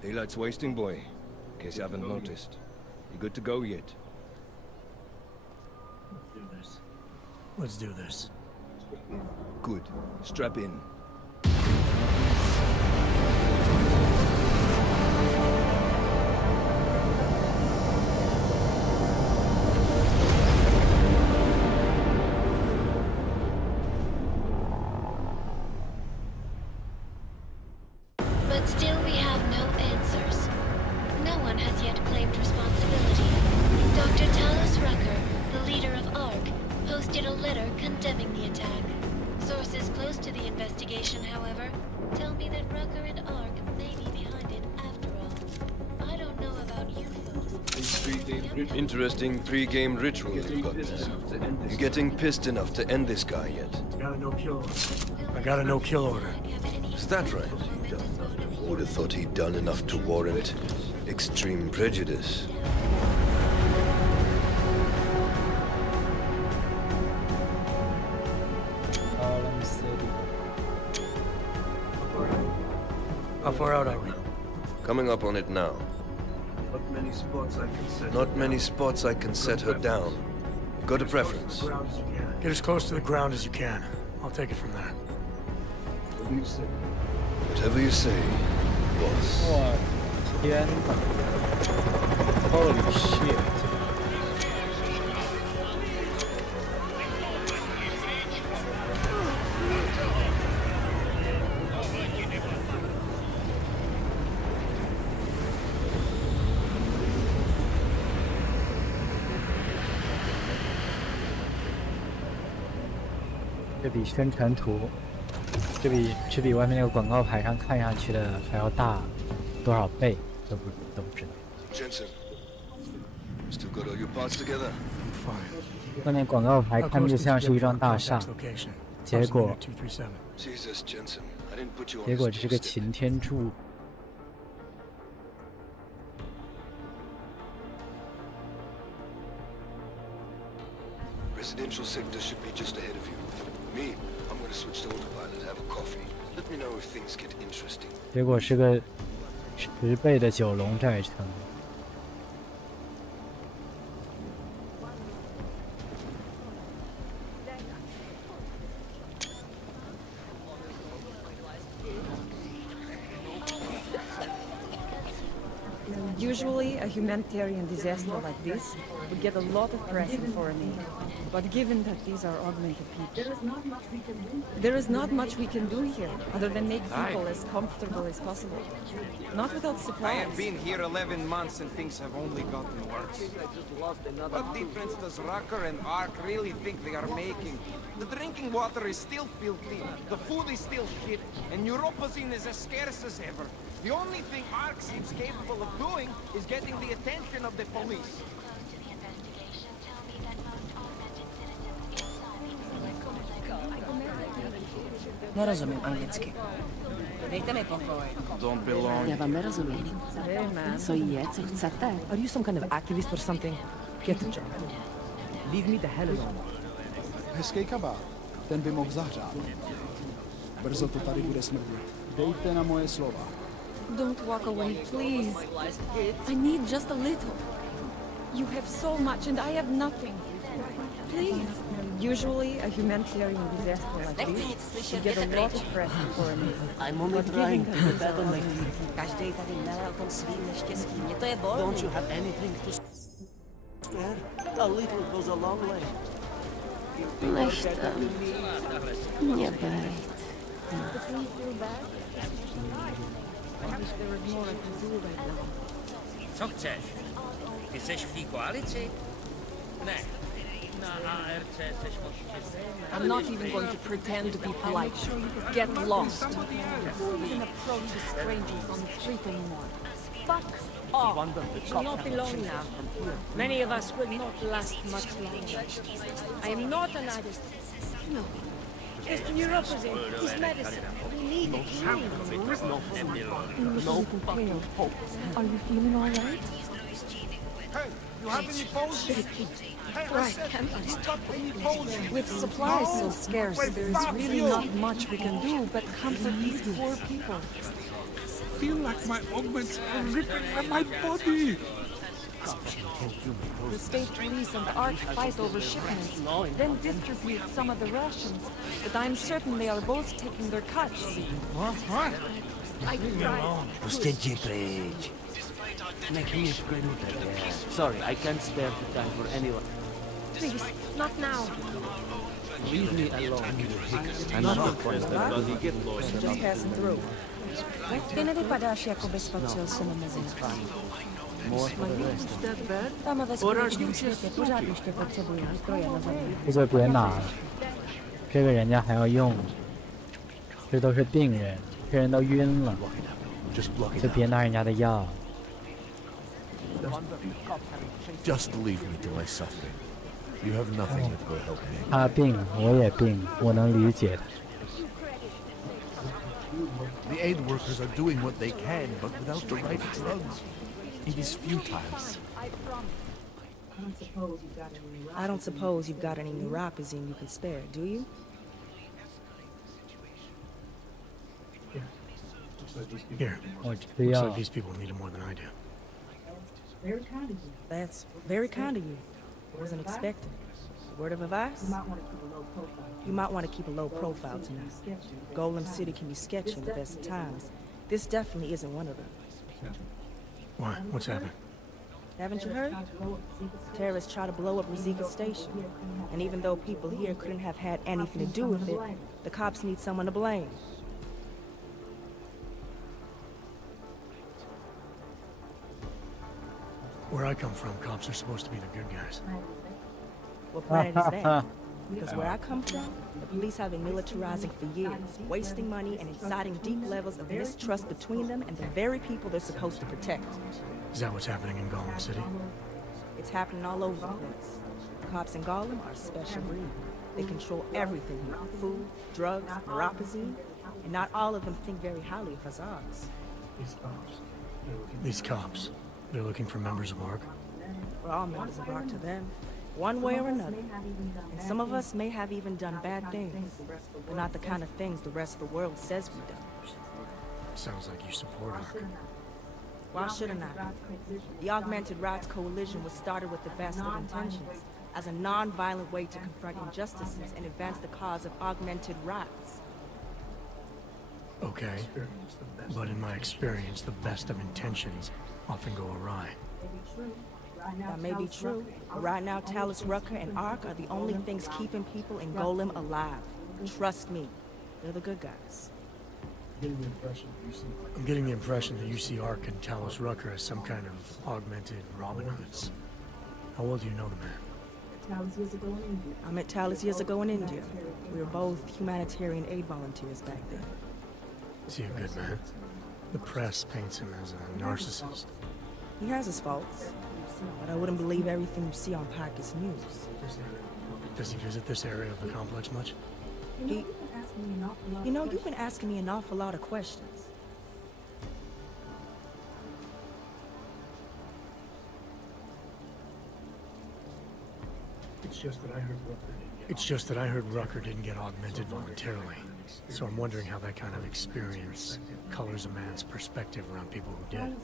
Daylight's wasting, boy. In case you haven't noticed. You good to go yet? Let's do this. Good. Strap in. But still we have no answers. No one has yet claimed responsibility. Dr. Talos Rucker, the leader of ARC, posted a letter condemning the attack. Sources close to the investigation, however, tell me that Rucker and ARC may be behind it after all. I don't know about you folks. Interesting pre-game ritual you've got there. You getting pissed enough to end this guy yet? I got a no-kill order. Is that right? Would have thought he'd done enough to warrant extreme prejudice. Let me see. How far out are we? Coming up on it now. Not many spots I can set her down. You got a preference? Get as close to the ground as you can. I'll take it from there. Whatever you say, boss. 我天哪 ！Holy shit！ 这比宣传图，这比外面那个广告牌上看上去的还要大多少倍都不知道。Jensen, still got all your parts together? Fine. 外面广告牌看着像是一幢大厦，结果Jesus, Jensen, I didn't put you on 这 this 是个 doorstep. 擎天柱。 Residential sector should be just ahead of you. Me, I'm gonna switch to autopilot, have a coffee. Let me know if things get interesting. 结果是个10倍的九龙寨城。 Usually, a humanitarian disaster like this would get a lot of press in foreign aid. But given that these are augmented people, there is not much we can do here other than make people as comfortable as possible. Not without supplies. I have been here 11 months and things have only gotten worse. What difference does Rucker and ARC really think they are making? The drinking water is still filthy, the food is still shit, and Europazine is as scarce as ever. The only thing ARC seems capable of doing is getting the attention of the police. Nerozumím anglicky. Dejte mi pokoj. Don't belong. Já vám nerozumím. Hey, man. Co je, co chcete? Are you some kind of activist or something? Get a job. Leave me the hell alone. Hezký kabát. Ten by mohl zahřát. Brzo to tady bude smrdit. Dejte na moje slova. Don't walk away, please. I need just a little. You have so much and I have nothing. Please. Usually, a humanitarian disaster like this would get a lot of press for me. I'm only trying to get back on my feet. Každý tady nele o tom svým neštěstí. Mě to je bolí. Don't you have anything to spare? A little goes a long way. Nechte mě bejt. Co chceš? Ty seš v té koalici? Ne. Na ARC seš určitě. I'm not even going to pretend to be polite. Get lost. I wouldn't approach a stranger on the street anymore. Fuck off. We not belong now. Many of us will not last much longer. I am not an addict. No. Just neuropathy. It's medicine. We need it. Are you feeling all right? Hey, you have any potions? Right, can't I? With supplies so scarce, there's really not much we can do but comfort these poor people. feel like my augments are ripping from my body. The state police and the ARC fight over shipments, then distribute some of the rations. But I'm certain they are both taking their cuts. What? I tried. Usted preach. Sorry, I can't spare the time for anyone. Please, not now. Leave me alone. I'm not for that. Just passing through. Ty nevypadáš, jako bys patřil se mezi nás. Tam ve skutečném světě pořád ještě potřebují výstroje na zemi. 这就别拿了，这个人家还要用，这都是病人，这人都晕了，就别拿人家的药。 Just leave me to my suffering. You have nothing that will help me. 他病，我也病，我能理解的。 The aid workers are doing what they can, but without the right drugs, it is futile. I don't suppose you've got any neuropazine you can spare, do you? Here. Looks like these people need it more than I do. That's very kind of you. Wasn't expecting. Word of advice? You might want to keep a low profile tonight. Golem City can be sketchy in the best of times. This definitely isn't one of them. Why? What's happened? Haven't you heard? Terrorists try to blow up Rosika Station. And even though people here couldn't have had anything to do with it, the cops need someone to blame. Where I come from, cops are supposed to be the good guys. What planet is that? Because where I come from, the police have been militarizing for years, wasting money and inciting deep levels of mistrust between them and the very people they're supposed to protect. Is that what's happening in Golem City? It's happening all over the place. Cops in Golem are a special breed. They control everything here. Food, drugs, neuropazine, and not all of them think very highly of Azars. These cops, they're looking for members of ARC? We're all members of ARC to them, one way or another. And some of us may have even done bad things, but not the kind of things the rest of the world says we've done. Sounds like you support ARC. Why shouldn't I? The Augmented Rights Coalition was started with the best of intentions, as a non-violent way to confront injustices and advance the cause of augmented rights. Okay, but in my experience, the best of intentions often go awry. That may be true, but right now Talus Rucker and ARC are the only things keeping people in Golem alive. Trust me, they're the good guys. I'm getting the impression that you see ARC and Talos Rucker as some kind of augmented Robin Hoods. How well do you know the man? I met Talus years ago in India. We were both humanitarian aid volunteers back then. Is he a good man? The press paints him as a narcissist. He has his faults, but I wouldn't believe everything you see on Parkers News. Does he visit this area of the complex much? You know, you've been asking me an awful lot of questions. It's just that I heard Rucker didn't get augmented voluntarily. So I'm wondering how that kind of experience colors a man's perspective around people who did.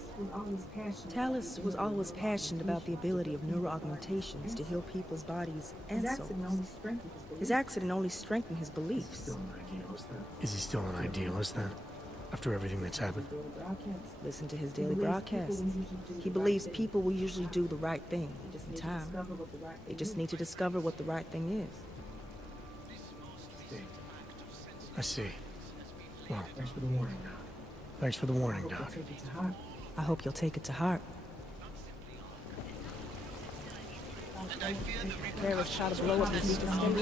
Talus was always passionate about the ability of neuroaugmentations to heal people's bodies and souls. His accident only strengthened his beliefs. Is he still an idealist then? After everything that's happened? Listen to his daily broadcast. He believes people will usually do the right thing in time. They just need to discover what the right thing is. I see. Well, thanks for the warning. Thanks for the warning, Doc. I hope you'll take it to heart. Terrorists try to blow up the station.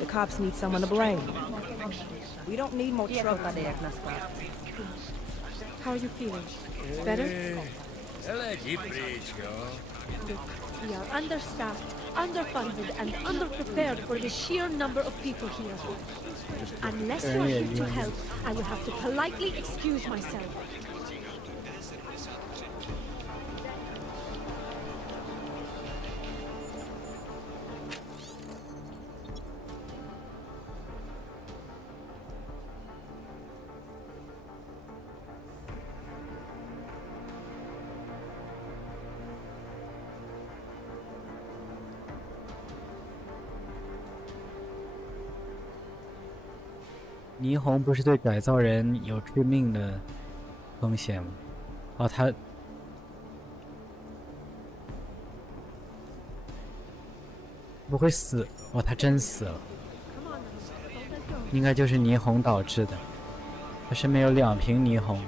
The cops need someone to blame. We don't need more trouble. How are you feeling? Better? We are understaffed, underfunded, and underprepared for the sheer number of people here. Unless you're here to help, I will have to politely excuse myself. 霓虹不是对改造人有致命的风险吗？哦，他不会死哦，他真死了，应该就是霓虹导致的。他身边有2瓶霓虹。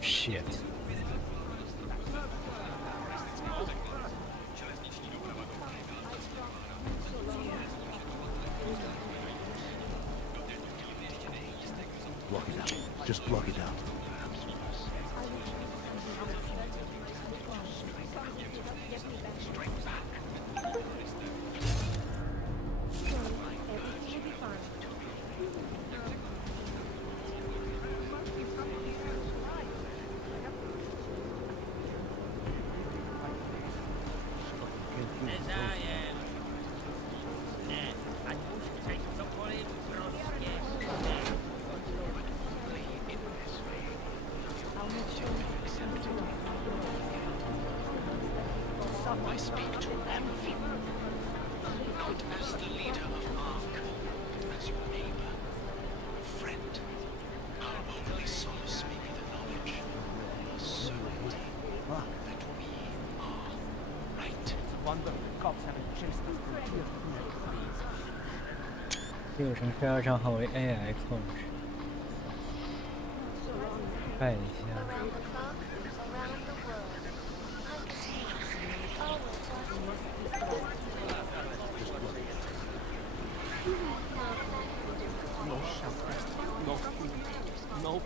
Shit。Block it out. Just block it out. I speak to everyone, not as the leader of ARC, but as your neighbor, friend. Our only solace may be the knowledge, the certainty, that we are right. Wonder the cops haven't chased us from here. 有声社交账号为 AI 控制。看一下。No shelter, no food, no.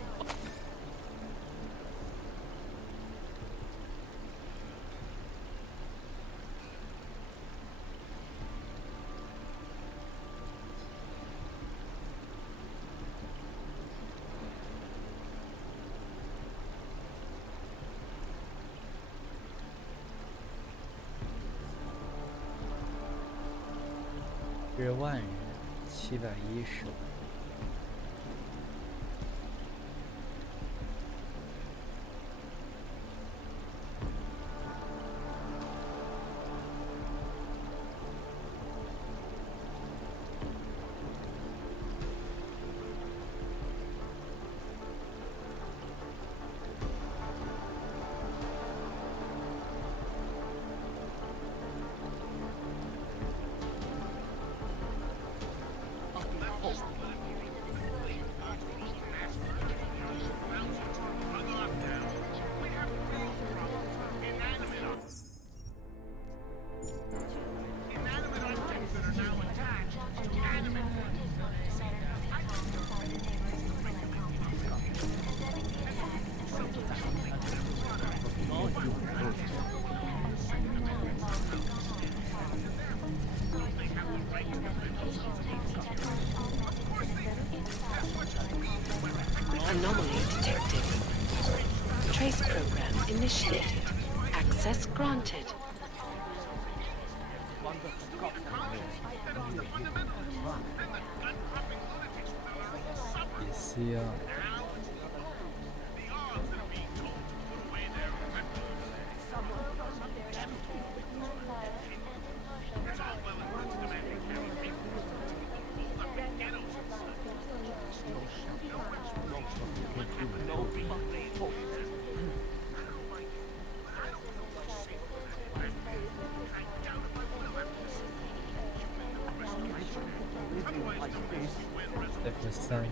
10万人，710。Anomaly detected. Trace program initiated. Access granted. Ici, F5.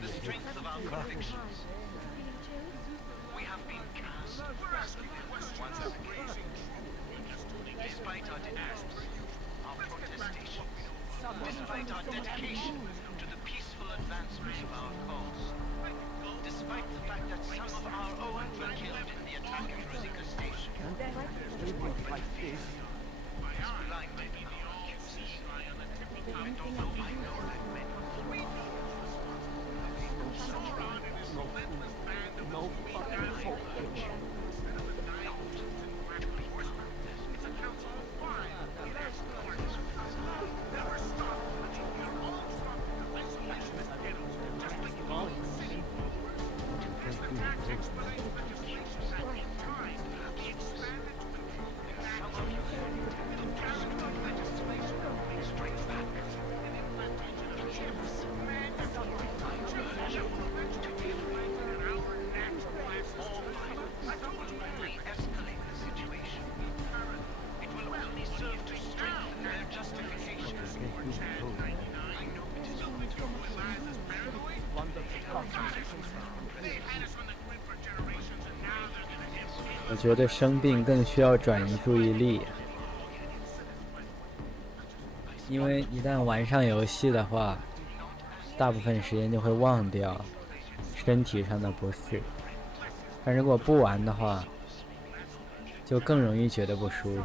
The strength of our convictions. We have been cast. Despite our protestation, despite our dedication to the peaceful advancement of our cause, despite the fact that some of our own were killed in the attack at Rosika Station, this blind may be our accusers. I know that many no fucking hope.我觉得生病更需要转移注意力，因为一旦玩上游戏的话，大部分时间就会忘掉身体上的不适，但如果不玩的话，就更容易觉得不舒服。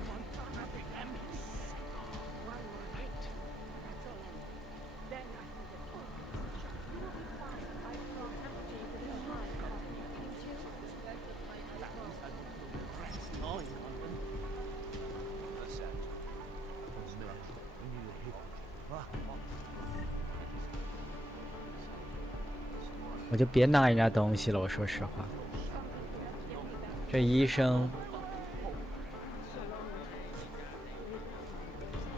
我就别拿人家东西了，我说实话。这医生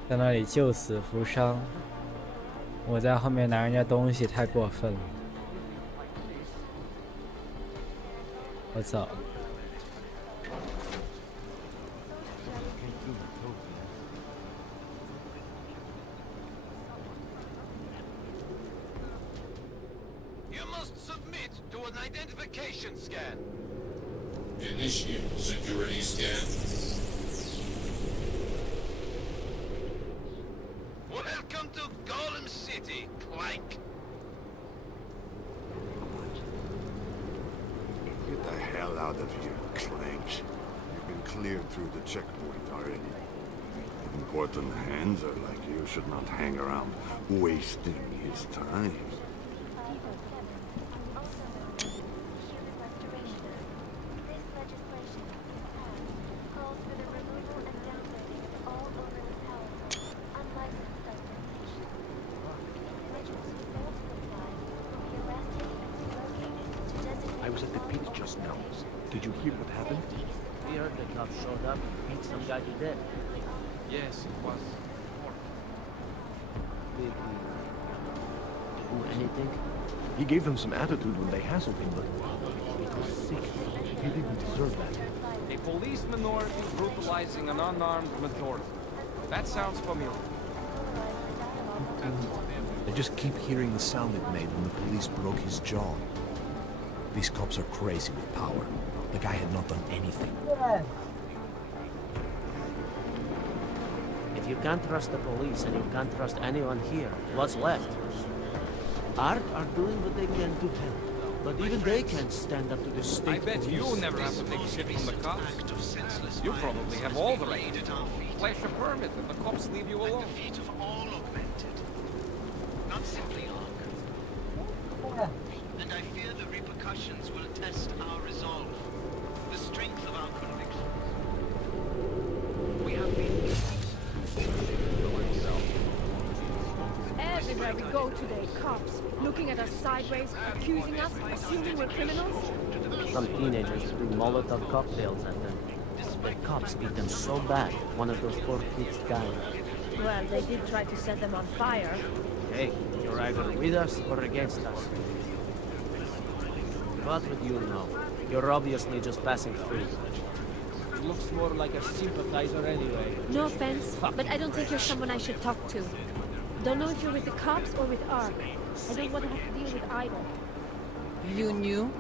在那里救死扶伤，我在后面拿人家东西太过分了。我走了。Identification scan. Initiate security scan. Welcome to Golem City, Clank. Get the hell out of here, Clank. You've been cleared through the checkpoint already. Important handler like you should not hang around wasting his time. I was at the pit just now. Did you hear what happened? We heard the cops showed up and beat some guy to death. Yes, it was horrible. Did he do anything? He gave them some attitude when they hassled him, but it was sick. He didn't deserve that. A police minority brutalizing an unarmed majority. That sounds familiar. I just keep hearing the sound it made when the police broke his jaw. These cops are crazy with power. The guy had not done anything. If you can't trust the police and you can't trust anyone here, what's left? ARC are doing what they can to help, but even they can't stand up to the state I bet police. you never have to take shit from the cops. You probably have all the right. Flash a permit and the cops leave you alone. The feet of all augmented. Not simply ARC. And I fear the repercussions will test our resolve, the strength of our convictions. We have been Everywhere we go today, cops looking at us sideways, accusing us, assuming we're criminals. Some teenagers threw Molotov cocktails at them. The cops beat them so bad, one of those poor kids died. Well, they did try to set them on fire. Hey, you're either with us or against us. What would you know? You're obviously just passing through. Looks more like a sympathizer anyway. No offense, but I don't think you're someone I should talk to. Don't know if you're with the cops or with ARC. I don't want to have to deal with either. You knew?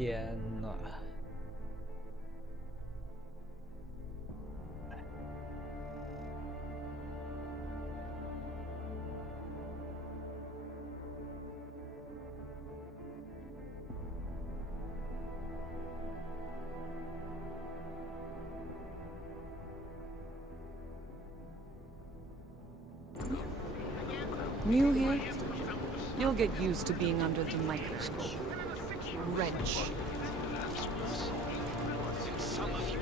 天呐！New here? You'll get used to being under the microscope. Wrench. Some of you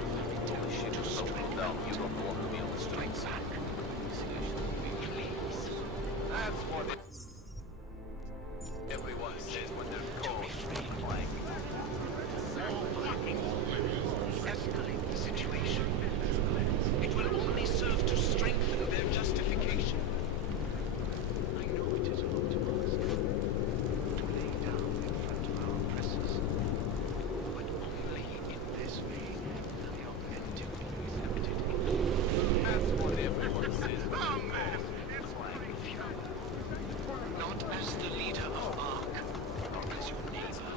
should have straight down. You don't want to be on the straight back. Please. That's what everyone says when they're told. Escalate the situation. It will only serve to strengthen their justification. I know it is a lot to ask. To lay down in front of our oppressors. But only in this way will the authentic be accepted. That's what everyone says. Oh man! Not as the leader of ARC, or as your neighbor,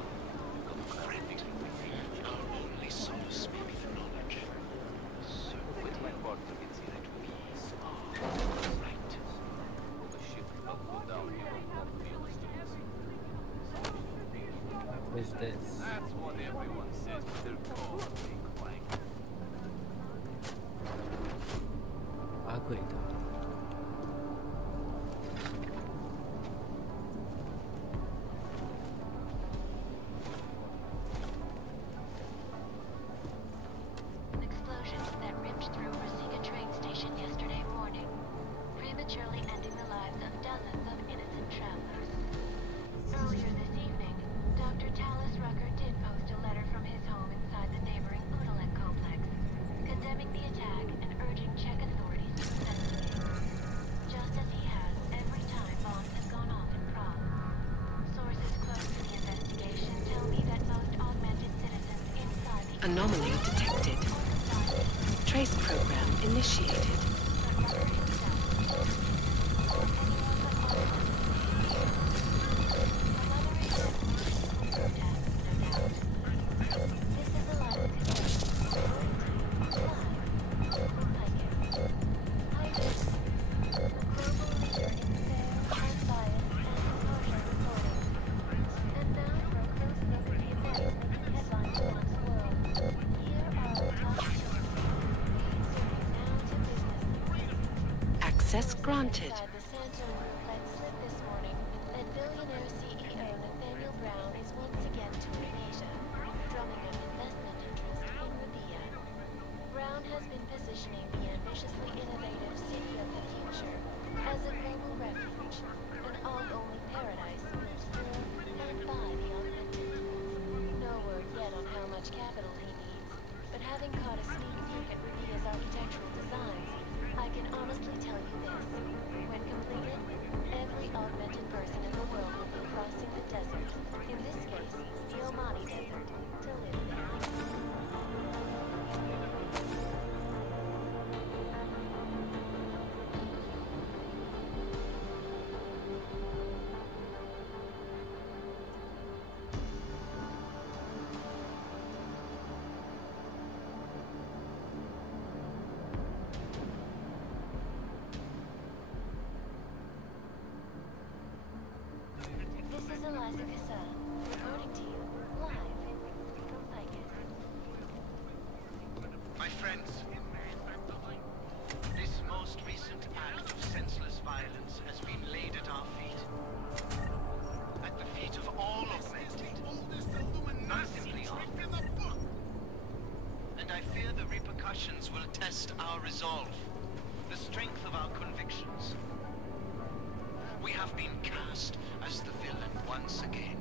or friend. Our only solace may be the knowledge. So with my part to get that peace are right. The ship will go down, you will not be on the streets. What is this? That's what everyone says, but they're called big clank. 把鬼的。An explosion that ripped through Rasiga train station yesterday morning, prematurely ending the lives of dozens of innocent travelers. Earlier this evening, Dr. Talos Rucker did post a letter from his home inside the neighboring Udalek complex, condemning the attack and urging Czech authorities to investigate. Just as he has every time bombs have gone off in Prague. Sources close to the investigation tell me that most augmented citizens inside the Anomaly detected. Trace program initiated. Access granted. The Santa Group let slip this morning that billionaire CEO Nathaniel Brown is once again touring Asia, drumming up investment interest in Rabia. Brown has been positioning the ambitiously innovative city of the future as a global refuge, an all-only paradise built for and by the augmented. No word yet on how much capital he needs, but having caught a sneak peek at Rabia's architectural designs, I can honestly tell you this. When completed, every augmented person in the world will be crossing the desert, in this case, the Omani Desert, to live there. This is Eliza Cassell, reporting to you, live, from Picus. My friends, this most recent act of senseless violence has been laid at our feet. At the feet of all augmented, not simply ARC. And I fear the repercussions will test our resolve, the strength of our convictions. We have been cast as the villain once again.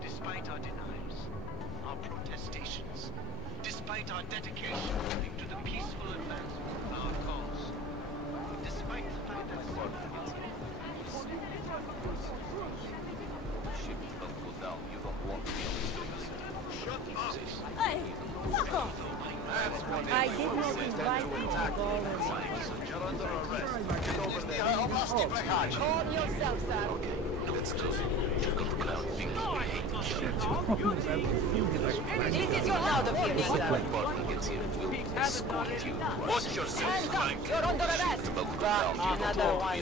Despite our denials, our protestations, despite our dedication to the peaceful advancement of our cause, despite the fact that the ship will go down, you don't want to be on the streets. Shut up! Hey, fuck off! I didn't invite you to go You're under arrest. Get over there. Calm yourself, sir. Okay, no Let's go. You've got the clown thinking we hate each other. This is your loud of here, When Barton gets here, we'll escort you. Watch yourself, Frank. You're under arrest. Another one.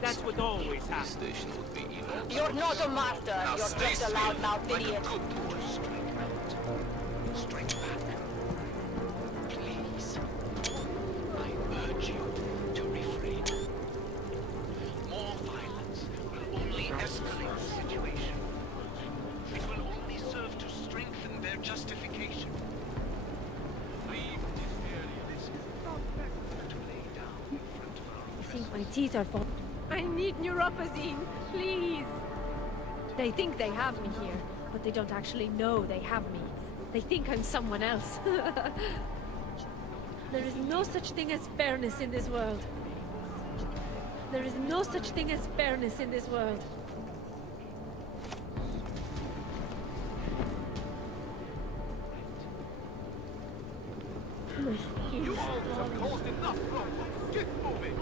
That's what always happens. The station would be even. You're not a martyr. Now You're stay just a still, loudmouth like idiot. a good boy. Strike back. Please. I urge you to refrain. More violence will only escalate the situation. It will only serve to strengthen their justification. Leave this area. This is not meant to lay down in front of our I think my teeth are falling. I need neuropazine, please. They think they have me here, but they don't actually know they have me. They think I'm someone else. There is no such thing as fairness in this world. There is no such thing as fairness in this world. You all have caused enough problems. Get moving.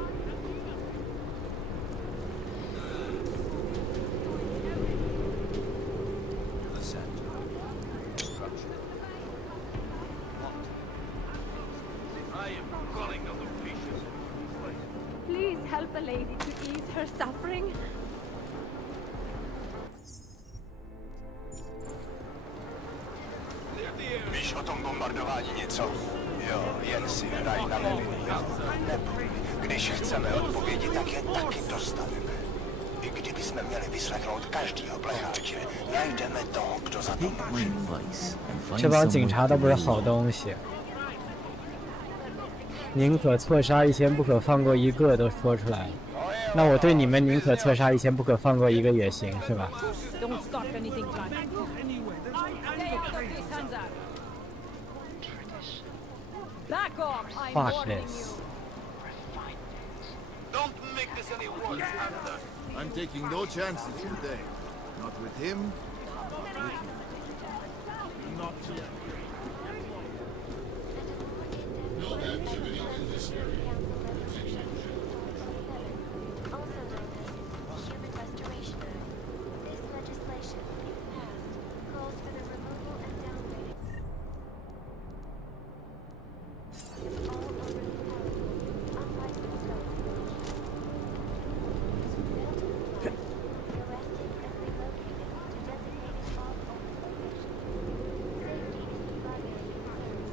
I am running out of patience. Please help a lady to ease her suffering. Víš o tom bombardování něco? Jo, jen si hraj na levinu, jo? Neboj. Když chceme odpovědi, tak je taky dostaneme. I kdybychom měli vyslechnout každýho pleháče, najdeme toho, kdo za to může. 这帮警察都不是好东西，宁可错杀1000，不可放过1个，都说出来了。那我对你们宁可错杀1000，不可放过1个也行，是吧？ Don't stop anything, Stay off of these hands out. Back off, I'm Fuck warning this. you. Don't make this any worse, Arthur. I'm taking no chances today. Not with him, not with you. Not yet. No activity in this area. Also known as the Human Restoration Act. This legislation, if passed, calls for the removal and downgrading all overly powerful, unlicensed guns. Fail to comply, be arrested and relocated to designated off-limits locations. Safety is the primary concern,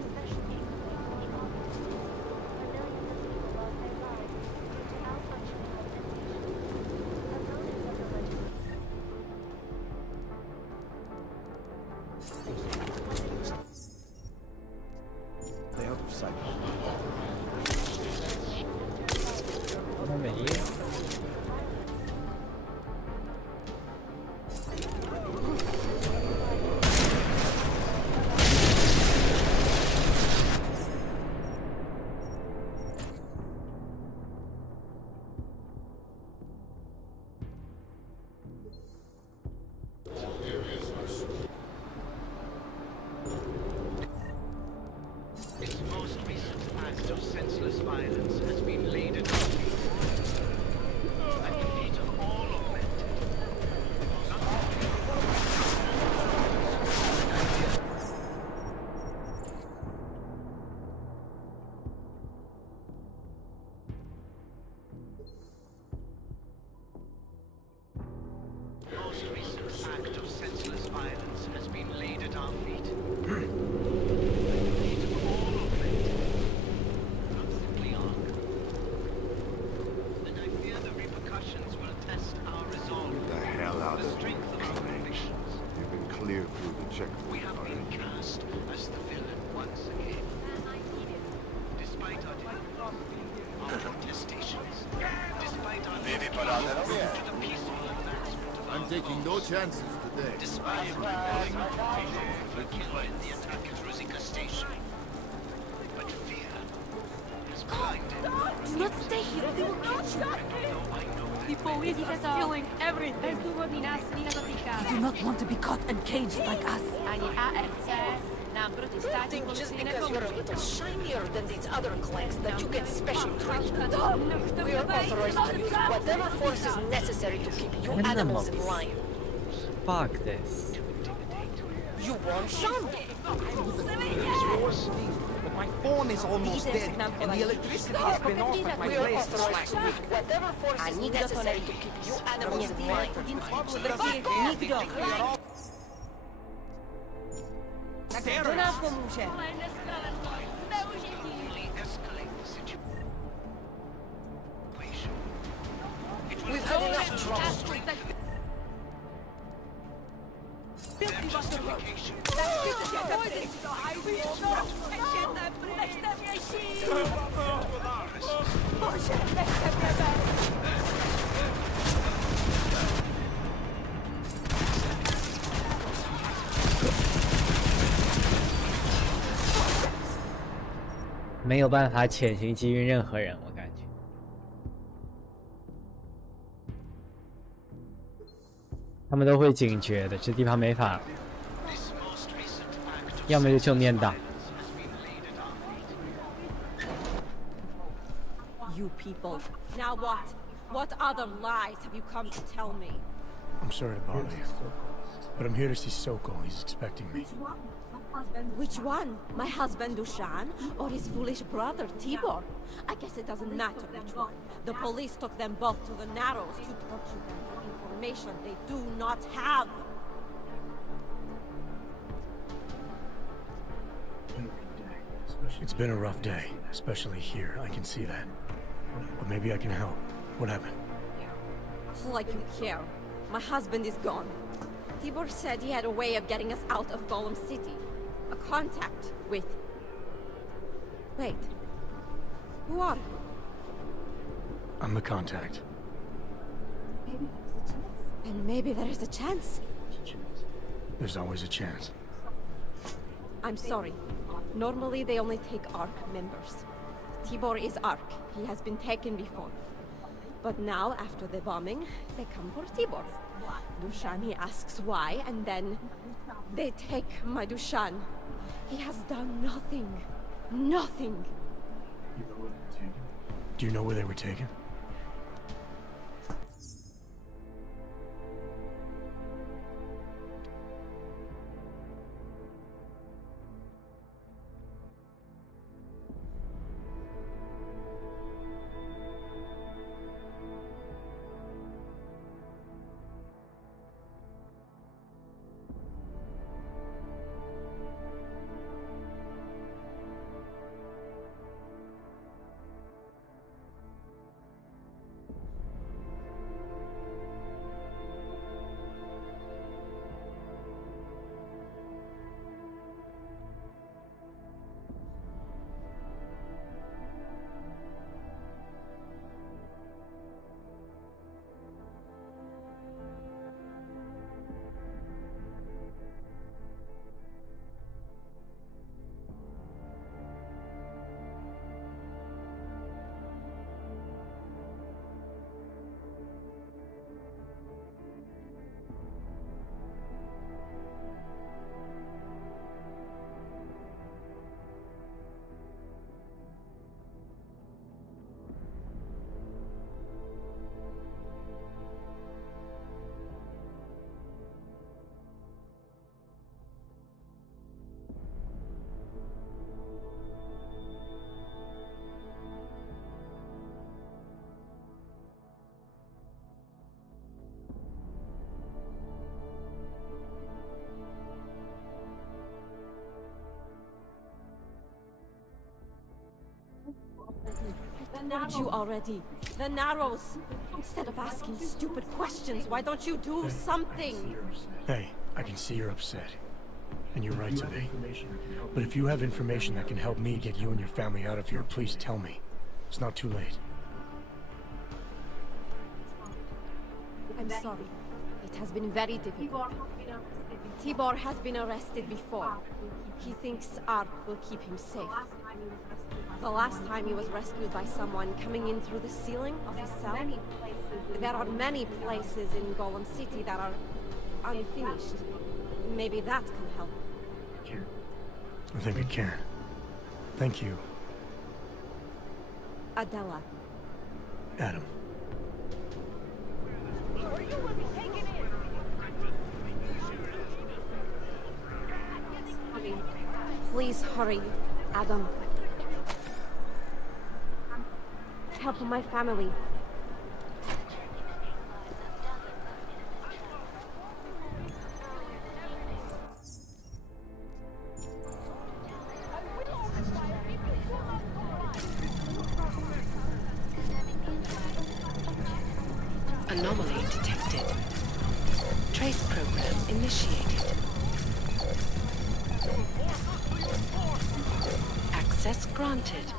especially in the Balkan states, where millions of people lost their lives due to malfunctioning augmentation. Opponents of the legislation. They're out of sight. 那没。 Its most recent act of senseless violence has been laid at our feet. At the feet of all augmented. Most recent act of senseless violence has been laid at our feet. Clear through the checkpoint. We have been cast as the villain once again. Despite our protestations, despite our to the peaceful advancement I'm taking no chances today. despite the kill in the attack at Rosika Station. But fear has blinded. Do not stay here, they will kill you. The police are killing everything. You do not want to be caught and caged like us. Ani ARC nám Don't think just because you're a little shinier than these other clanks that you get special treatment. We are authorized to use whatever force is necessary to keep you animals in line. Fuck this. You want some? But my phone is almost dead, and the electricity has been off at my We are place. authorized to use whatever force is necessary to keep you animals in line. To nám pomůže. We've had enough trouble. Bože, 没有办法潜行击晕任何人，我感觉。他们都会警觉的，这地方没法，要么就正面打。You people. Now what? What other lies have you come to tell me? I'm sorry to bother you, but I'm here to see Sokol. He's expecting me. Which one? My husband Dushan or his foolish brother Tibor? I guess it doesn't matter which one. The police took them both to the Narrows to torture them for information they do not have. It's been a rough day, especially here. I can see that. But maybe I can help. What happened? Like you care. My husband is gone. Tibor said he had a way of getting us out of Golem City. A contact with... Wait. Who are you? I'm the contact. And maybe there is a chance. There's always a chance. I'm sorry. Normally they only take ARC members. Tibor is ARC. He has been taken before. But now, after the bombing, they come for Tibor. Dushani asks why, and then they take my Dushan. He has done nothing. Nothing. Do you know where they were taken? I told you already. The Narrows. Instead of asking stupid questions, why don't you do something? Hey, I can see you're upset. And you're right to be. But if you have information that can help me get you and your family out of here, please tell me. It's not too late. I'm sorry. It has been very difficult. Tibor has been arrested before. He thinks Ark will keep him safe. The last time he was rescued by someone coming in through the ceiling of his cell. There are many places in Golem City that are unfinished. Maybe that can help. I think I can. Thank you. Adela. Adam. Please hurry, Adam. Help my family. Anomaly detected. Trace program initiated. Access granted.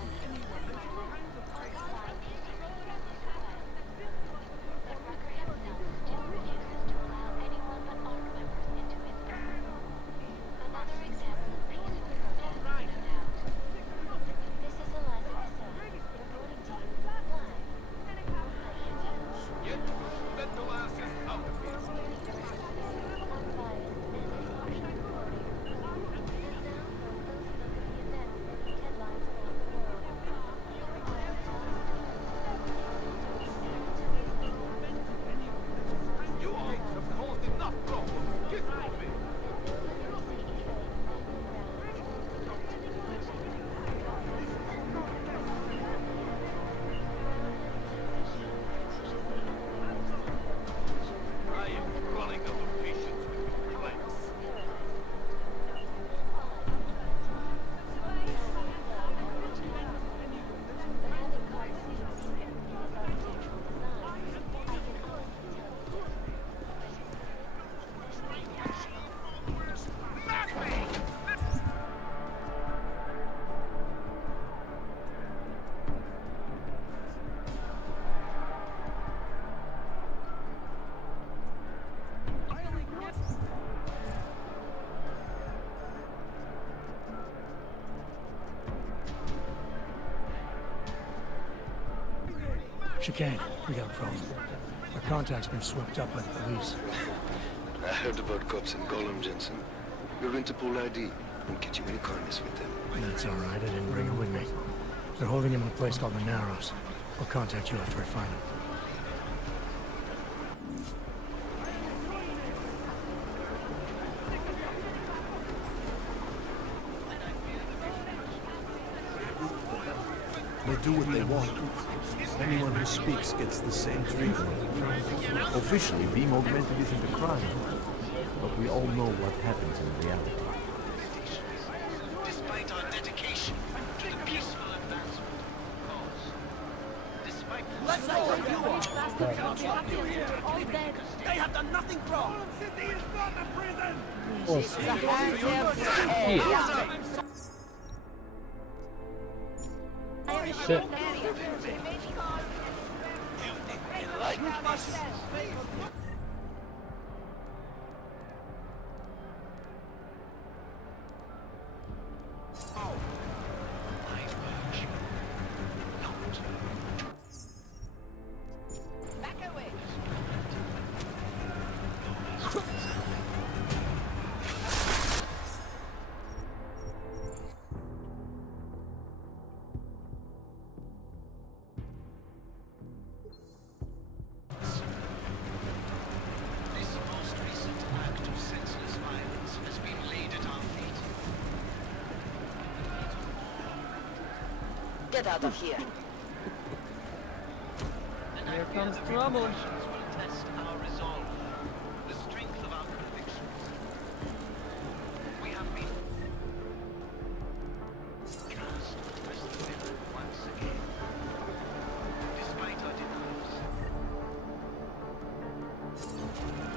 Chicane, we got a problem. Our contact's been swept up by the police. I heard about cops in Gollum, Jensen. We're going to pull ID. Won't get you any kindness with them. That's all right, I didn't bring her with me. They're holding him in a place called the Narrows. I'll contact you after I find him. They do what they want. Anyone who speaks gets the same treatment. Officially, being augmented isn't a crime. But we all know what happens in reality. Despite our dedication to the peaceful advancement of cause, despite Let's go! You here! All dead! They have done nothing wrong! City is not a prison! Shit. Get out of here. Here comes trouble. will test our resolve, the strength of our convictions. We have been cast as the villain once again. Despite our denials,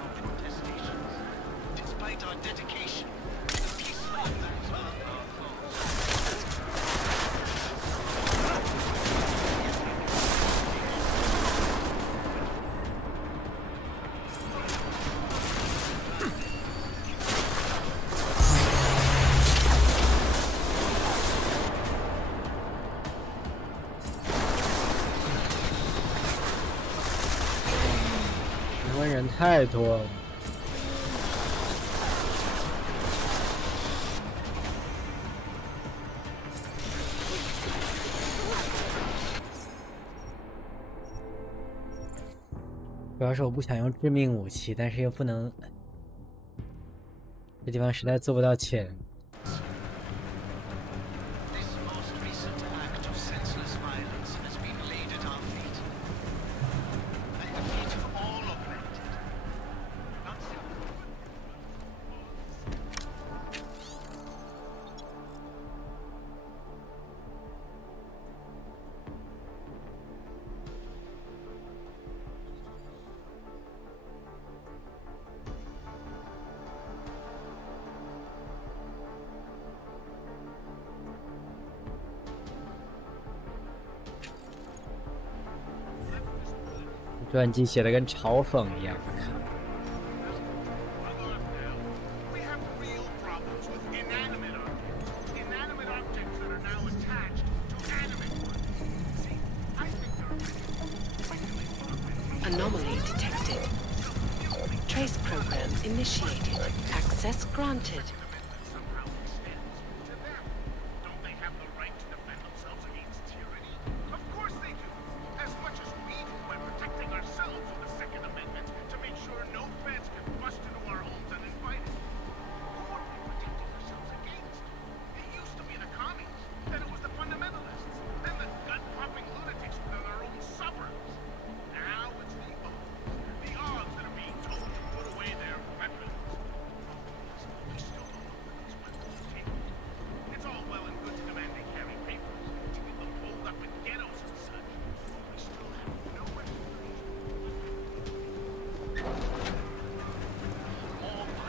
our protestations, despite our dedication to the peaceful advancement of our cause.人太多了。主要是我不想用致命武器，但是又不能，这地方实在做不到潜。传记写的跟嘲讽一样。Anomaly detected. Trace program initiated. Access granted.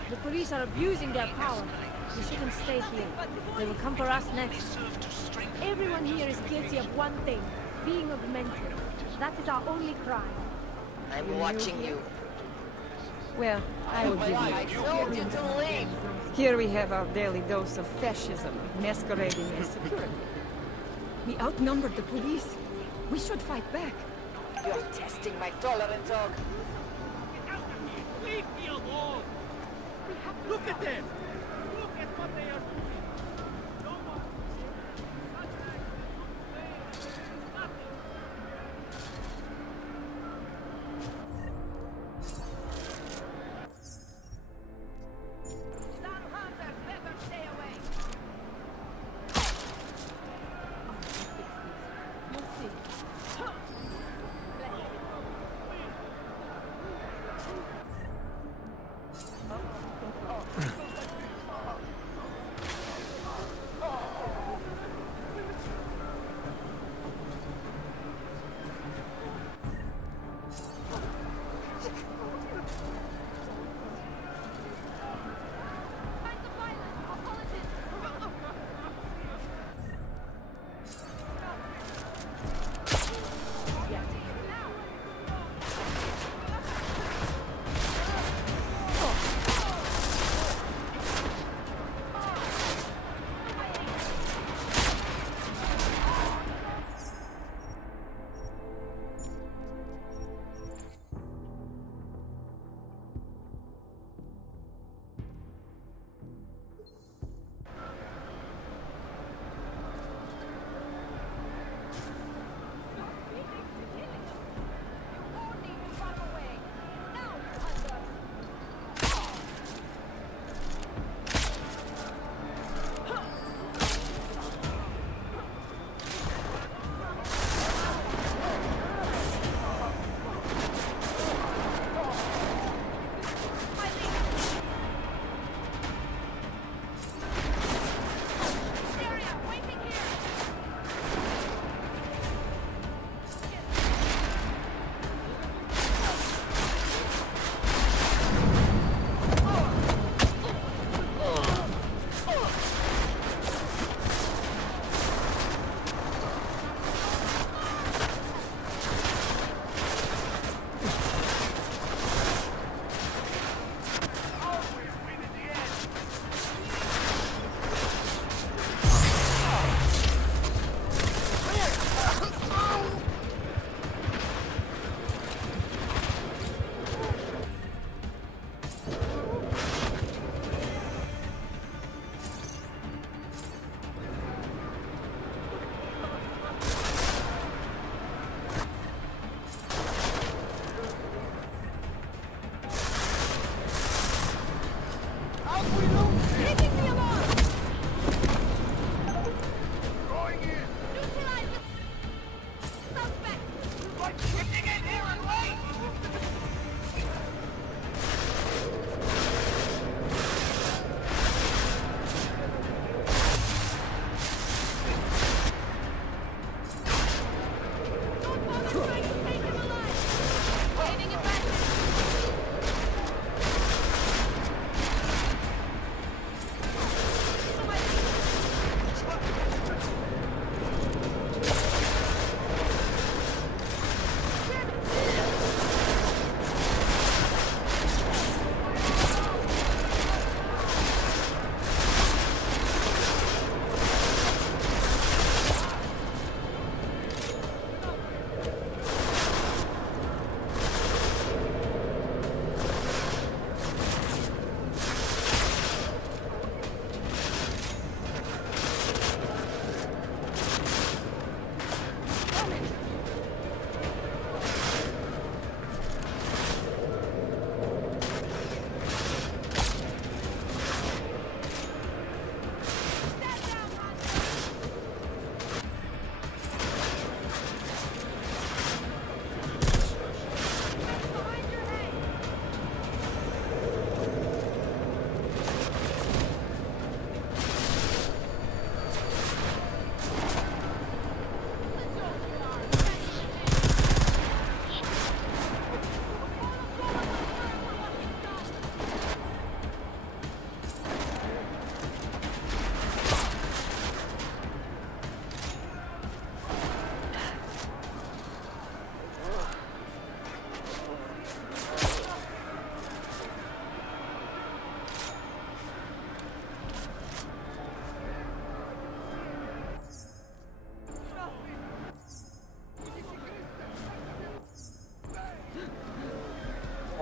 The police are abusing their power. We shouldn't stay here. They will come for us next. Everyone here is guilty of one thing, being augmented. That is our only crime. I'm watching you. Well, I will give you. I told you to leave. Here we have our daily dose of fascism masquerading as security. We outnumbered the police. We should fight back. You're testing my tolerance, dog. Leave me alone! Look at them! Look at what they are doing! No one...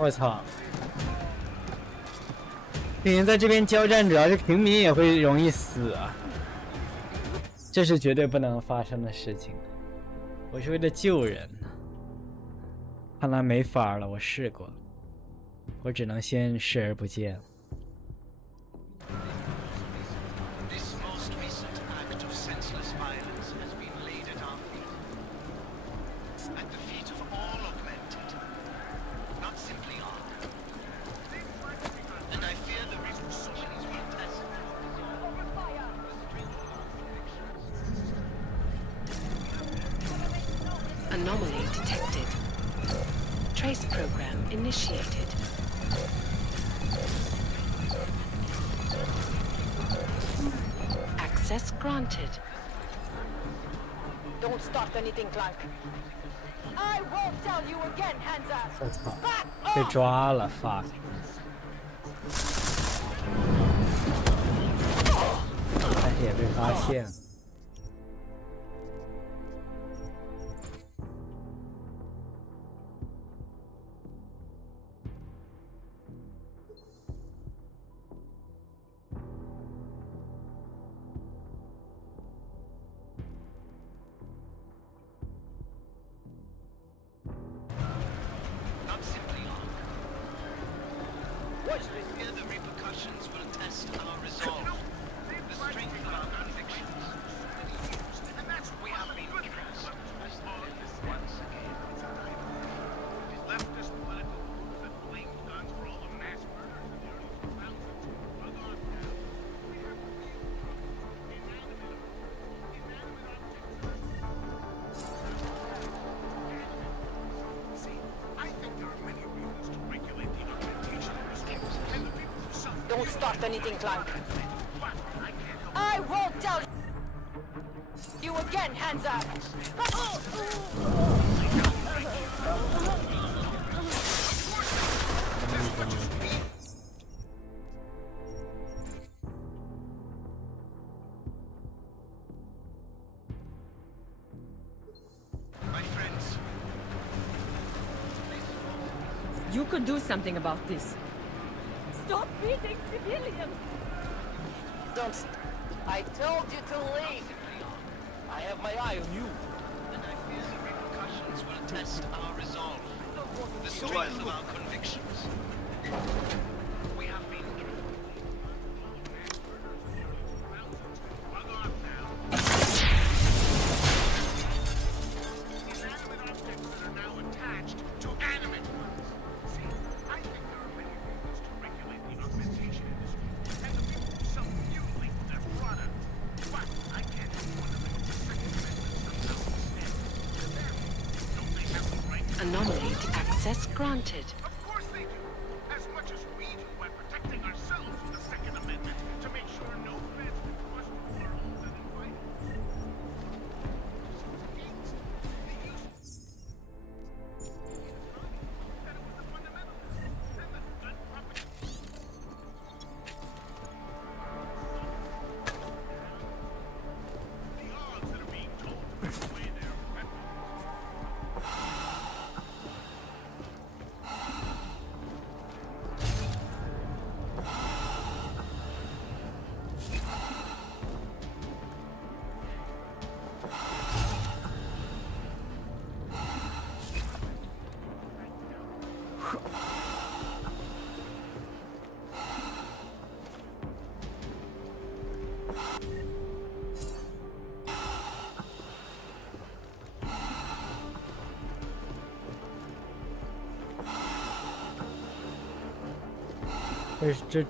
我操！平民在这边交战，主要是平民也会容易死啊，这是绝对不能发生的事情。我是为了救人，看来没法了。我试过，我只能先视而不见。 Anomaly detected. Trace program initiated. Access granted. Don't start anything, Clank. I won't tell you again, hands up. 我操！被抓了 ，fuck！ 但是也被发现了。 Don't start anything, Clank. I won't tell you again, hands up. You could do something about this. Stop beating civilians! Don't. I told you to leave. I have my eye on you. And I fear the repercussions will test our resolve, the strength of our convictions. We have been inanimate objects that are now attached to animate ones. See, I think there are many reasons to regulate the augmentation industry and the people who sell fueling for their product. But I can't see one of them with the Second Amendment somehow extend. Don't they have the right to... Anomaly access granted. Of course they do. As much as we do by protecting ourselves with the Second Amendment to make sure no threats will cross the world and invite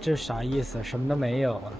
这啥意思？什么都没有啊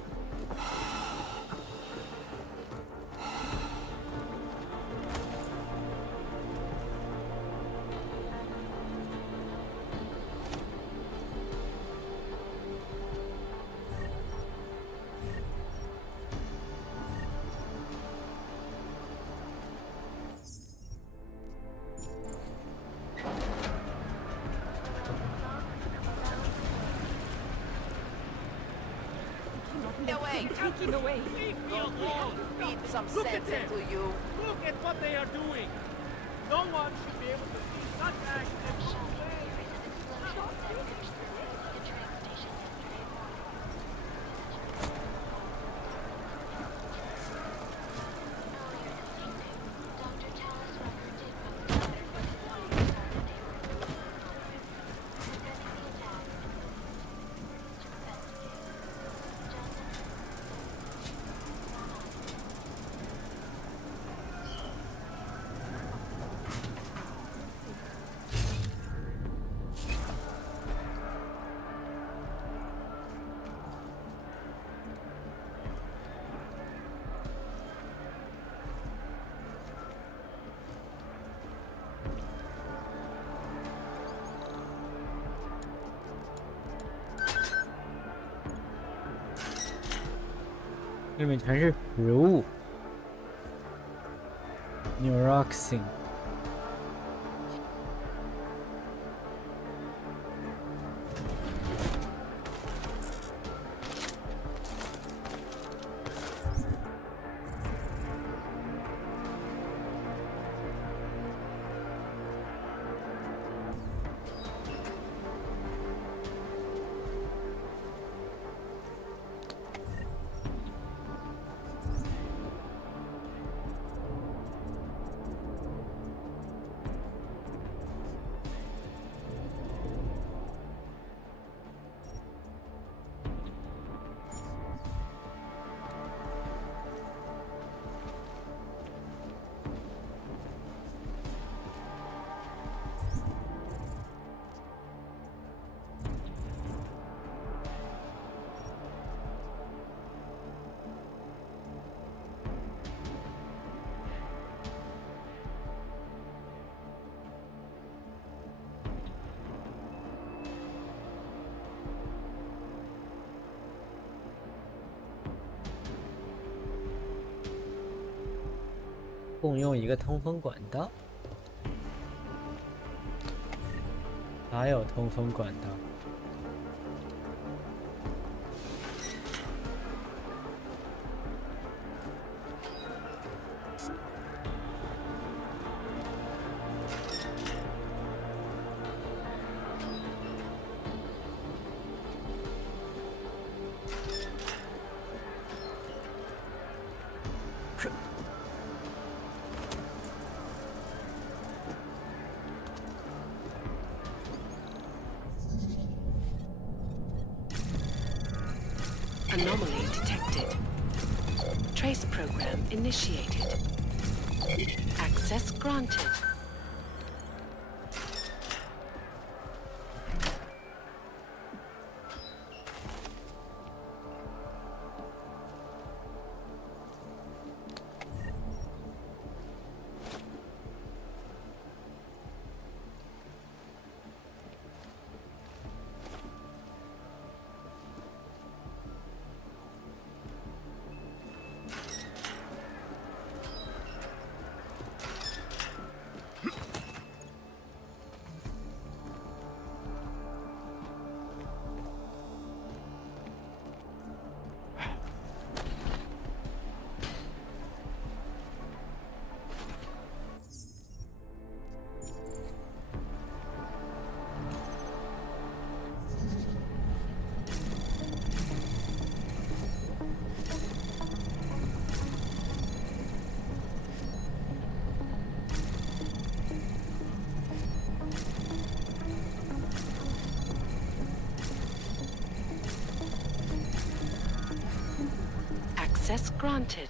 ！Take him away. Beat some sense into you. Look at what they are doing. No one should be able to see such actions. 里面全是食物 ，Neuroxin。共用一个通风管道，还有通风管道。Anomaly detected. Trace program initiated. Access granted. Access granted.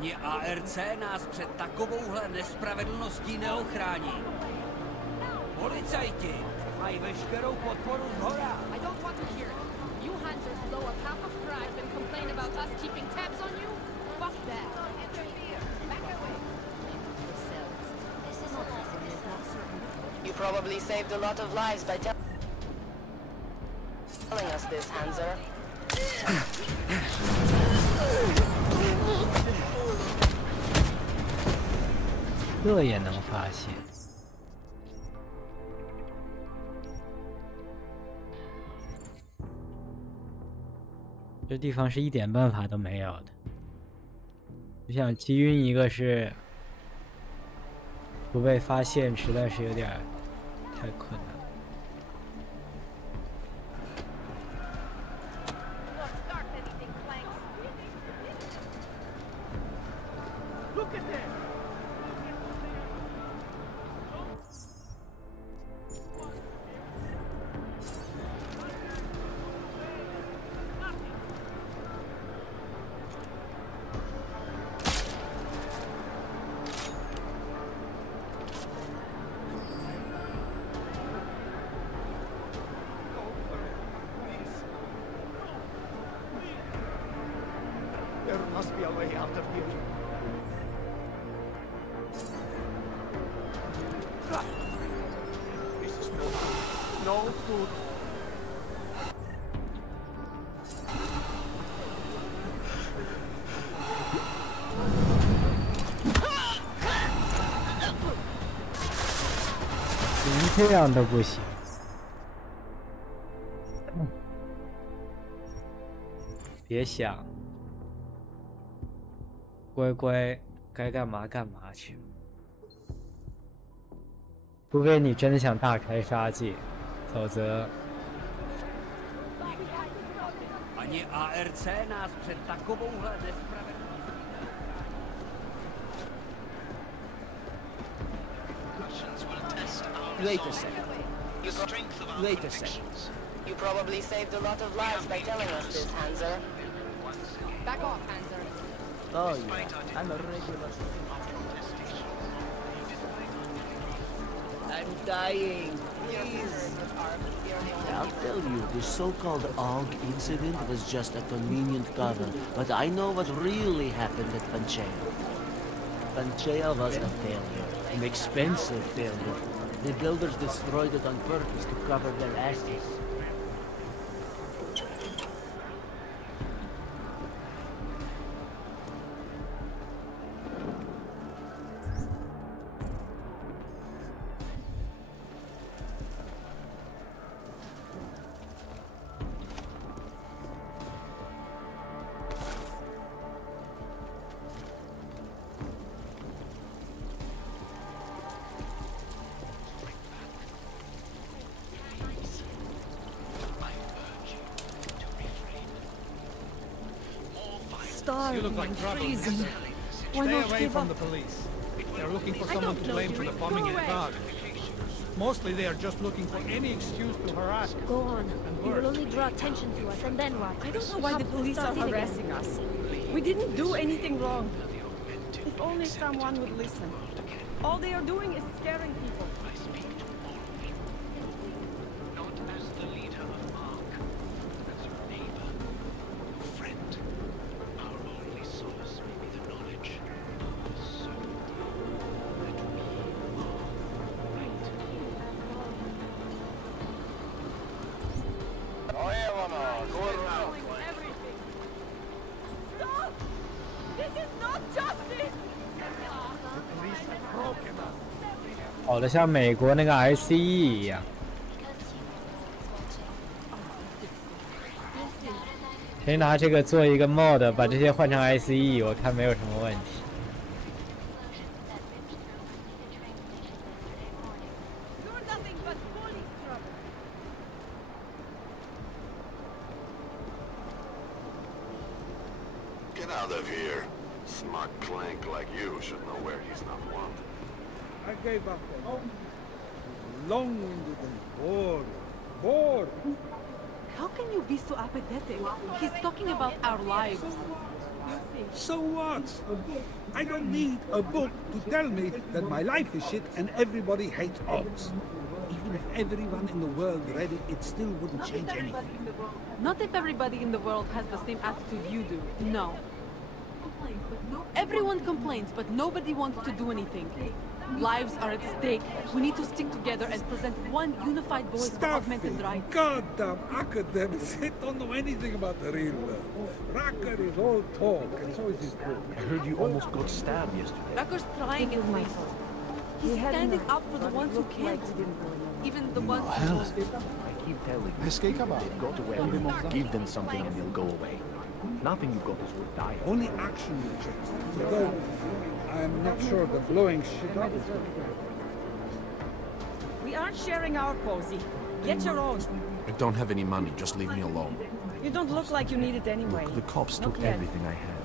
Ani ARC nás před takovouhle nespravedlností neochrání. Policajti mají veškerou podporu zhora. I don't want to hear it. You Hansers blow up half of Pride and complain about us keeping tabs on you? Fuck that. You probably saved a lot of lives by telling us this, Hanser. 这也能发现？这地方是一点办法都没有的。我想击晕一个是不被发现，实在是有点太困难。 There must be a way out of here. This is no good. No. 这样都不行。别想。 乖乖，该干嘛干嘛去。除非你真的想大开杀戒，否则。Ani ARC nás před takovouhle Wait a second. Wait a second. You probably saved a lot of lives by telling us this, Hanser. Back off, Hanser. Oh yeah, I'm a regular. I'm dying. Please. I'll tell you, the so-called AUG incident was just a convenient cover, but I know what really happened at Panchea. Panchea was a failure, an expensive failure. The builders destroyed it on purpose to cover their asses. You look like trouble. Stay away from the police. They're looking for someone to blame for the bombing in Prague. Mostly they are just looking for any excuse to harass. Go on. You will only draw attention to us, and then what? I don't know why the police are harassing us. We didn't do anything wrong. If only someone would listen. All they are doing is scaring people. Stop! This is not justice! 跑得像美国那个 ICE 一样。可以拿这个做一个 mod， 把这些换成 ICE， 我看没有什么问题。 Get out of here. Smart clank like you should know where he's not wanted. I gave up on him. Long-winded and bored. Bored. How can you be so apathetic? He's talking about our lives. You think So what? I don't need a book to tell me that my life is shit and everybody hates odds. Even if everyone in the world read it, it still wouldn't change anything. Not if everybody in the world has the same attitude you do. No. Everyone complains, but nobody wants to do anything. Lives are at stake. We need to stick together and present one unified voice for augmented rights. Goddamn academics, they don't know anything about the real world. Rucker is all talk, and so is his crew. I heard you almost got stabbed yesterday. Rucker's trying at least. He's standing up for the ones who can't. Even the ones who won't. I keep telling you, they've got to wear it. Give them something and they'll go away. Nothing you've got is worth dying. Only action will change things. Although, I'm not sure that blowing shit up is good. We aren't sharing our posy. Get your own. I don't have any money, just leave me alone. You don't look like you need it anyway. Look, the cops took everything I had.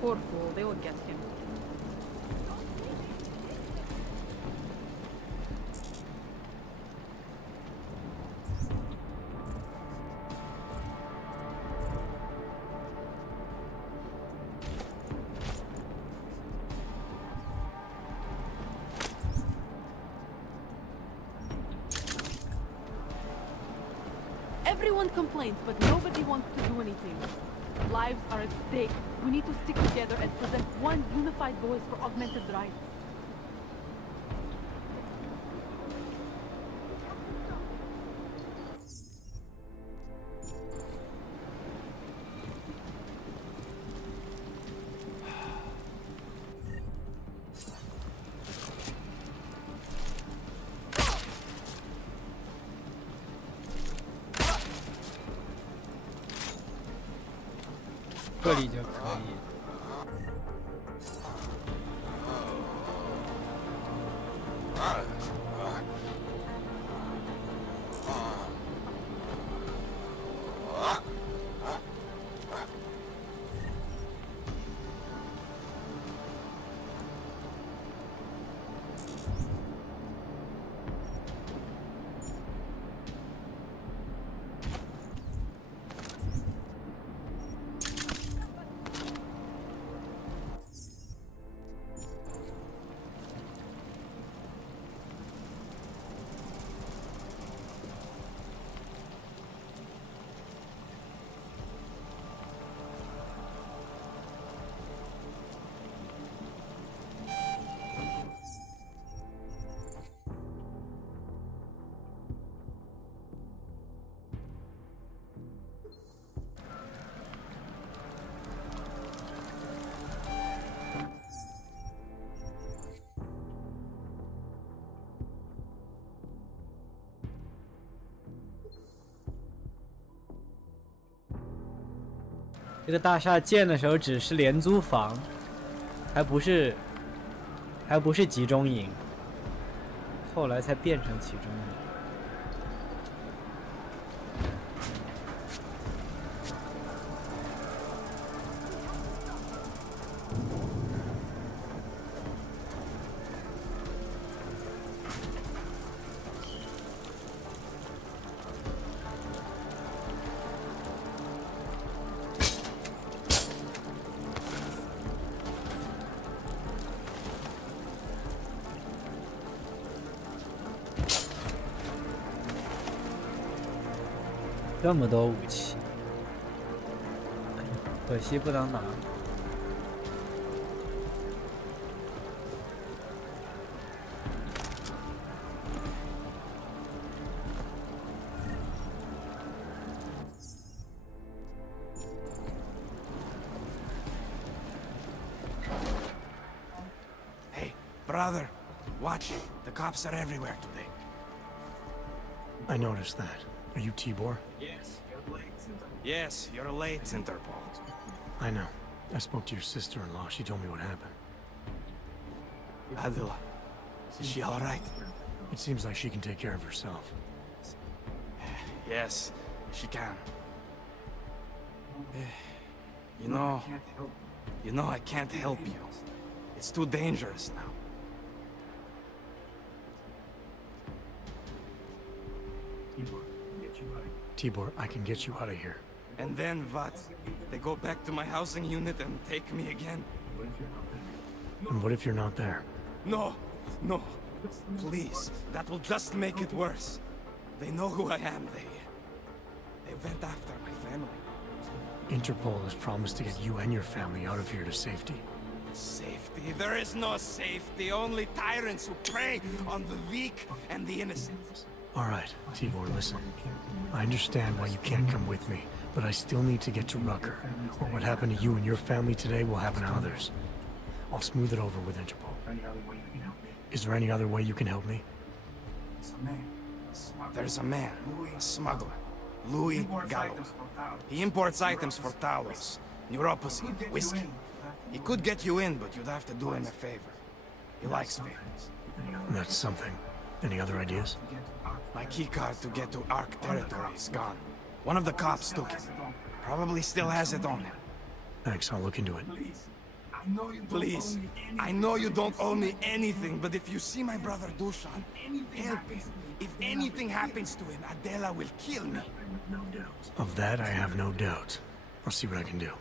Poor fool, they will get him. Everyone complains, but nobody wants to do anything. Lives are at stake. We need to stick together and present one unified voice for augmented rights.这里就可以。这个大厦建的时候只是廉租房，还不是集中营，后来才变成集中营。这么多武器，可惜不能拿。Hey, brother, watch it. The cops are everywhere today. I noticed that. Are you Tibor? Yes, you're late, Interpol. I know. I spoke to your sister-in-law. She told me what happened. Adela, is she all right? It seems like she can take care of herself. Yes, she can. You know, I can't help you. It's too dangerous now. Tibor, I can get you out of here. And then what? They go back to my housing unit and take me again? And what if you're not there? No, no. Please, that will just make it worse. They know who I am. They went after my family. Interpol has promised to get you and your family out of here to safety. Safety? There is no safety. Only tyrants who prey on the weak and the innocent. All right, Tibor, listen. I understand why you can't come with me, but I still need to get to Rucker, or what happened to you and your family today will happen to others. I'll smooth it over with Interpol. Is there any other way you can help me? There's a man, a smuggler, Louis Gallo. He imports items for Talos, neuropathy, whiskey. He could get you in, but you'd have to do him a favor. He likes favors. That's something. Any other ideas? My keycard to get to Ark territory is gone. One of the cops took it. Probably still has it on him. Thanks, I'll look into it. Please, I know you don't owe me anything, but if you see my brother Dusan, help him. If anything happens to him, Adela will kill me. Of that, I have no doubt. I'll see what I can do.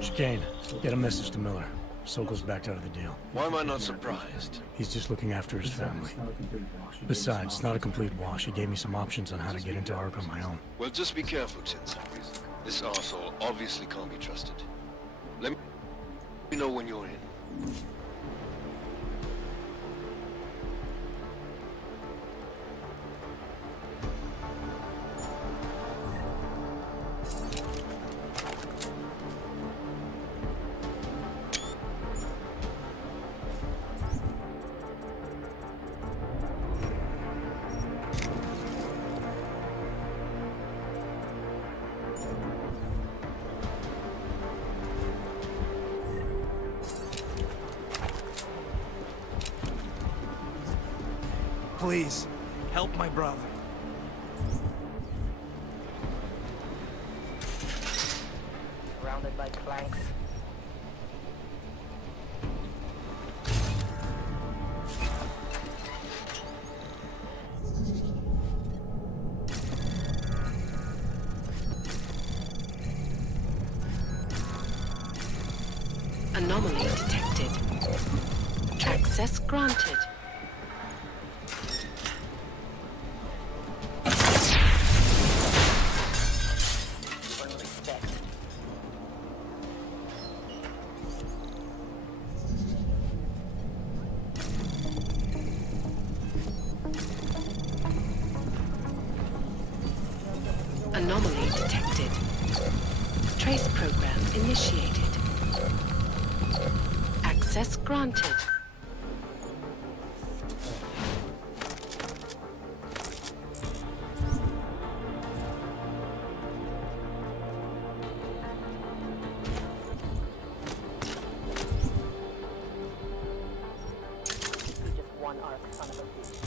Chicane, get a message to Miller. Sokol's backed out of the deal. Why am I not surprised? He's just looking after his family. Besides, it's not a complete wash. He gave me some options on how to get into Ark on my own. Well, just be careful, Jensen. This arsehole obviously can't be trusted. Let me know when you're in. Please, help my brother. Surrounded by planks. Anomaly detected. Access granted. Anomaly detected. Trace program initiated. Access granted. Just one arc, son of a bitch.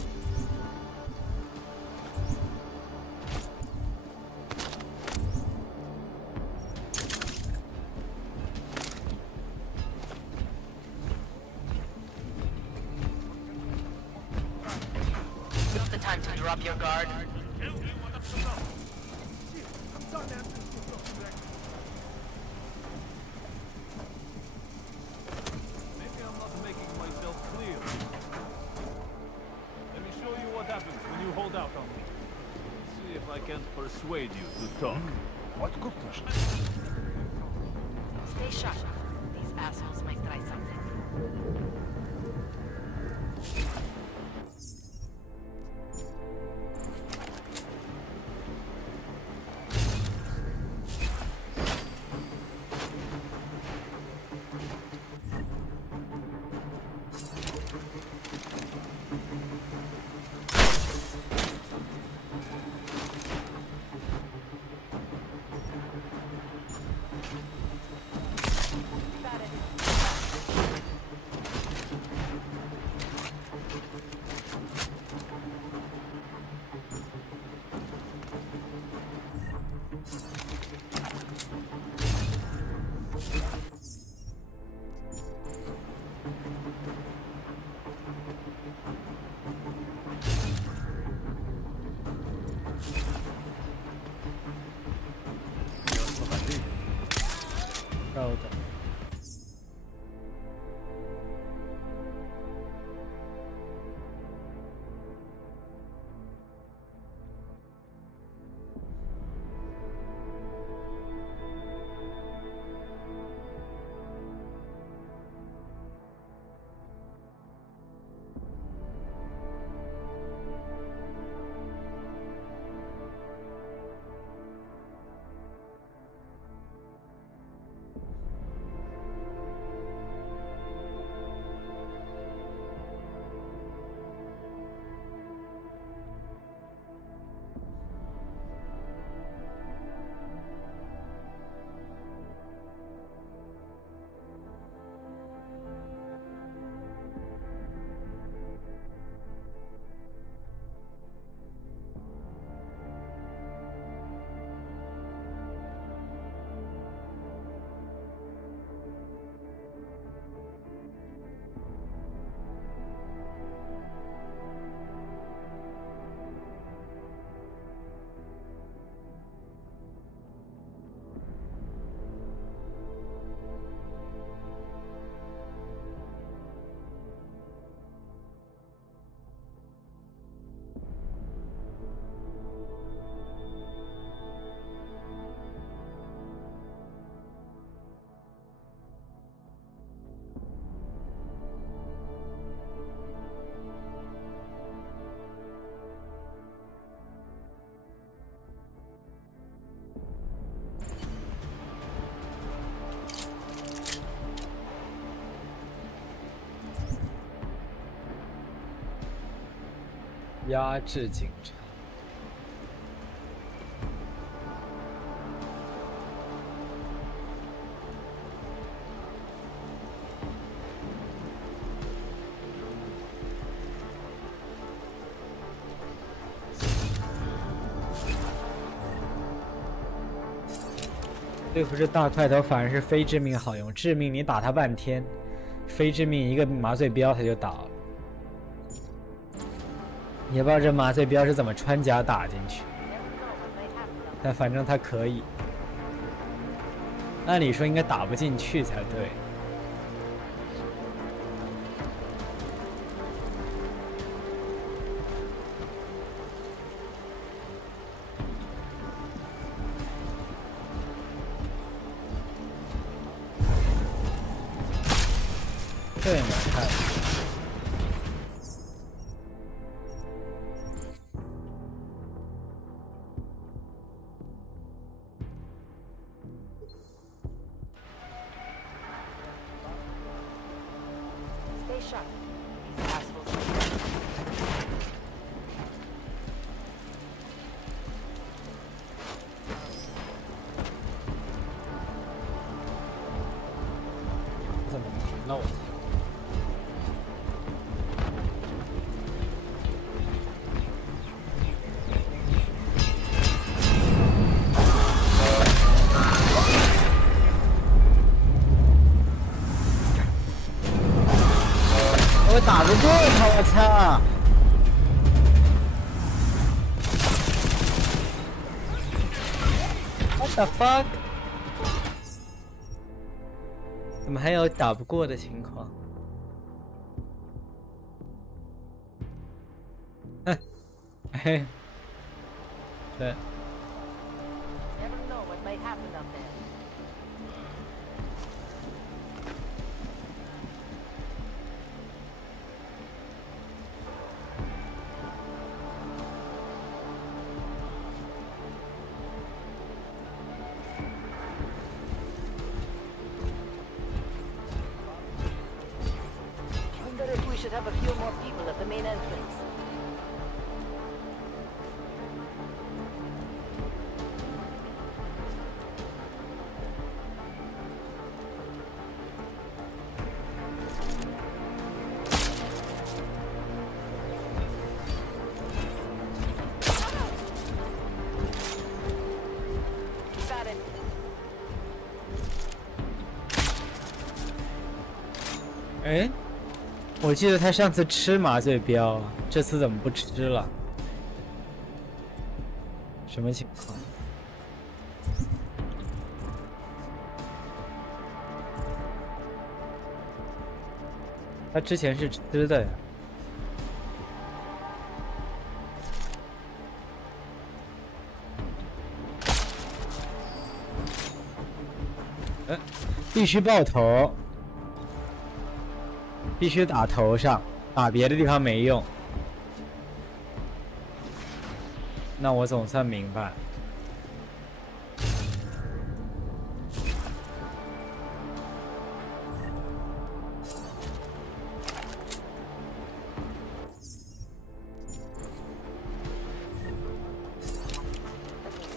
Time to drop your guard. Maybe I'm not making myself clear. Let me show you what happens when you hold out on me. See if I can persuade you to talk. What goodness? Stay sharp. These assholes might try something. 高的。压制警察。对付这大块头反而是非致命好用，致命你打他半天，非致命一个麻醉镖他就倒了。也不知道这麻醉镖是怎么穿甲打进去，但反正他可以。按理说应该打不进去才对。这也没看。怎么停了我？我打不过他，我操！What the fuck？ 怎么还有打不过的情况？嘿，对。Should have a few more people at the main entrance. Got it. 哎。我记得他上次吃麻醉镖，这次怎么不吃了？什么情况？它之前是吃的呀。必须爆头，必须打头上，打别的地方没用。那我总算明白。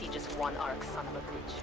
See just one arc, son of a bitch.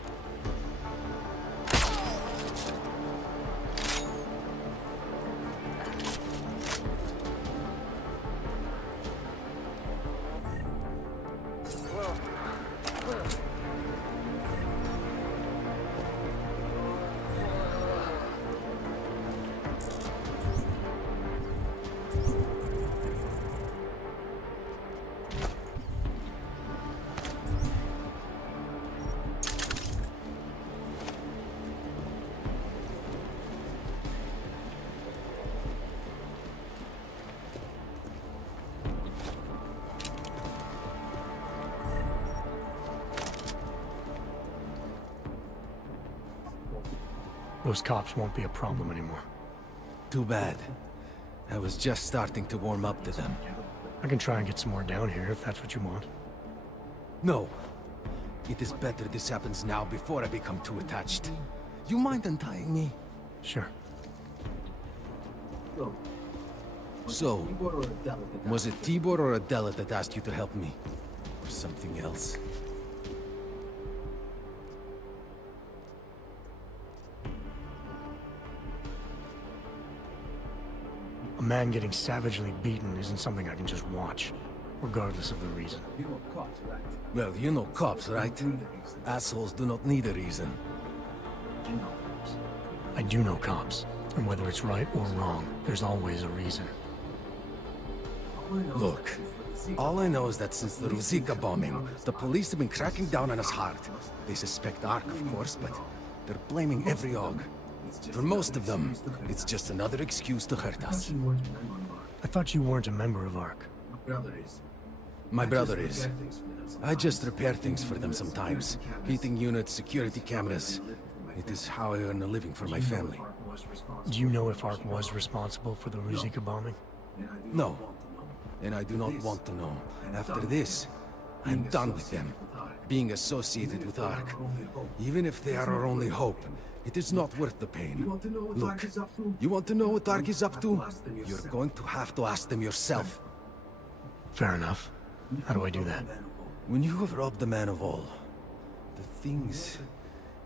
Those cops won't be a problem anymore. Too bad. I was just starting to warm up to them. I can try and get some more down here if that's what you want. No. It is better this happens now before I become too attached. You mind untying me? Sure. So, was it Tibor or Adela that asked you to help me? Or something else? A man getting savagely beaten isn't something I can just watch, regardless of the reason. Well, you know cops, right? Assholes do not need a reason. I do know cops, and whether it's right or wrong, there's always a reason. Look, all I know is that since the Ruzicka bombing, the police have been cracking down on us hard. They suspect Ark, of course, but they're blaming every AUG. For most of them, it's just another excuse to hurt us. I thought you weren't a member of ARC. My brother is. I just repair things for them sometimes. Heating units, security cameras. It is how I earn a living for my family. Do you know if ARC was responsible for the Ruzicka bombing? No. And I do not want to know. After this, I'm done with them. Being associated with ARC. Even if they are our only hope, it is not worth the pain. Look, you want to know what ARC is up to? You're going to have to ask them yourself. Fair enough. How do I do that? When you have robbed the man of all, the things...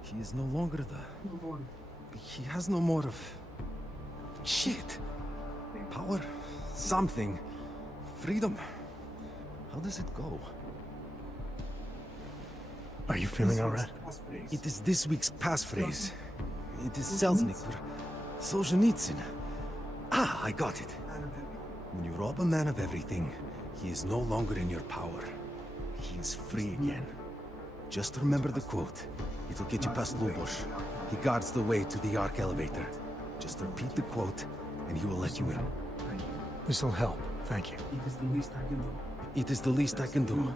He is no longer the... He has no more of... Shit. Power. Something. Freedom. How does it go? Are you feeling alright? It is this week's passphrase. It is Selznick or Solzhenitsyn. Ah, I got it. When you rob a man of everything, he is no longer in your power. He is free again. Just remember the quote. It'll get you past Lubosh. He guards the way to the Ark elevator. Just repeat the quote, and he will let you in. This'll help, thank you. It is the least I can do. It is the least I can do.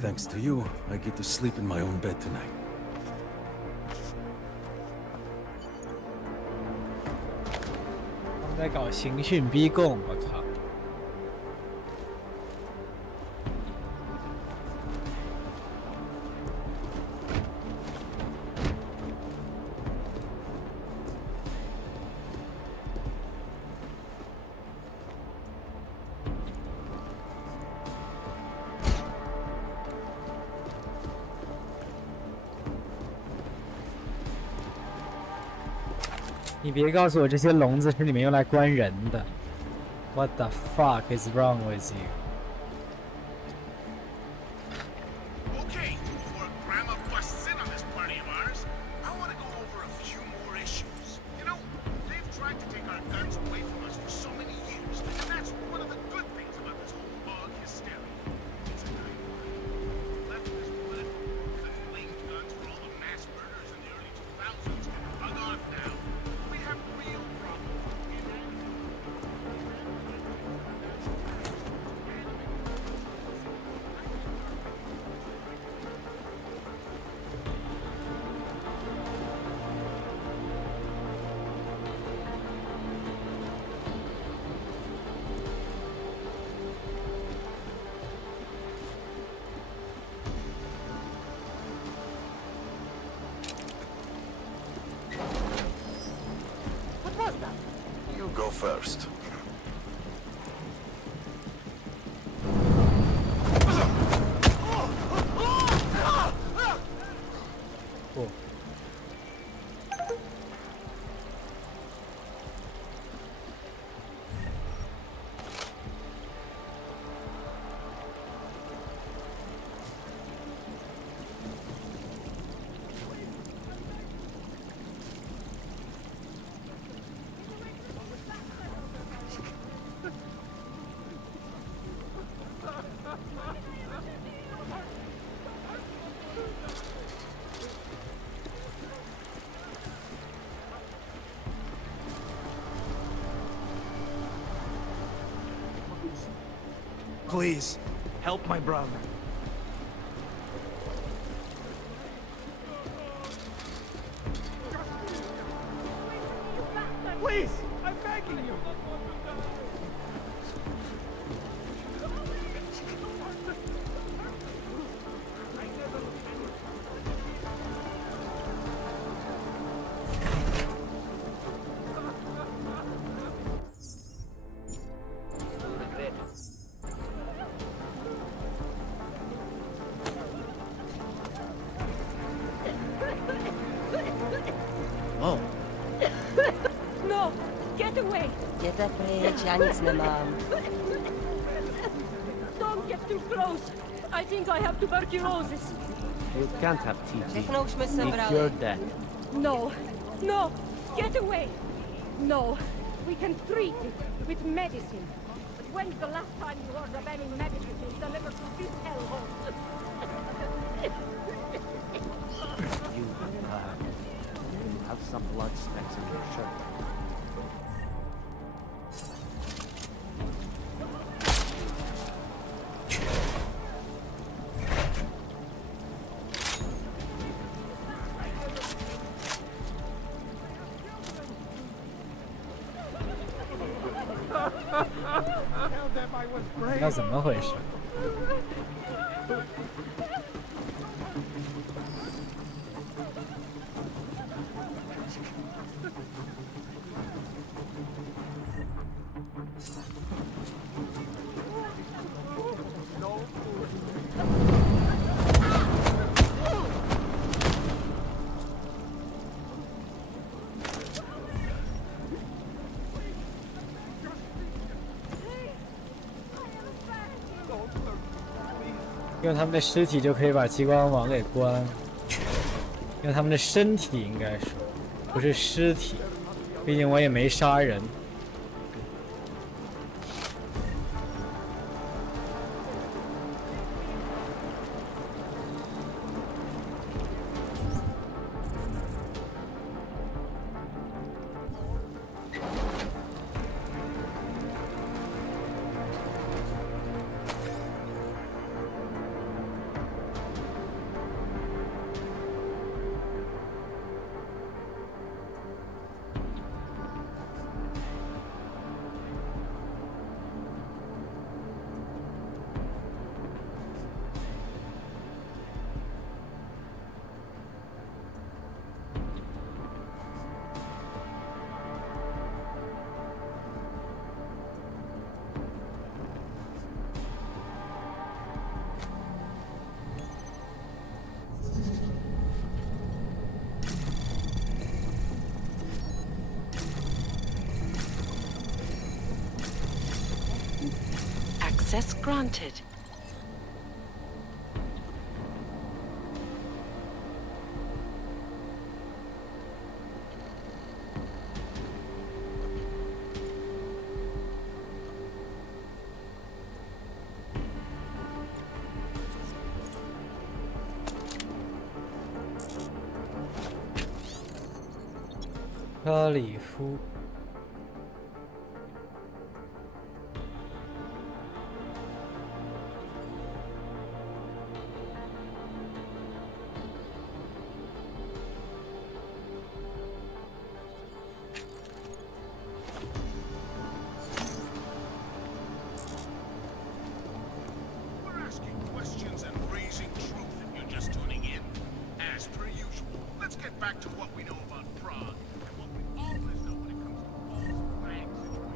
Thanks to you, I get to sleep in my own bed tonight. 他们在搞刑讯逼供，我靠！你别告诉我这些笼子是里面用来关人的。What the fuck is wrong with you? Okay, before Grandma busts in on this party of ours, I want to go over a few more issues. You know, they've tried to take our guns away from us for so many years, and that's one of the good things about this whole AUG hysteria. It's a nightmare. Leftist political groups that blamed guns for all the mass murders in the early 2000s can bug off now. We have real problems. go first. Please, help my brother. Please, I'm begging you. Oh. No! Get away! Jděte pryč, já nic nemám. Don't get too close. I think I have tuberculosis. You can't have TT. Všechno už jsme sebrali. You're dead. No, no, get away. No, we can treat it with medicine. But when's the last time you heard of any medicine delivered to this hellhole? You have some blood specks in your shirt. Them I was brave. 那怎么回事？用他们的尸体就可以把激光网给关，用他们的身体应该说，不是尸体，毕竟我也没杀人。Access granted.科里夫。Back to what we know about Prague, and what we always know when it comes to false flags.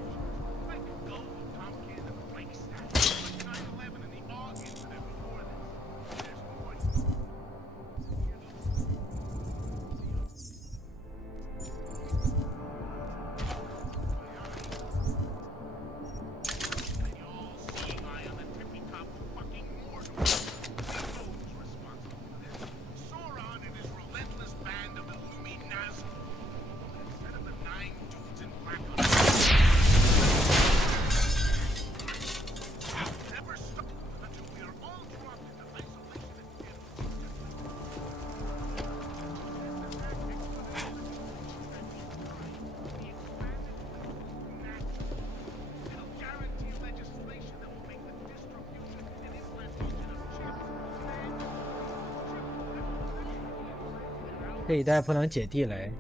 这一代不能解地雷。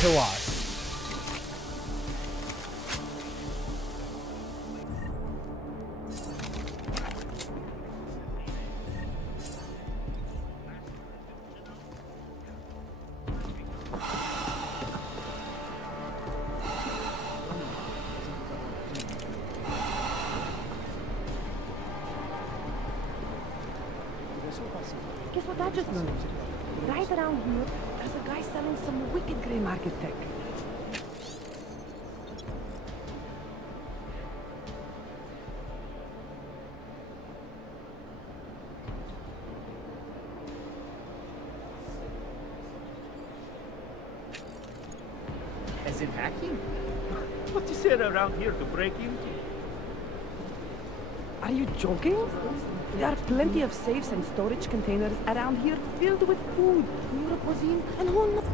是瓦斯。Guess what I just noticed? Right around here, there's a guy selling some wicked grey market tech. As in hacking? What is there around here to break into? Are you joking? There are plenty of safes and storage containers around here filled with food, Euro cuisine, and who knows?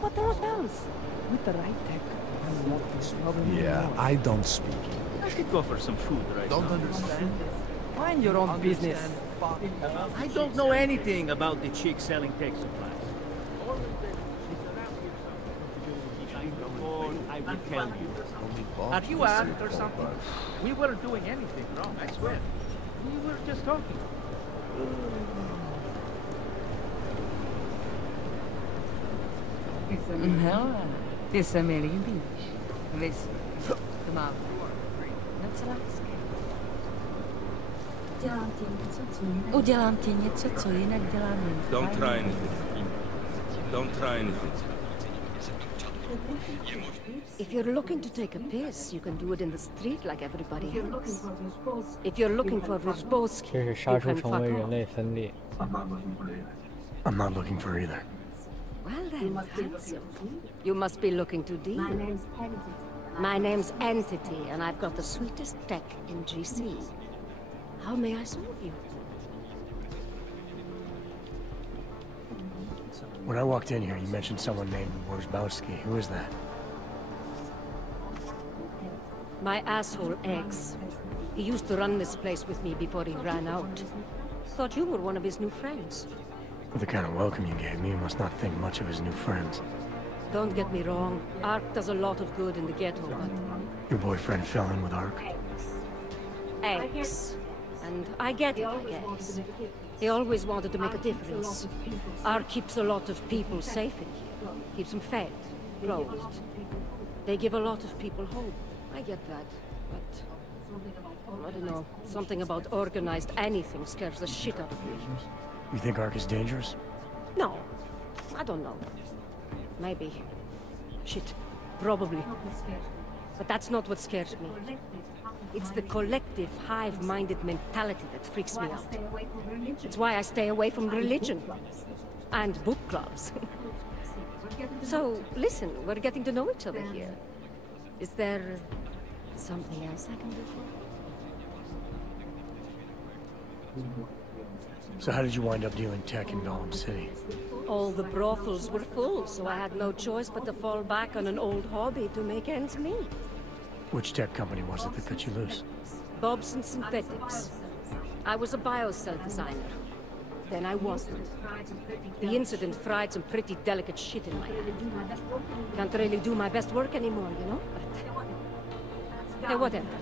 What else? With the right tech. Yeah, I don't speak. I could go for some food right Don't now. understand. Mind your own business. I don't know anything about the chick selling tech supplies. I will tell you. Are you asked or something? We weren't doing anything wrong, I swear. We were just talking. No, ty se mi líbíš. Vys, to má docela hezké. Udělám ti něco, co jinak dělám jen. Don't try anything. Don't try anything. If you're looking to take a piss, you can do it in the street like everybody else. If you're looking for Verbowski, 这是杀出重围人类分裂。 I'm not looking for either. Well then, handsome. You must be looking too deep. My name's Entity, and I've got the sweetest tech in GC. How may I serve you? When I walked in here, you mentioned someone named Worzbowski. Who is that? My asshole ex. He used to run this place with me before he ran out. Thought you were one of his new friends. With the kind of welcome you gave me, you must not think much of his new friends. Don't get me wrong. Ark does a lot of good in the ghetto, but... Your boyfriend fell in with Ark? Ex. And I get it, I guess. He always wanted to make a difference. Ark keeps a lot of people safe in here. Keeps them fed, clothed. They give a lot of people hope. I get that, but... I don't know. Something about organized anything scares the shit out of me. You think Ark is dangerous? No. I don't know. Maybe. Shit. Probably. But that's not what scares me. It's the collective, hive-minded mentality that freaks me out. It's why I stay away from religion. And book clubs. So, listen, we're getting to know each other here. Is there something else I can do for you? So how did you wind up dealing tech in Golem City? All the brothels were full, so I had no choice but to fall back on an old hobby to make ends meet. Which tech company was it that cut you loose? Bobson Synthetics. I was a biocell designer. Then I wasn't. The incident fried some pretty delicate shit in my head. Can't really do my best work anymore, you know? But... Hey, whatever.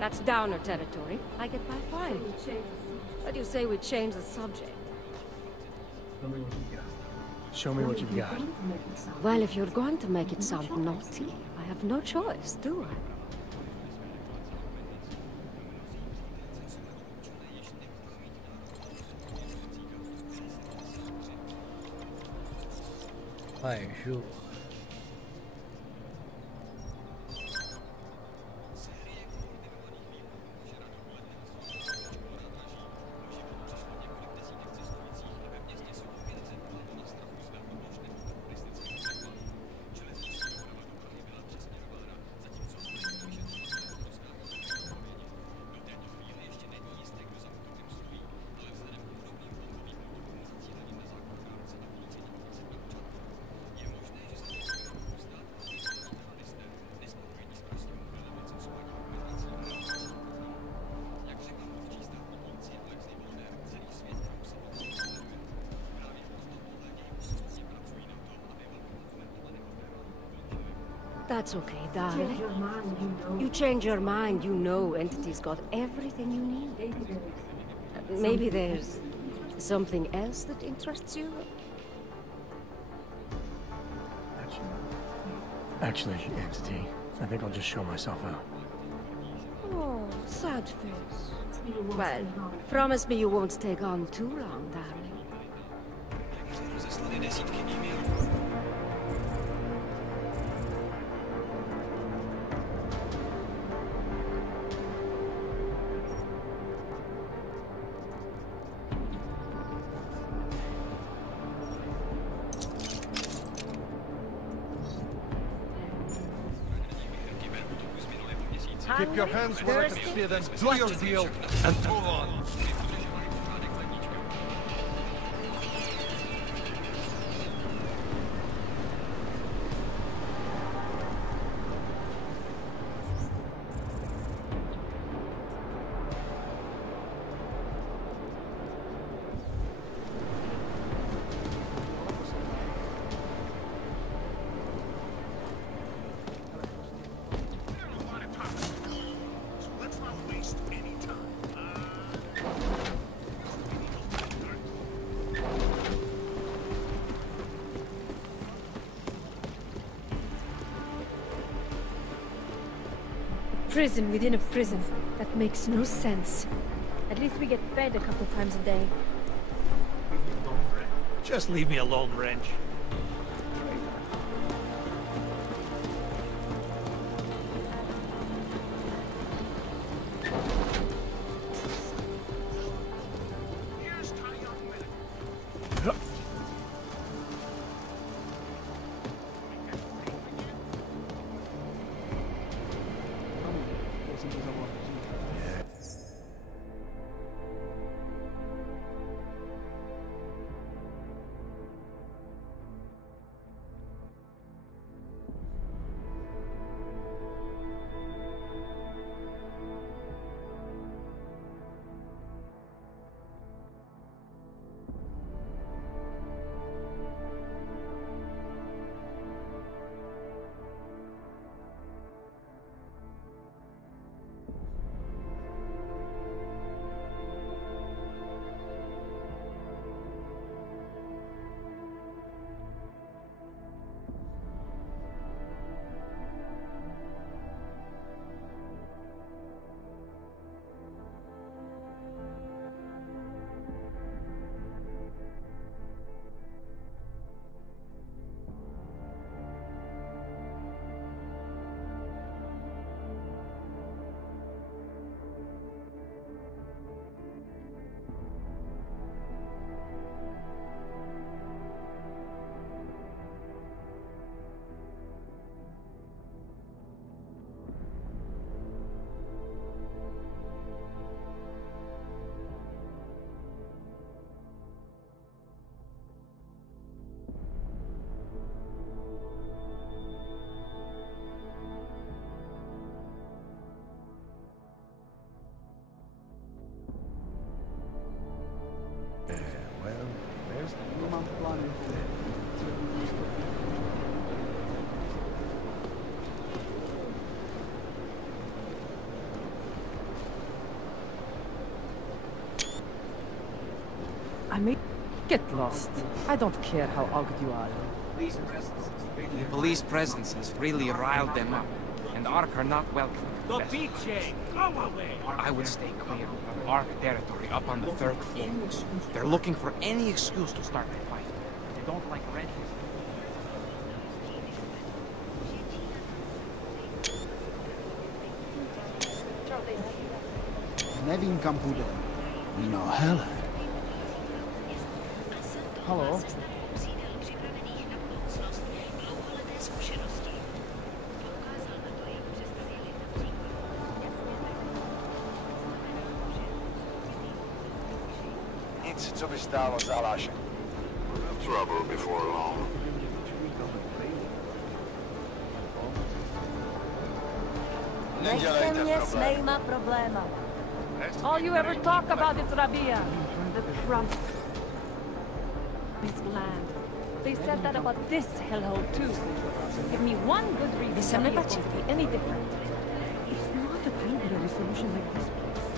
That's downer territory. I get by fine. How do you say we change the subject? Show me what you've got. Well, if you're going to make it sound naughty, I have no choice, do I? 快入。That's okay, darling. You change your mind, you know Entity's got everything you need. Maybe there's something else that interests you? Actually, Entity, I think I'll just show myself out. Oh, sad face. Well, promise me you won't take on too long, darling. Keep your hands where I can see them. Do your deal and move on. Prison within a prison. That makes no sense. At least we get fed a couple times a day. Just leave me alone, Wrench. I may get lost. I don't care how ugly you are. The police presence has really riled them up, and Ark are not welcome. The beach, go away! I would stay clear of Ark territory up on the 3rd floor. They're looking for any excuse to start a fight. They don't like wrenches. Nevin Kampude. No hell. Hello. Nic, co by stálo za Aláše. Trouble before long. Nechte mě s mýma probléma. All you ever talk about is Rabia. The Trump. This land. They said that about this hellhole too. Give me one good reason why it won't be any different. It's not a temporary solution like this place.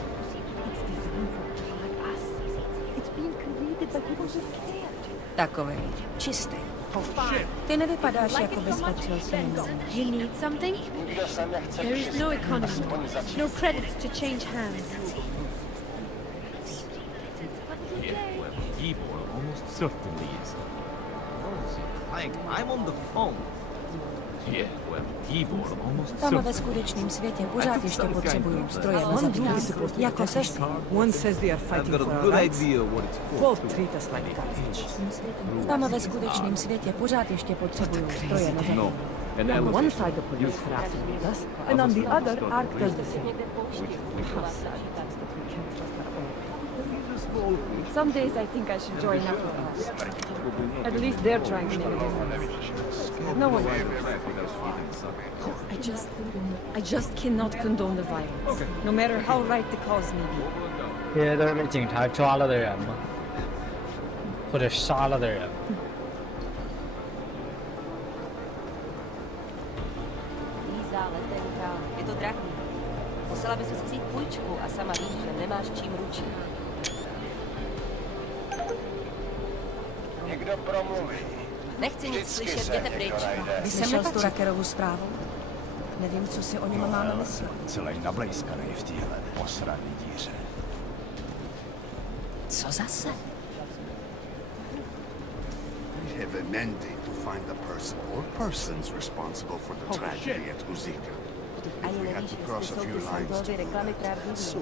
It's designed for people like us. It's being created by people who care. Takovej, čistý. Oh, fine. Ty nevypadáš jako bezpečil si. You need something? There is no economy, no credits to change hands. Ybor almost certainly is. Hank, I'm on the phone. Yeah, well, Ybor almost Tam ve skutečném světě pořád ještě potřebují stroje na zabíjení. Jako seš. One says they are fighting for our rights. Both treat us like garbage. Tam ve skutečném světě pořád ještě potřebují stroje na zabíjení. On one side the police harassing us, and on the other, Ark does the same. Some days I think I should join up with us. At least they're trying to make a difference. No one. I just cannot condone the violence, no matter how right the cause may be. 这些都是被警察抓了的人吗？或者杀了的人？ Je to drahý. Musela by se vzít půjčku a sama víš, že nemáš čím ručit. Někdo promluví. Nechci nic slyšet, jděte pryč. Vy slyšel tu Rakerovu zprávu? Nevím, co si o něm máme myslet. Celý nablejskanej v téhle posraný díře. Co zase? I have a mandate to find the person or persons responsible for the tragedy at Uzika. If we had to cross a few lines to do that, so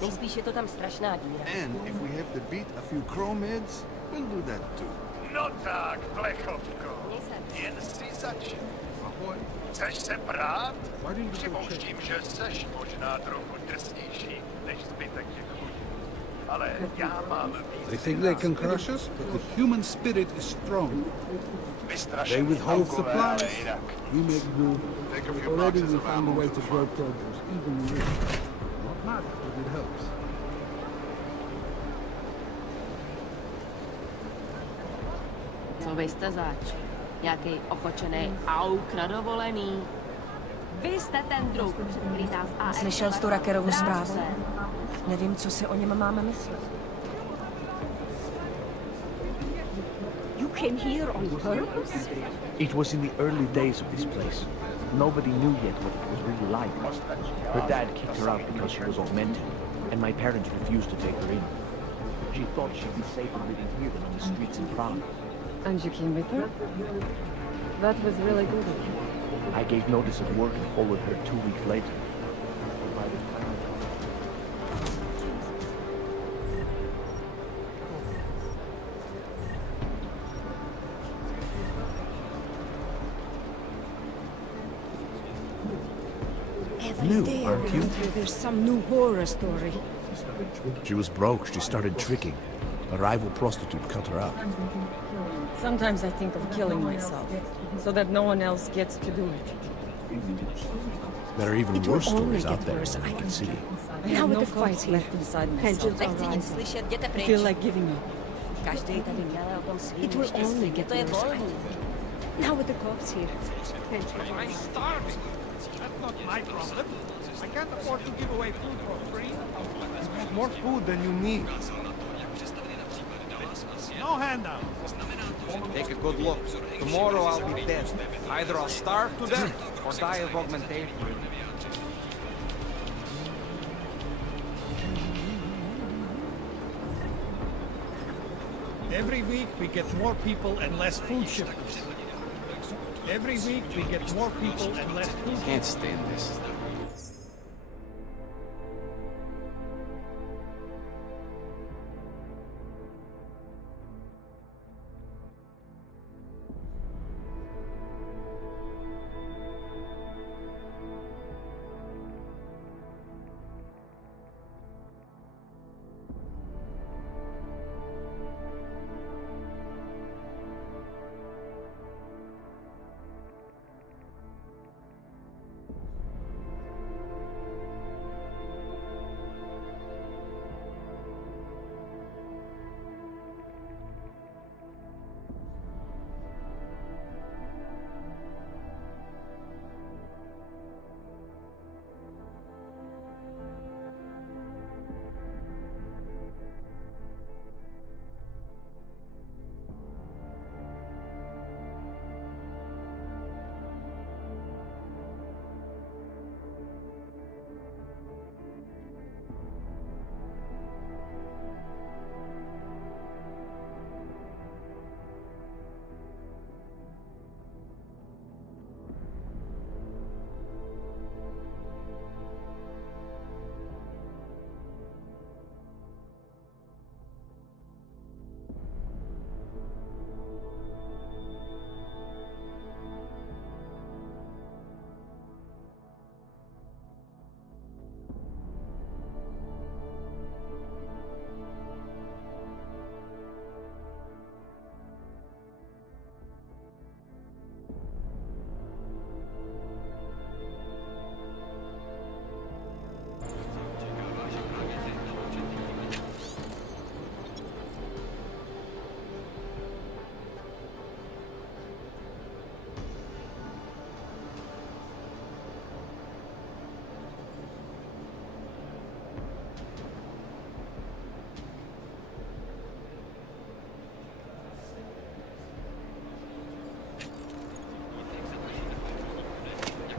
nejspíš je to tam strašná díra. And if we have to beat a few chromids, we'll do that too. No tak, plechovko. Jen si začal. Chceš se brát? Připouštím, že seš možná trochu drsnější než zbytek těch chudí. Ale já mám They think they can crush us, but the human spirit is strong. They withhold supplies, we make do. Already we found a way to grow produce, even in this. Not much, but it helps. Co vy jste zač? Jaký okočený auk na dovolený? Vy jste ten druh, který nás AS... Slyšel jsi tu Rakerovu zprávu? Nevím, co si o něm máme myslet. You came here on purpose? It was in the early days of this place. Nobody knew yet what it was really like. Her dad kicked her out because she was augmented, and my parents refused to take her in. She thought she'd be safer living here than on the streets in Prague. And you came with her? That was really good of you. I gave notice at work and followed her 2 weeks later. Every day aren't you? There's some new horror story. She was broke. She started tricking. A rival prostitute cut her out. Sometimes I think of killing myself, so that no one else gets to do it. There are even worse stories out there, as I can see. I have no fight left inside myself. I feel like giving up. It will only get worse. Now with the cops here. I'm starving. That's not my problem. I can't afford to give away food for free. You have more food than you need. No handouts. Take a good look. Tomorrow I'll be dead. Either I'll starve to death or die of augmentation. Every week we get more people and less food shipments. Every week we get more people and less food. Can't stand this.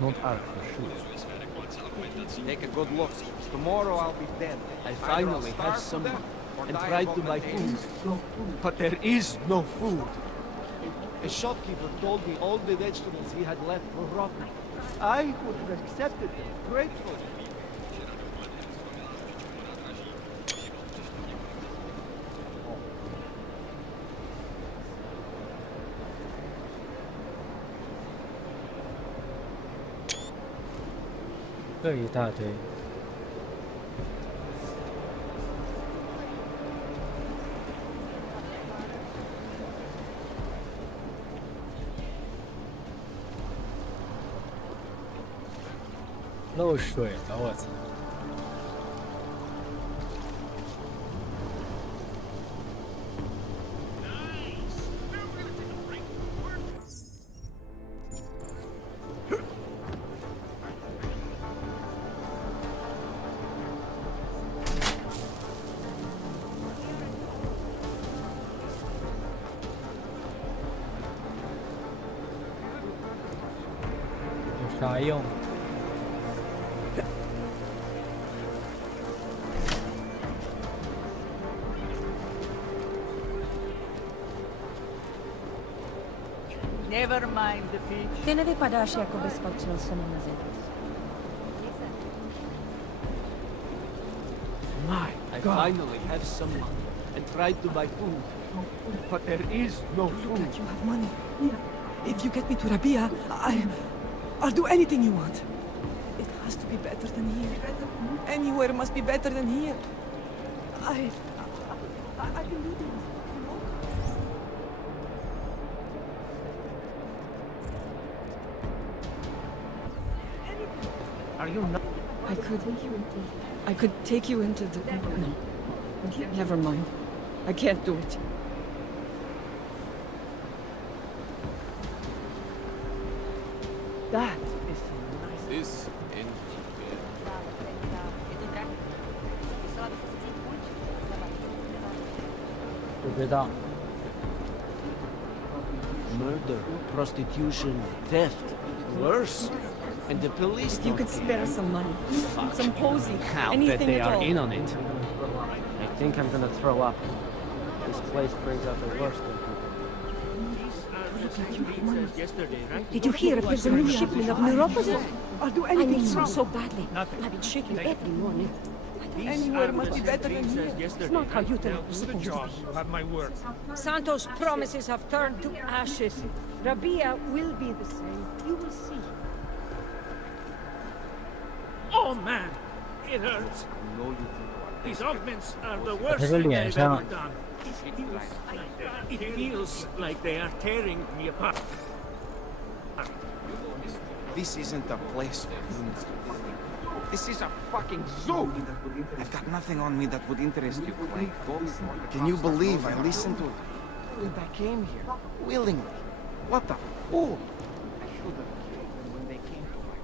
not hard for sure. Take a good look. Tomorrow I'll be dead. I finally have someone and tried to buy food, but there is no food. A shopkeeper told me all the vegetables he had left were rotten. I would have accepted them, grateful.这一大堆。漏水了，我操！有啥用？ Never mind the peach. Ty nevypadáš, jako bys patřil sem na zem. I finally have someone and tried to buy food, but there is no food. Look like you have money. If you get me to Rabia, I'll do anything you want. It has to be better than here. Anywhere must be better than here. I can do this. Are you not? I could take you into the... No. Never mind. I can't do it. That is nice. This Murder, prostitution, theft, worse. And the police. If you could spare some money, some posy, I'll anything bet they at are all. in on it. I think I'm gonna throw up. This place brings out the worst in people. Did you hear if there's a new shipment of neuropathy? I'll do I anything need you some want. so badly. I've been shaking every morning. Anywhere must be better than here. It's not how you tell us supposed to be. You have my word. Santos' promises have turned to ashes. Rabia will be the same. You will see. Oh man, it hurts. These augments are the worst thing I've ever done. It feels like they are tearing me apart. This isn't a place for humans. This is a fucking zoo! I've got nothing on me that would interest you, Clay. Can you believe I listened to... I came here, willingly. What the fool! I should have killed them when they came to my...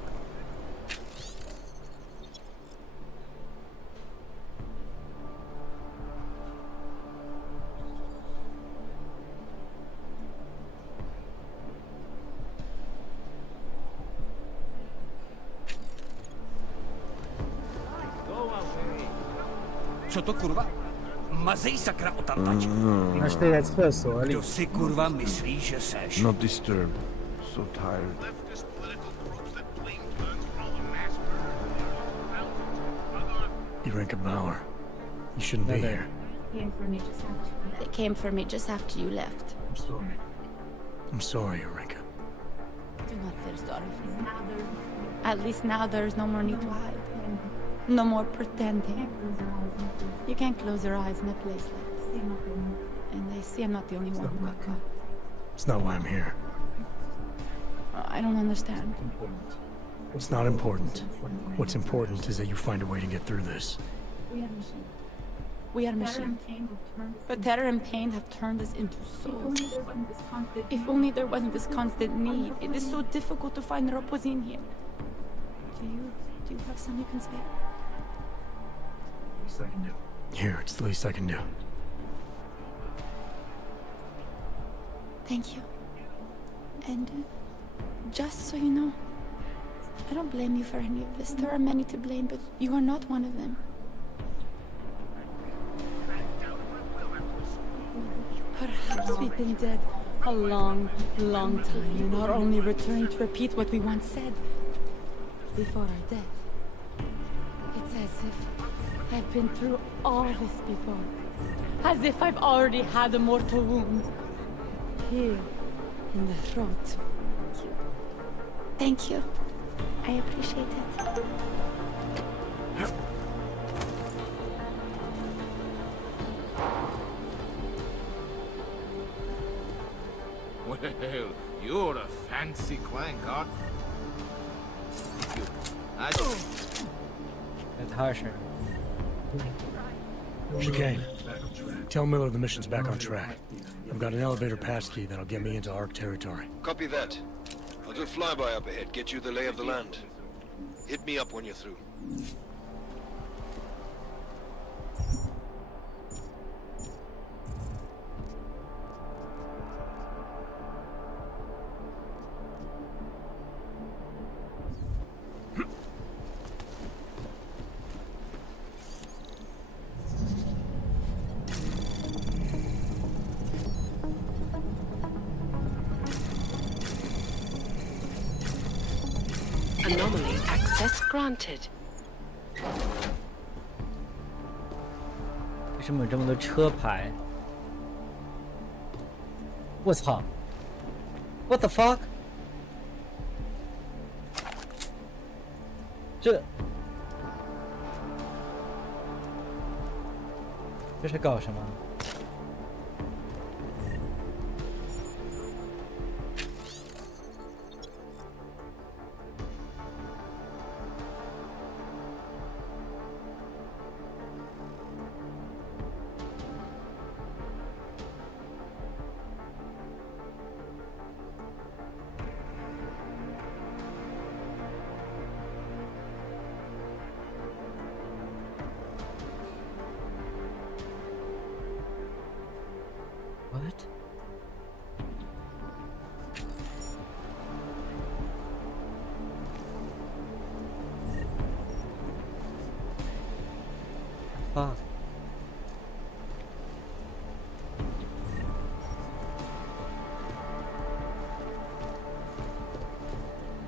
Co to kurwa? Mazej sakra otamtať. Máš teď espresso, ali? Kdo si kurva myslí, že seš? Not disturbed. So tired. Eureka Bauer. You shouldn't be here. They came for me just after you left. I'm sorry. I'm sorry, Eureka. Do not feel sorry for me. At least now there is no more need to hide. No more pretending. You can't close your eyes in a place like this. And I see I'm not the only one who got caught. It's not why I'm here. I don't understand. It's not important. What's important is that you find a way to get through this. We are machines. But terror and pain have turned us into souls. If only there wasn't this constant need. It is so difficult to find Roposin here. Do you have some you can spare? Here, it's the least I can do. Thank you. And just so you know, I don't blame you for any of this. There are many to blame, but you are not one of them. Perhaps we've been dead a long, long time and are only returning to repeat what we once said before our death. It's as if I've been through all this before. As if I've already had a mortal wound. Here, in the throat. Thank you. I appreciate it. Well, you're a fancy clank, aren't you? Chicane. Tell Miller the mission's back on track. I've got an elevator passkey that'll get me into ARC territory. Copy that. I'll do a flyby up ahead, get you the lay of the land. Hit me up when you're through. Anomaly access granted. 为什么有这么多车牌？我操 ！What the fuck？ 这是搞什么？ What? Fuck.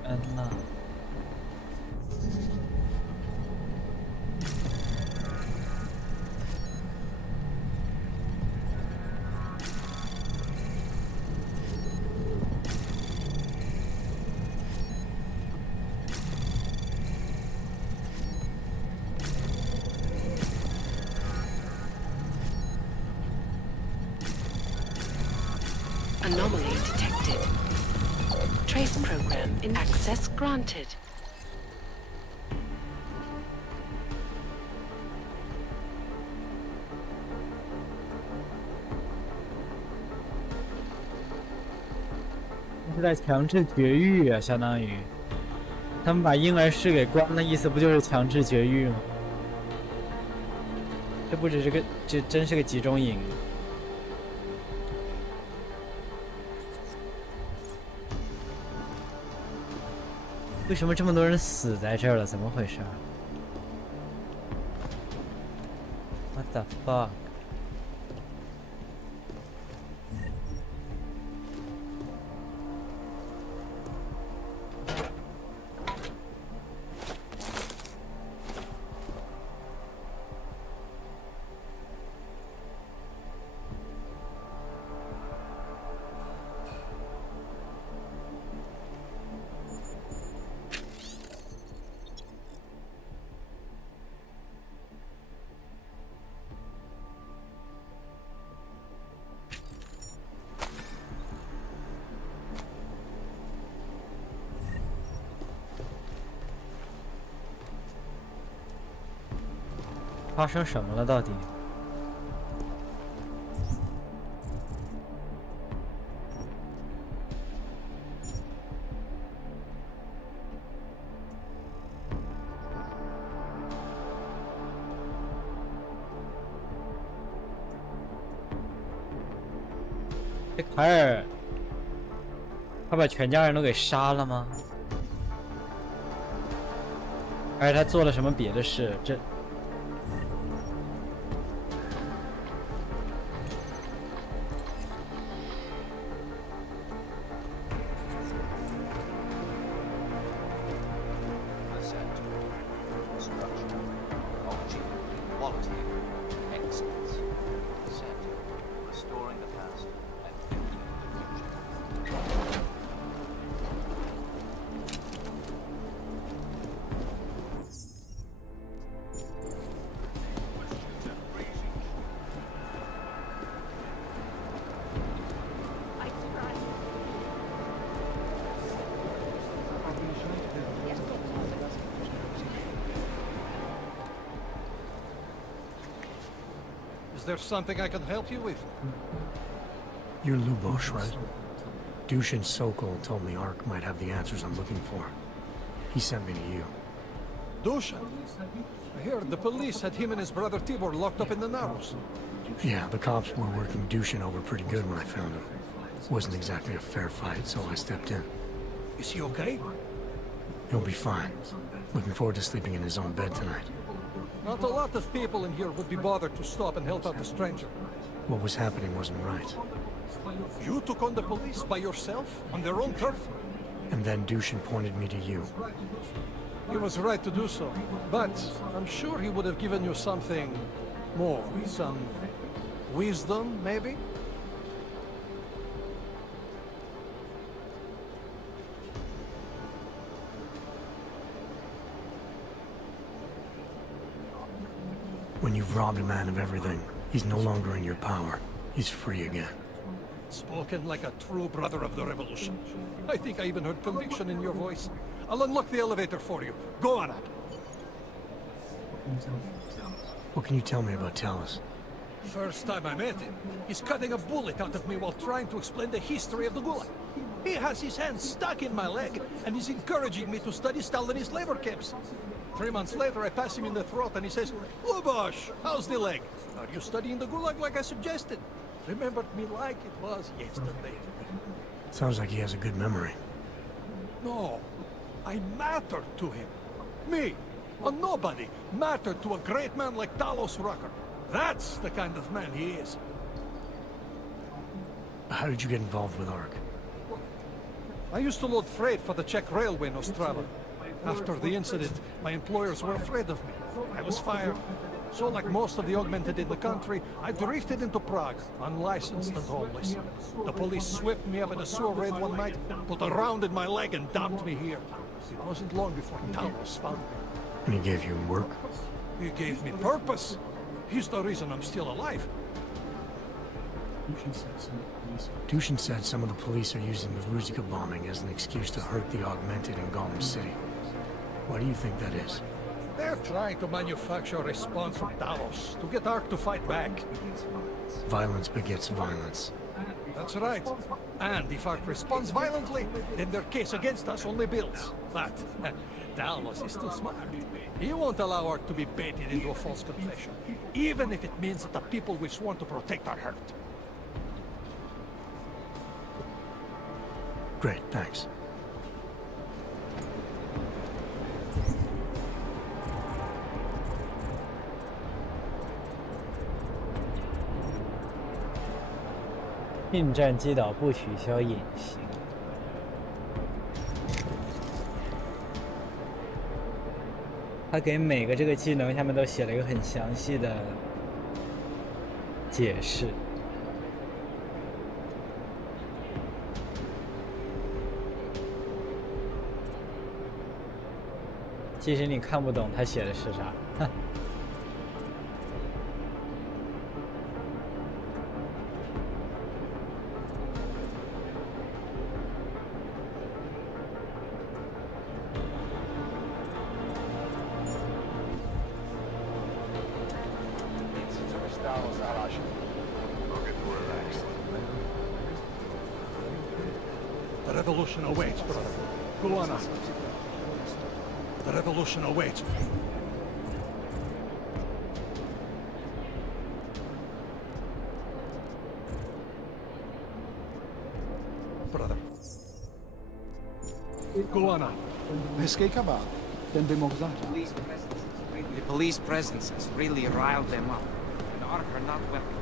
And now. Anomaly detected. Trace program in access granted. This 是在强制绝育啊，相当于他们把婴儿室给关了，意思不就是强制绝育吗？这不只是个，这真是个集中营。 为什么这么多人死在这儿了？怎么回事 ？What the fuck？ 发生什么了？到底？这凯尔，他把全家人都给杀了吗？而且他做了什么别的事？这。 Is there something I can help you with? You're Lubosh, right? Dushin Sokol told me Ark might have the answers I'm looking for. He sent me to you. Dushin? I heard the police had him and his brother Tibor locked up in the Narrows. Yeah, the cops were working Dushin over pretty good when I found him. Wasn't exactly a fair fight, so I stepped in. Is he okay? He'll be fine. Looking forward to sleeping in his own bed tonight. Not a lot of people in here would be bothered to stop and help out the stranger. What was happening wasn't right. You took on the police by yourself, on their own turf? And then Dushin pointed me to you. He was right to do so, but I'm sure he would have given you something more. Some wisdom, maybe? When you've robbed a man of everything, he's no longer in your power. He's free again. Spoken like a true brother of the revolution. I think I even heard conviction in your voice. I'll unlock the elevator for you. Go on up. What can you tell me about Talos? First time I met him, he's cutting a bullet out of me while trying to explain the history of the Gulag. He has his hand stuck in my leg, and he's encouraging me to study Stalinist labor camps. 3 months later, I pass him in the throat, and he says, "Lubosh, how's the leg? Are you studying the Gulag like I suggested? Remembered me like it was yesterday." Sounds like he has a good memory. No, I mattered to him. Me, a nobody, mattered to a great man like Talos Rucker. That's the kind of man he is. How did you get involved with Ark? I used to load freight for the Czech railway in Ostrava. After the incident, my employers were afraid of me. I was fired. So like most of the augmented in the country, I drifted into Prague, unlicensed and homeless. The police swept me up in a sewer raid one night, put a round in my leg and dumped me here. It wasn't long before Talos found me. And he gave you work? He gave me purpose. He's the reason I'm still alive. Dushin said some of the police are using the Ruzika bombing as an excuse to hurt the augmented in Gotham City. Why do you think that is? They're trying to manufacture a response from Talos to get Ark to fight back. Violence begets violence. That's right. And if Ark responds violently, then their case against us only builds. But Talos is too smart. He won't allow Ark to be baited into a false confession, even if it means that the people we've sworn to protect are hurt. Great, thanks. "应战击倒不取消隐形。他给每个这个技能下面都写了一个很详细的解释。即使你看不懂他写的是啥，哼。The revolution awaits, brother. Go on up. The revolution awaits. Brother. Go on up. Escape cabal. The police presence has really riled them up. The Ark are not welcome.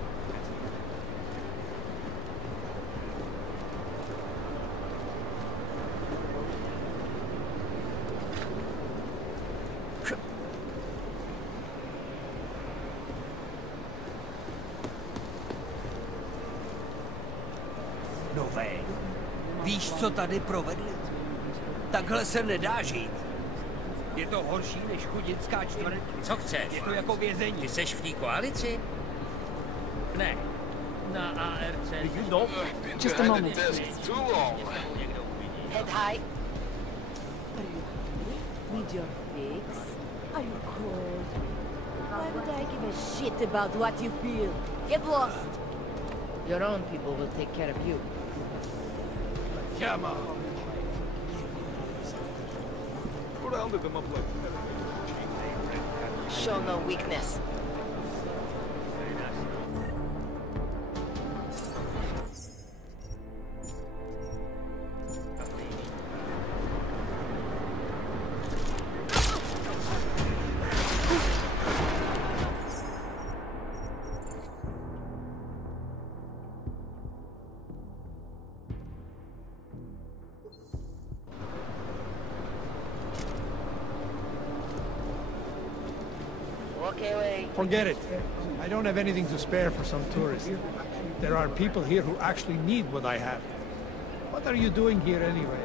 Nové, víš, co tady provedli? Takhle se nedá žít. Je to horší než chudická čtvrť. Co chceš? Je to jako vězení. Ty seš v té koalici? Ne. Na ARC. No. Just a moment. Head high. Are you hungry? Need your fix? Are you cold? Why would I give a shit about what you feel? Get lost. Your own people will take care of you. Come on. Rounded them up like Show no weakness. Forget it. I don't have anything to spare for some tourists. There are people here who actually need what I have. What are you doing here anyway?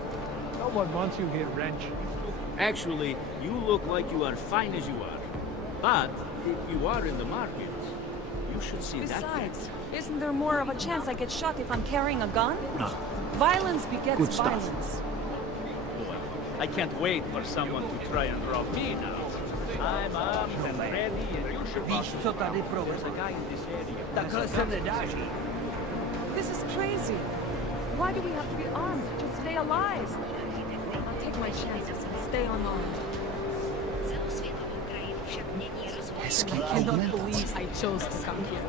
No one wants you here, Wrench. Actually, you look like you are fine as you are. But if you are in the market, you should see that. Besides, isn't there more of a chance I get shot if I'm carrying a gun? No. Violence begets Good stuff. violence. Well, I can't wait for someone to try and rob me now. I'm armed and ready, and you should be so that they progress a guy in this area. This is crazy. Why do we have to be armed? Just stay alive. I'll take my chances and stay unarmed. I cannot believe I chose to come here.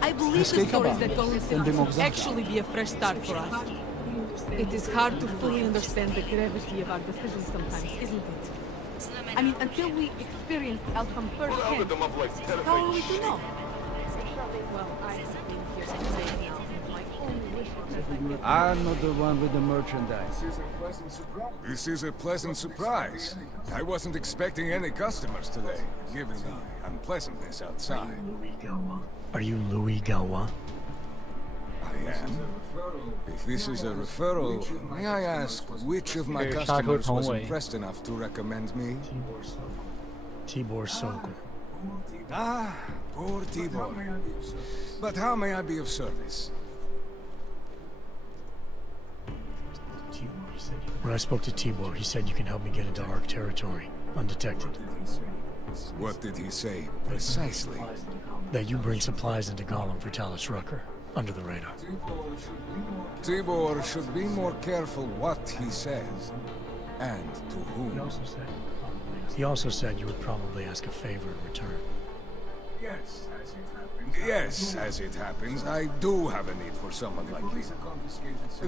I believe the stories that don't listen actually be a fresh start for us. It is hard to fully understand the gravity of our decisions sometimes, isn't it? I mean, until we experience the outcome firsthand, how are we to know? Well, I have been here today now. My only wish is I'm not the one with the merchandise. This is a pleasant surprise. I wasn't expecting any customers today, given the unpleasantness outside. Are you Louis Galwa? I am. If this is a referral, may I ask which of my customers was impressed enough to recommend me? Tibor Sokol. Ah, poor Tibor. But how may I be of service? When I spoke to Tibor, he said you can help me get into Ark territory, undetected. What did he say, precisely? That you bring supplies into Gollum for Talos Rucker, under the radar. Tibor should be more careful what he says, and to whom. He also said you would probably ask a favor in return. Yes, as it happens, I do have a need for someone like you.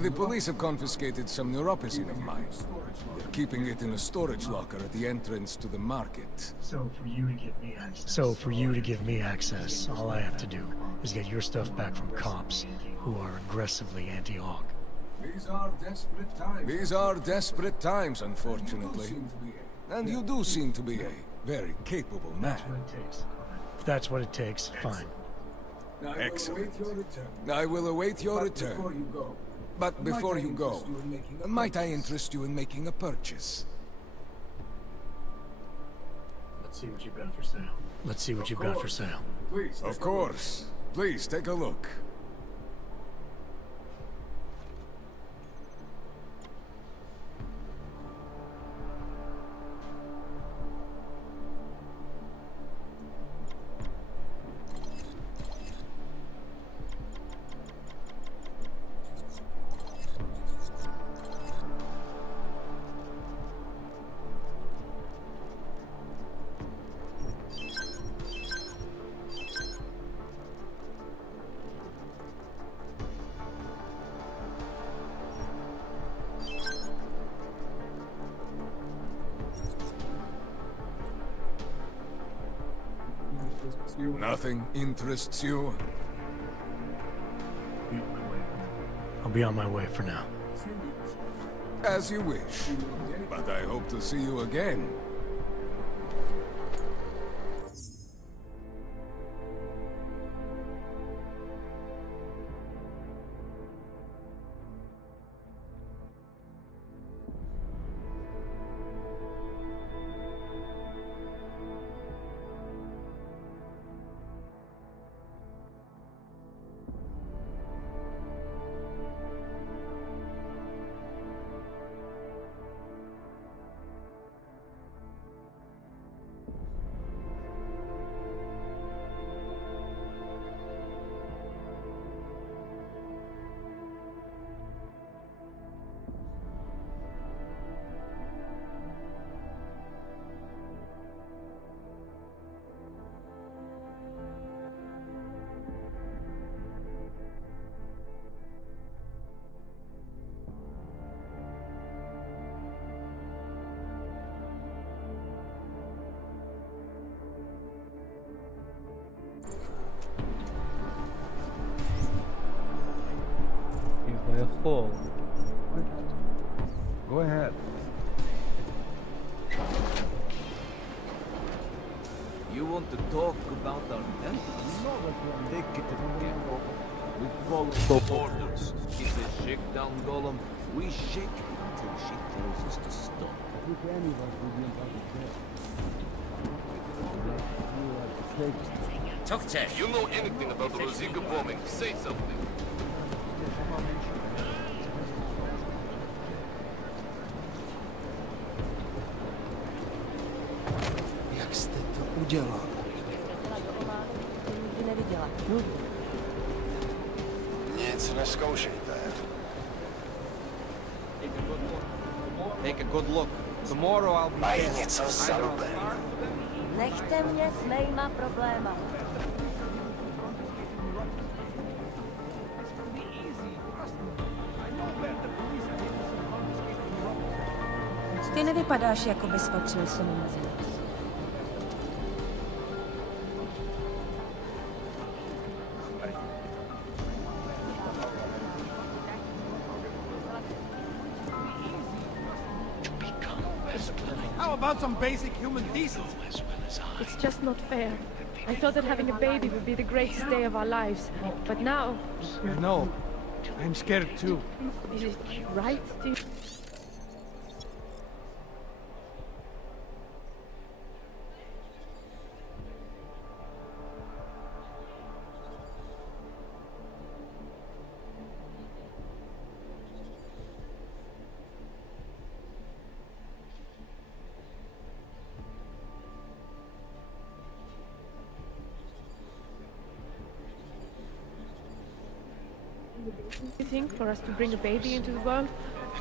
The police have confiscated some neuropacine of mine. They're keeping it in a storage locker at the entrance to the market. So for you to give me access, all I have to do is get your stuff back from cops who are aggressively anti-Aug. These are desperate times, unfortunately. And you do seem to be a very capable man. If that's what it takes, fine. Excellent. I will await your return. But before you go, might I interest you in making a purchase? Let's see what you've got for sale. Let's see what you've got for sale. Of course. Please take a look. Nothing interests you? I'll be on my way for now. As you wish. But I hope to see you again. Go ahead. You want to talk about our men? Take it and we follow the orders. If they shake down Golem, we shake until she tells us to stop. You know anything about the Rosika bombing? Say something. Jak jste to udělal? Nic neskoušejte. Take a good look. Tomorrow I'll be Mají něco za rubem. Nechte mě s mýma probléma. Ty nevypadáš, jako bys patřil sem mezi nás. How about some basic human decency? It's just not fair. I thought that having a baby would be the greatest day of our lives, but now... No, I'm scared too. Is it right? Do you... You think for us to bring a baby into the world?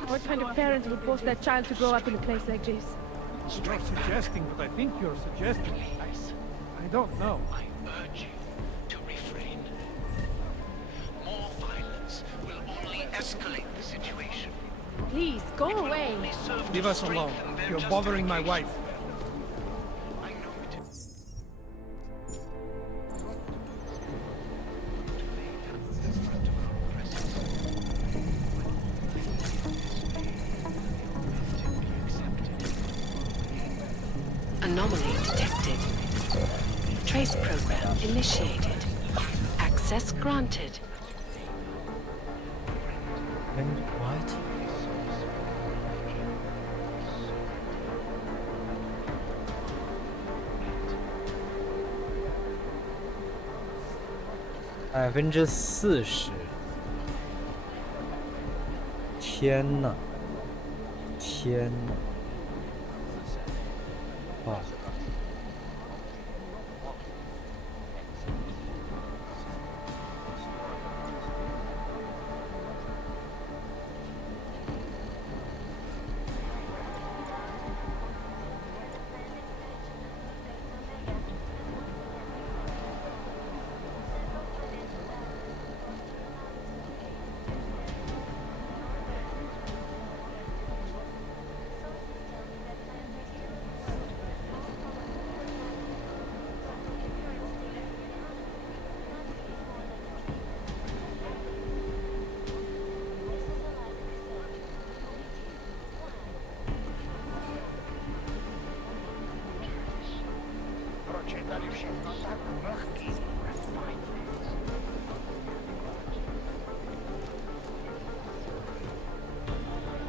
What kind of parents would force their child to grow up in a place like this? You're suggesting what I think you're suggesting. I don't know. I urge you to refrain. More violence will only escalate the situation. Please, go away. Leave us alone. You're bothering my wife. Anomaly detected. Trace program initiated. Access granted. And what? %40。天呐！天呐！哇！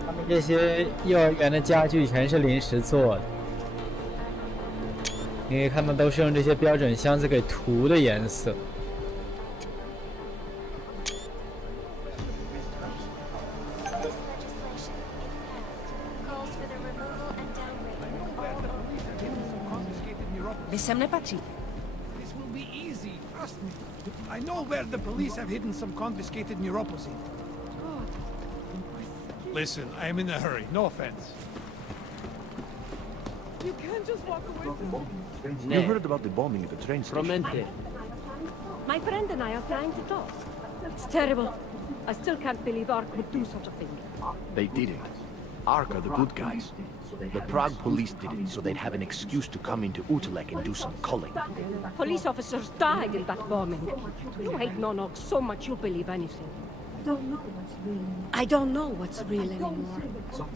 他们这些幼儿园的家具全是临时做的，你可以看到都是用这些标准箱子给涂的颜色。This will be easy, trust me. I know where the police have hidden some confiscated neuropos in. Listen, I am in a hurry. No offense. You can't just walk away from me. You heard about the bombing at the train station? My friend and I are trying to talk. It's terrible. I still can't believe Ark would do such a thing. They didn't. Ark are the good guys. The Prague police did it so they'd have an excuse to come into Utulek and do some culling. Police officers died in that bombing. You hate Nonog so much you'll believe anything. I don't know what's real anymore.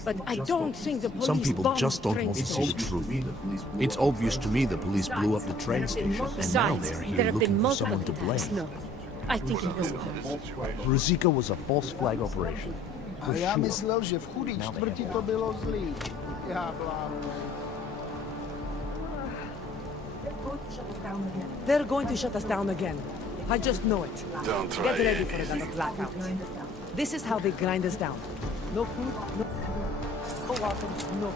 But I don't think the police Some people bombed just don't train want to see the station. truth. It's obvious to me the police blew up the train station, and now Besides, they're there here have looking been for multiple someone to attacks. blame. No, I think it was us. Ruzika was a false flag operation. A já myslel, že v chudý čtvrti to bylo zlý. Já blámu. They're going to shut us down again. I just know it. Don't try Get ready it for easy. another blackout. This is how they grind us down. No food, no weapons, no...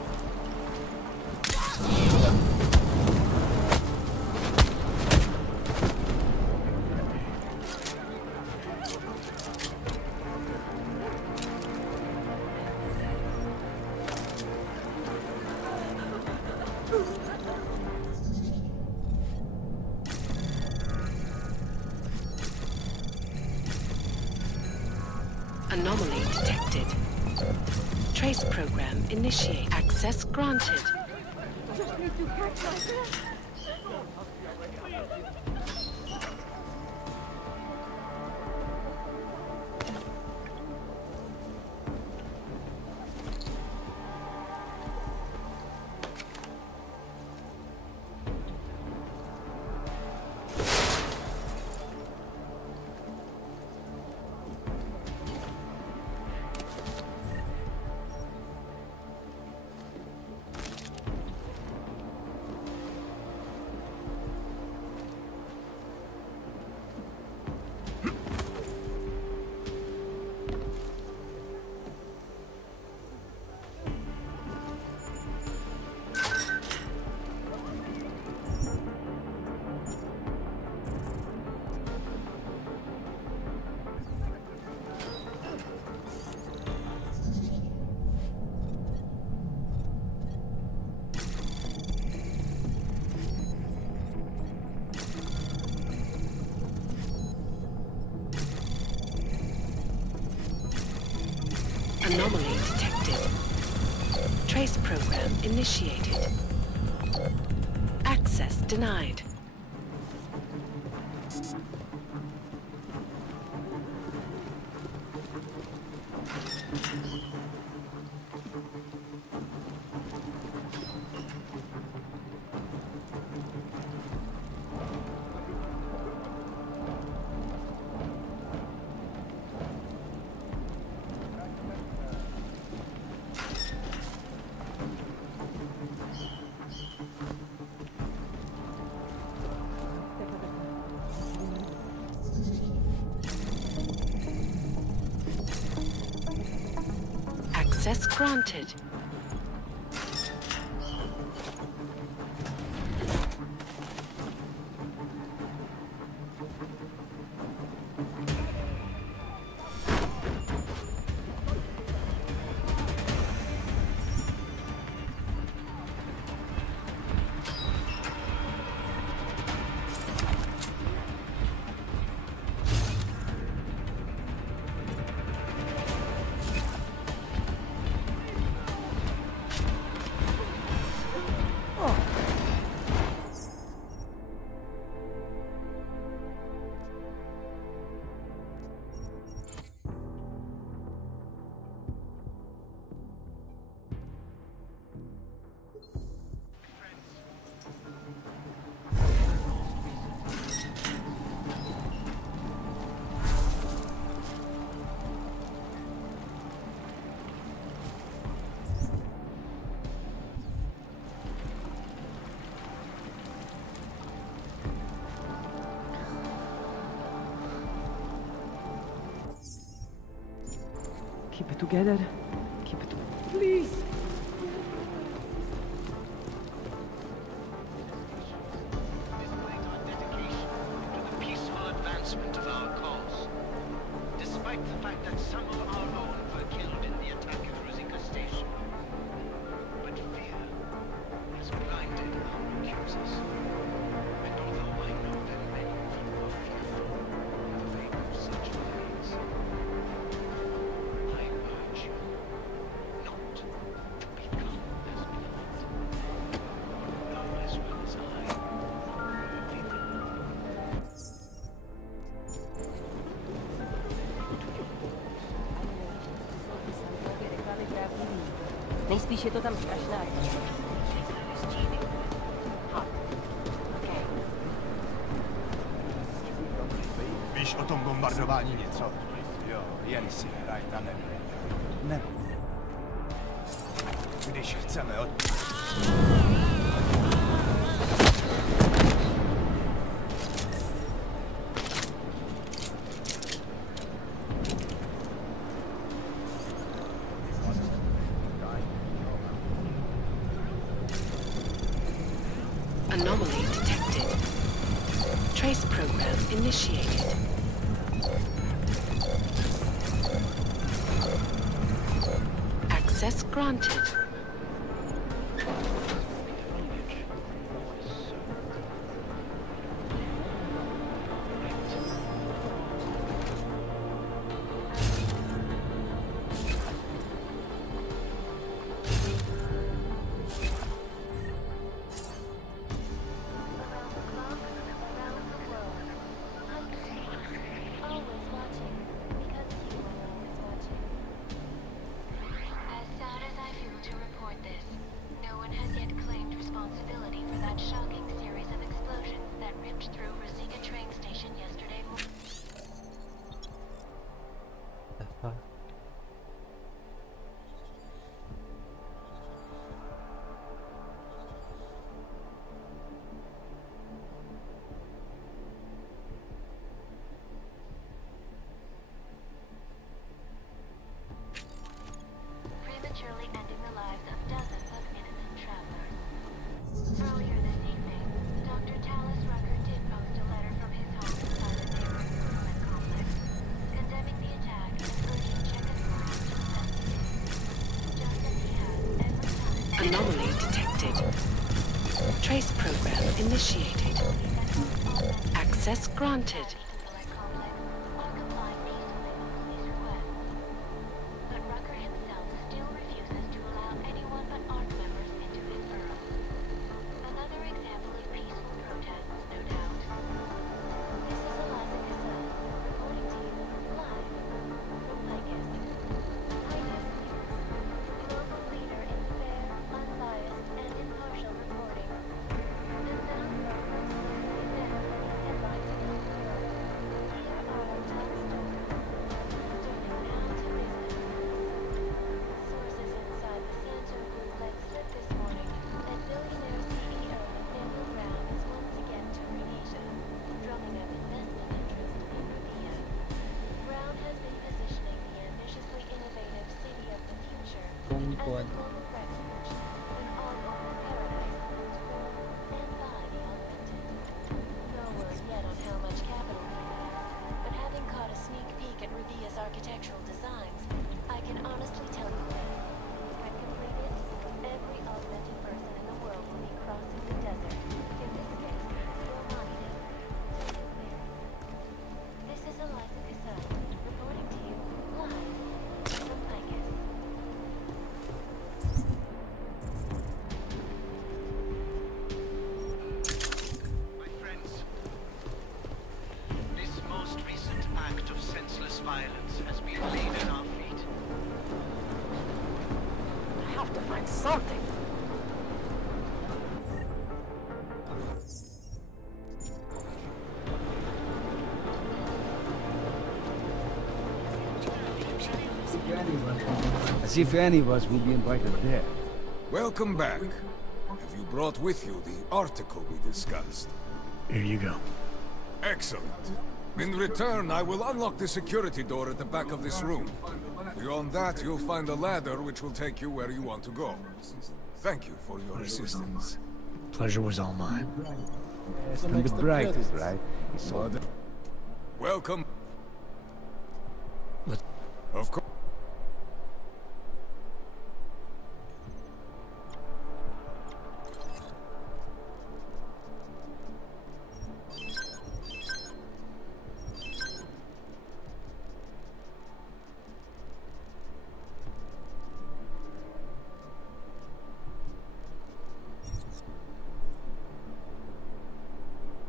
Anomaly detected. Trace program initiate. Access granted. Just need to catch my breath. Anomaly detected. Trace program initiated. Access denied. Access granted. Keep it together. Keep it please. Advancement of our cause. Despite the fact that some of our own were killed in the attack at Rosika Station. But fear has blinded our accusers. And although I know that many of you are fearful in the wake of such ways, I urge you not to become as blind. You know as well as I. Nejspíš je to tam strašná. Víš o tom bombardování něco? Jo, jen si hraj na nebi. Nebo. Když chceme od... Anomaly detected. Trace program initiated. Access granted. Prematurely ending the lives of dozens of innocent travelers. Earlier this evening, Dr. Talis Rucker did post a letter from his home inside the neighboring apartment complex, condemning the attack and urging Czechoslovakia to investigate. Just as he has every time. Anomaly detected. Trace program initiated. Access granted. Architectural designs, I can honestly tell you this. When completed, every augmented person in the world will be crossing the desert. In this case, will not even. This is Eliza Cassell, reporting to you live from Vegas. My friends, this most recent act of senseless violence has been laid at our feet. I have to find something. As if any of us will be invited there. Welcome back. Have you brought with you the article we discussed? Here you go. Excellent. In return, I will unlock the security door at the back of this room. Beyond that, you'll find a ladder which will take you where you want to go. Thank you for your assistance. Pleasure was all mine. And the bright is right. Welcome. Let's... Of course.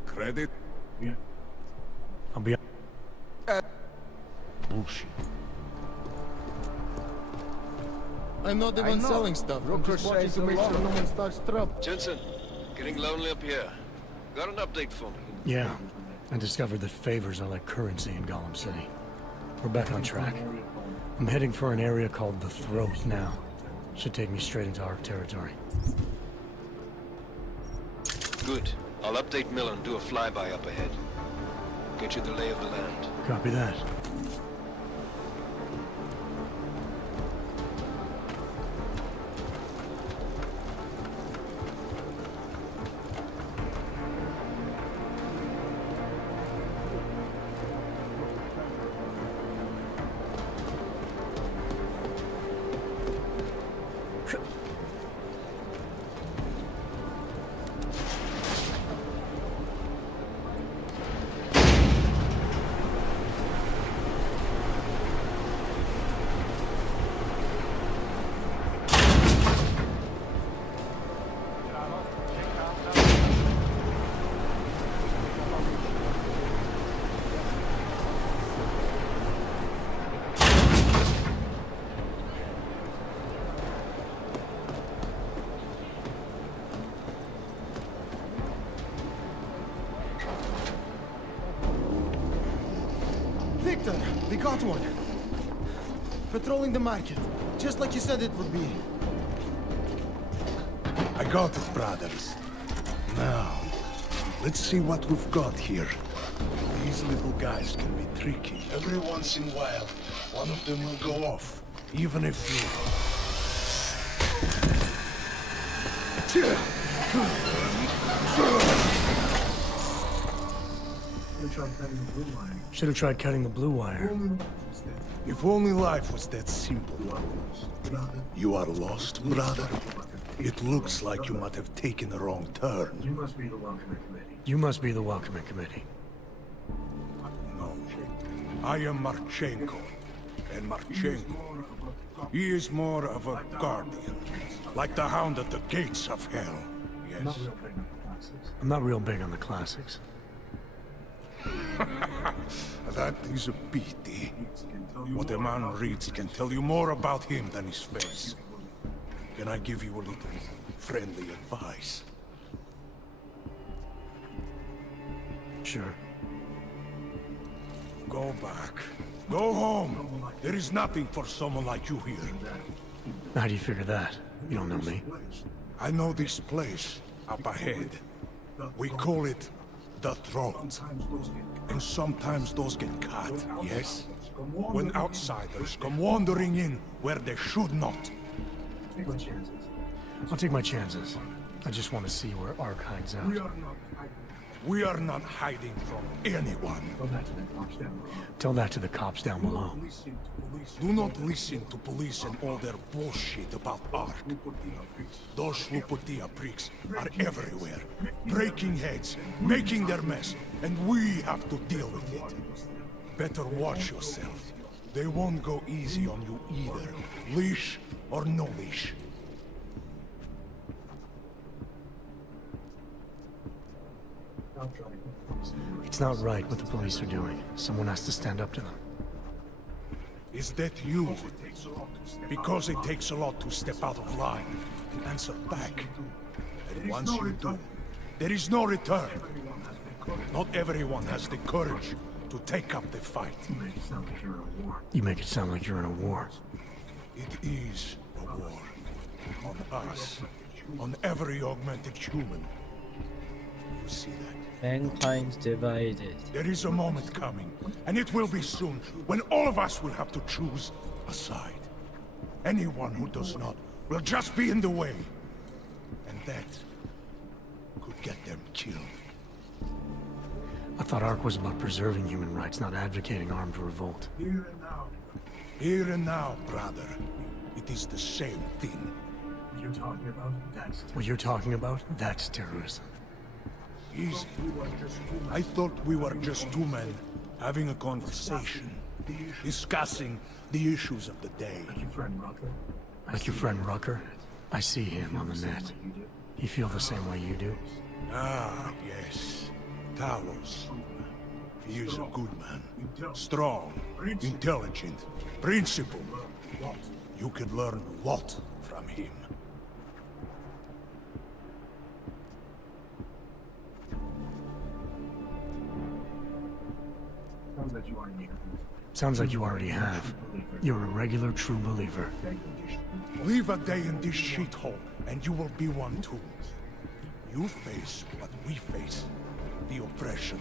Credit? Yeah. I'll be... Bullshit. I'm not even selling stuff. I'm just watching to make sure no one starts trouble. Jensen, getting lonely up here. Got an update for me? Yeah. I discovered that favors are like currency in Gollum City. We're back on track. I'm heading for an area called the Throat now. Should take me straight into Ark territory. Good. I'll update Mill and do a flyby up ahead. Get you the lay of the land. Copy that. Victor, we got one. Patrolling the market, just like you said it would be. I got it, brothers. Now, let's see what we've got here. These little guys can be tricky. Every once in a while, one of them will go off, even if you... Should have tried cutting the blue wire. If only life was that simple. You are lost, brother? It looks like you might have taken a wrong turn. You must be the welcoming committee. You must be the welcoming committee. No. I am Marchenko. And Marchenko, he is more of a guardian. Like the hound at the gates of hell. Yes. I'm not real big on the classics. That is a pity. What a man reads can tell you more about him than his face. Can I give you a little friendly advice? Sure. Go back. Go home. There is nothing for someone like you here. How do you figure that? You don't know me. I know this place up ahead. We call it the Throat. And sometimes those get cut, yes? When outsiders come wandering in where they should not. I'll take my chances. I just want to see where Ark hides out. We are not hiding from anyone. Tell that to the cops down below. Do not listen to police and all their bullshit about Ark. Those Slupotia pricks are everywhere, breaking heads, making their mess, and we have to deal with it. Better watch yourself. They won't go easy on you either, leash or no leash. It's not right what the police are doing. Someone has to stand up to them. Is that you? Because it takes a lot to step out of line and answer back. And once you do, there is no return. Not everyone has the courage to take up the fight. You make it sound like you're in a war. It is a war. On us. On every augmented human. You see that? Mankind divided. There is a moment coming, and it will be soon, when all of us will have to choose a side. Anyone who does not will just be in the way. And that could get them killed. I thought ARC was about preserving human rights, not advocating armed revolt. Here and now. Here and now, brother. It is the same thing. What you're talking about, that's terrorism. Easy. I thought we were just two men having a conversation, discussing the issues of the day. Like your friend Rucker? I see him on the net. You feel the same way you do? Ah, yes. Talos. He is a good man. Strong, intelligent, principled. You can learn a lot from him. Sounds like you already have. You're a regular true believer. Live a day in this shithole, and you will be one too. You face what we face. The oppression,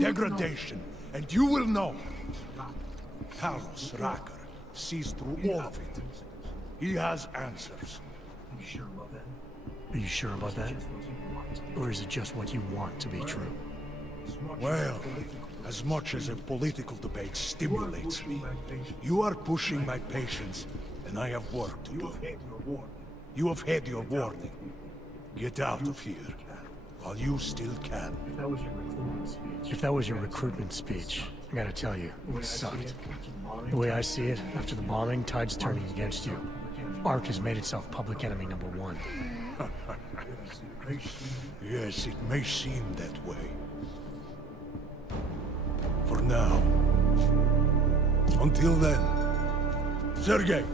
degradation, and you will know. Talos Rucker sees through all of it. He has answers. Are you sure about that? Or is it just what you want to be true? Well, as much as a political debate stimulates me, you are pushing my patience, and I have work to do. You have had your warning. Get out of here, while you still can. If that was your recruitment speech, I gotta tell you, it sucked. The way I see it, after the bombing, tide's turning against you. ARC has made itself public enemy #1. Yes, it may seem that way. For now. Until then. Sergei!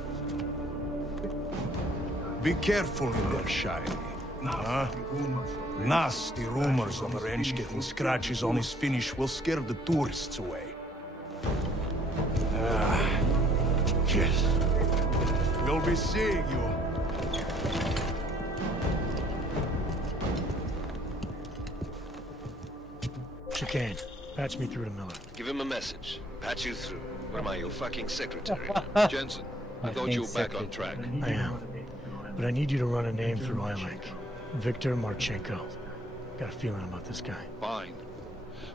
Be careful in there, Shiny. Huh? Nasty rumors of a wrench getting scratches on his finish will scare the tourists away. Ah. Yes. We'll be seeing you. Chicane, patch me through to Miller. Give him a message. Patch you through. What am I, your fucking secretary? Jensen, I thought you were back on track. I am. But I need you to run a name through iLink. Victor Marchenko. Got a feeling about this guy. Fine.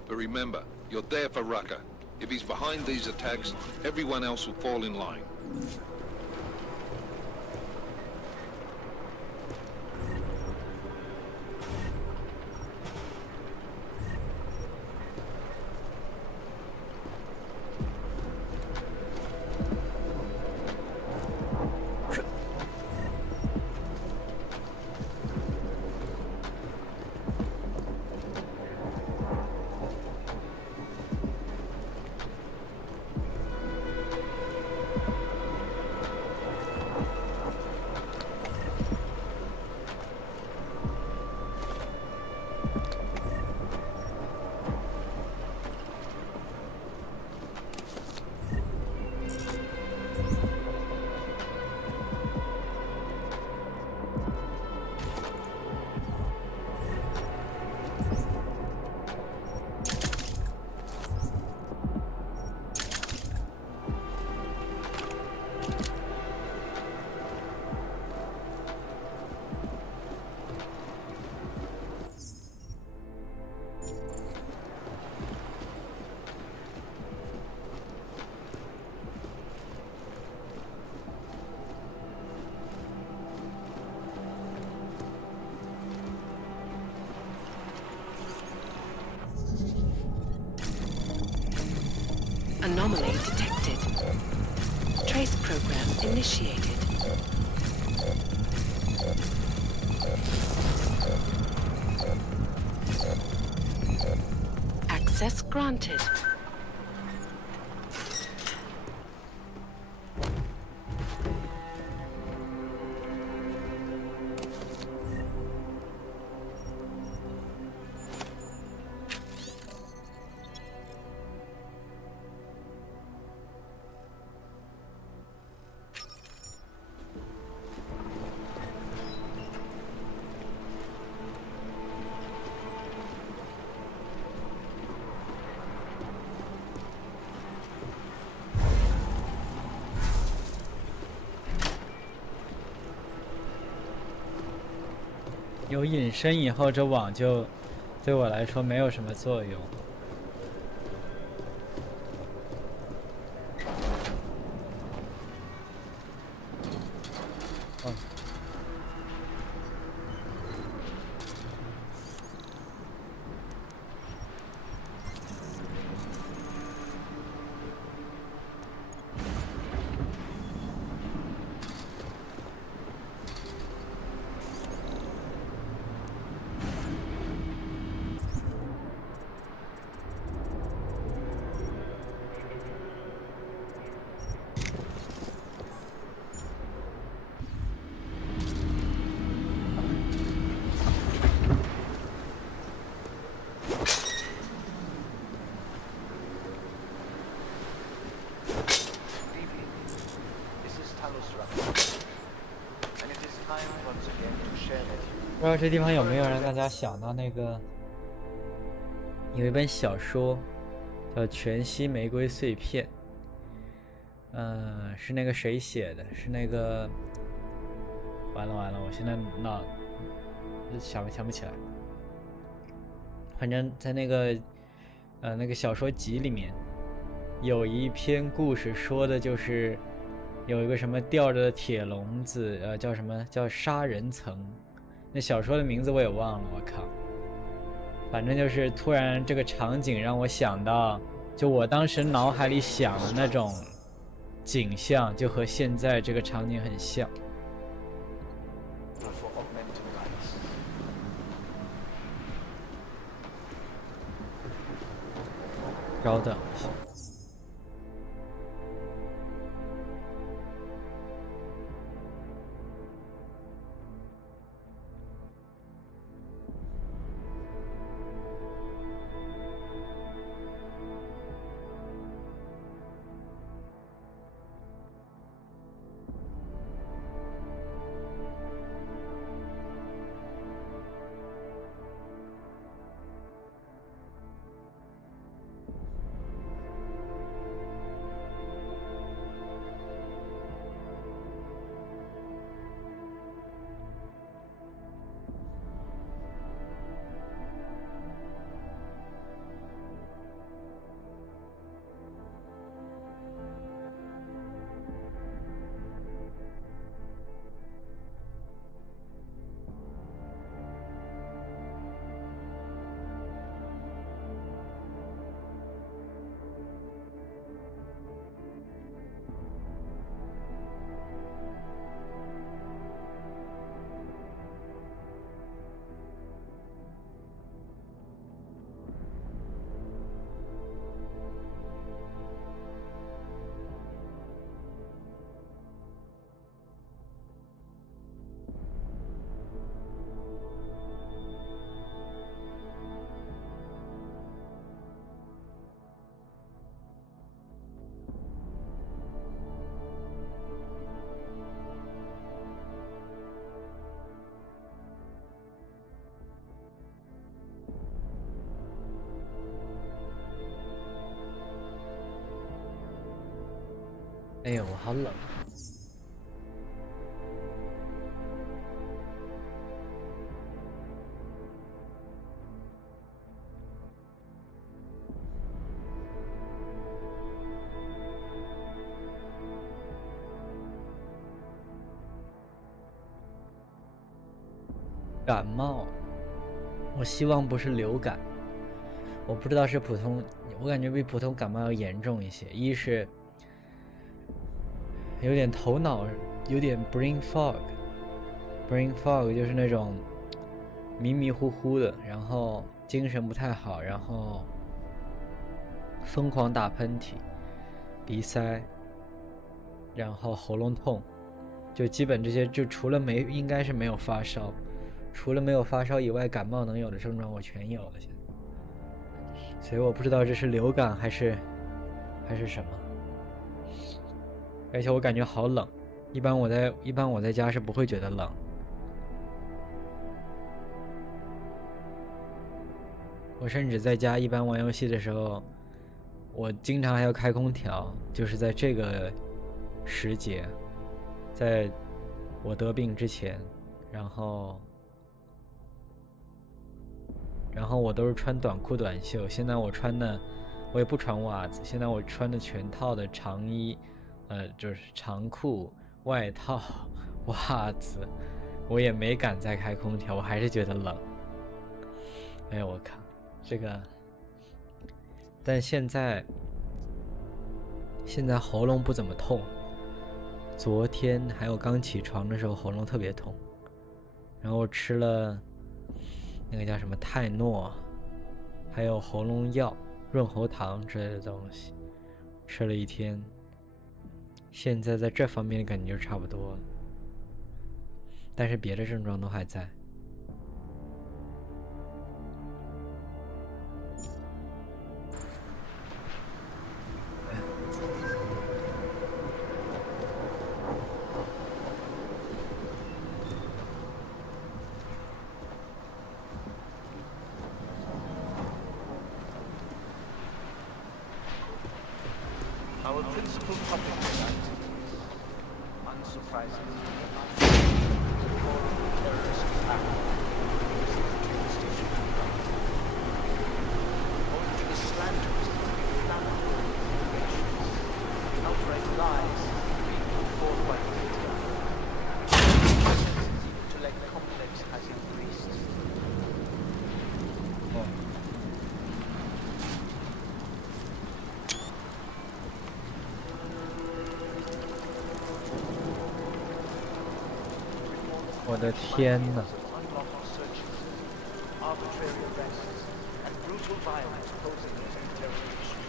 But remember, you're there for Rucker. If he's behind these attacks, everyone else will fall in line. Anomaly detected. Trace program initiated. Access granted. 有隐身以后，这网就对我来说没有什么作用。不知道这地方有没有让大家想到那个，有一本小说叫《全息玫瑰碎片》，是那个谁写的？是那个，完了，我现在想不起来。反正在那个小说集里面，有一篇故事说的就是有一个什么吊着的铁笼子，叫什么叫杀人层。那小说的名字我也忘了，我靠！反正就是突然这个场景让我想到，就我当时脑海里想的那种景象，就和现在这个场景很像。稍等一下。哎呦，我好冷。感冒，我希望不是流感。我不知道是普通，我感觉比普通感冒要严重一些。一是有点头脑有点 brain fog 就是那种迷迷糊糊的，然后精神不太好，然后疯狂打喷嚏、鼻塞，然后喉咙痛，就基本这些，就除了应该是没有发烧，除了没有发烧以外，感冒能有的症状我全有了现在。所以我不知道这是流感还是什么。而且我感觉好冷，一般我在家是不会觉得冷。我甚至在家一般玩游戏的时候，我经常还要开空调，就是在这个时节，在我得病之前，然后然后我都是穿短裤短袖。现在我穿的，我也不穿袜子，现在我穿的全套的长衣，就是长裤、外套、袜子，我也没敢再开空调，我还是觉得冷。哎我靠，这个，但现在喉咙不怎么痛，昨天还有刚起床的时候喉咙特别痛，然后我吃了那个叫什么泰诺，还有喉咙药、润喉糖之类的东西，吃了一天，现在在这方面的感觉就差不多了，但是别的症状都还在。Our principal topic tonight, unsurprisingly, terrorist attack owing to the slanders outright lies being forward by the media. The intellect complex has increased. 我的天哪！ Arbitrary arrests and brutal violence posing as interrogation.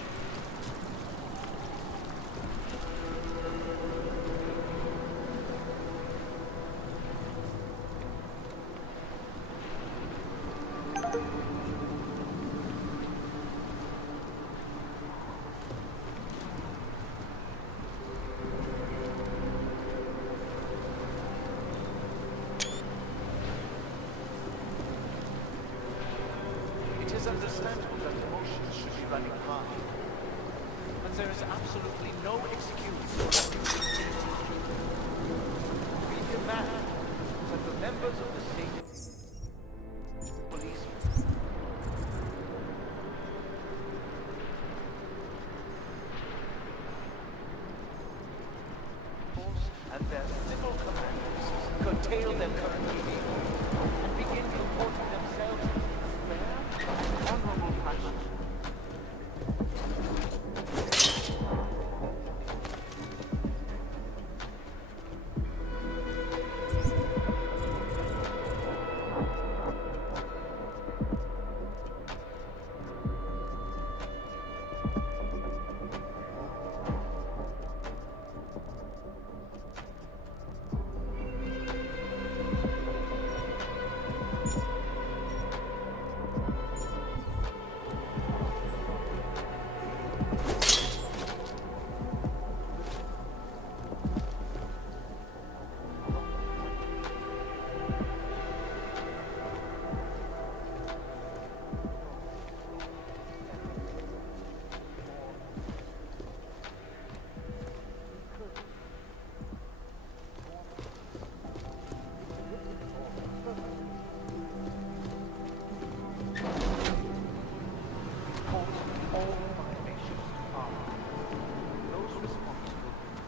It is understandable that emotions should be running high, but there is absolutely no excuse for we demand that the members of the state police and their civil commanders curtail their current behavior and begin comporting themselves in fair and honorable fashion.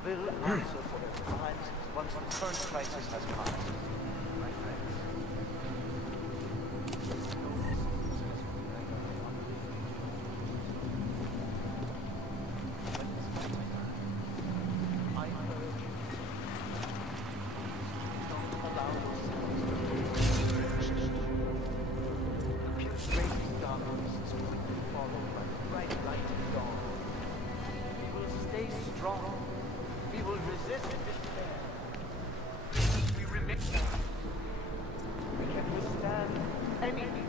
Will answer for their crimes once the current crisis has passed, my friends. I urge you, don't allow yourselves to be the putrid darkness is quickly followed by the bright light of dawn. We will stay strong. We will resist despair. We remain. We can withstand anything.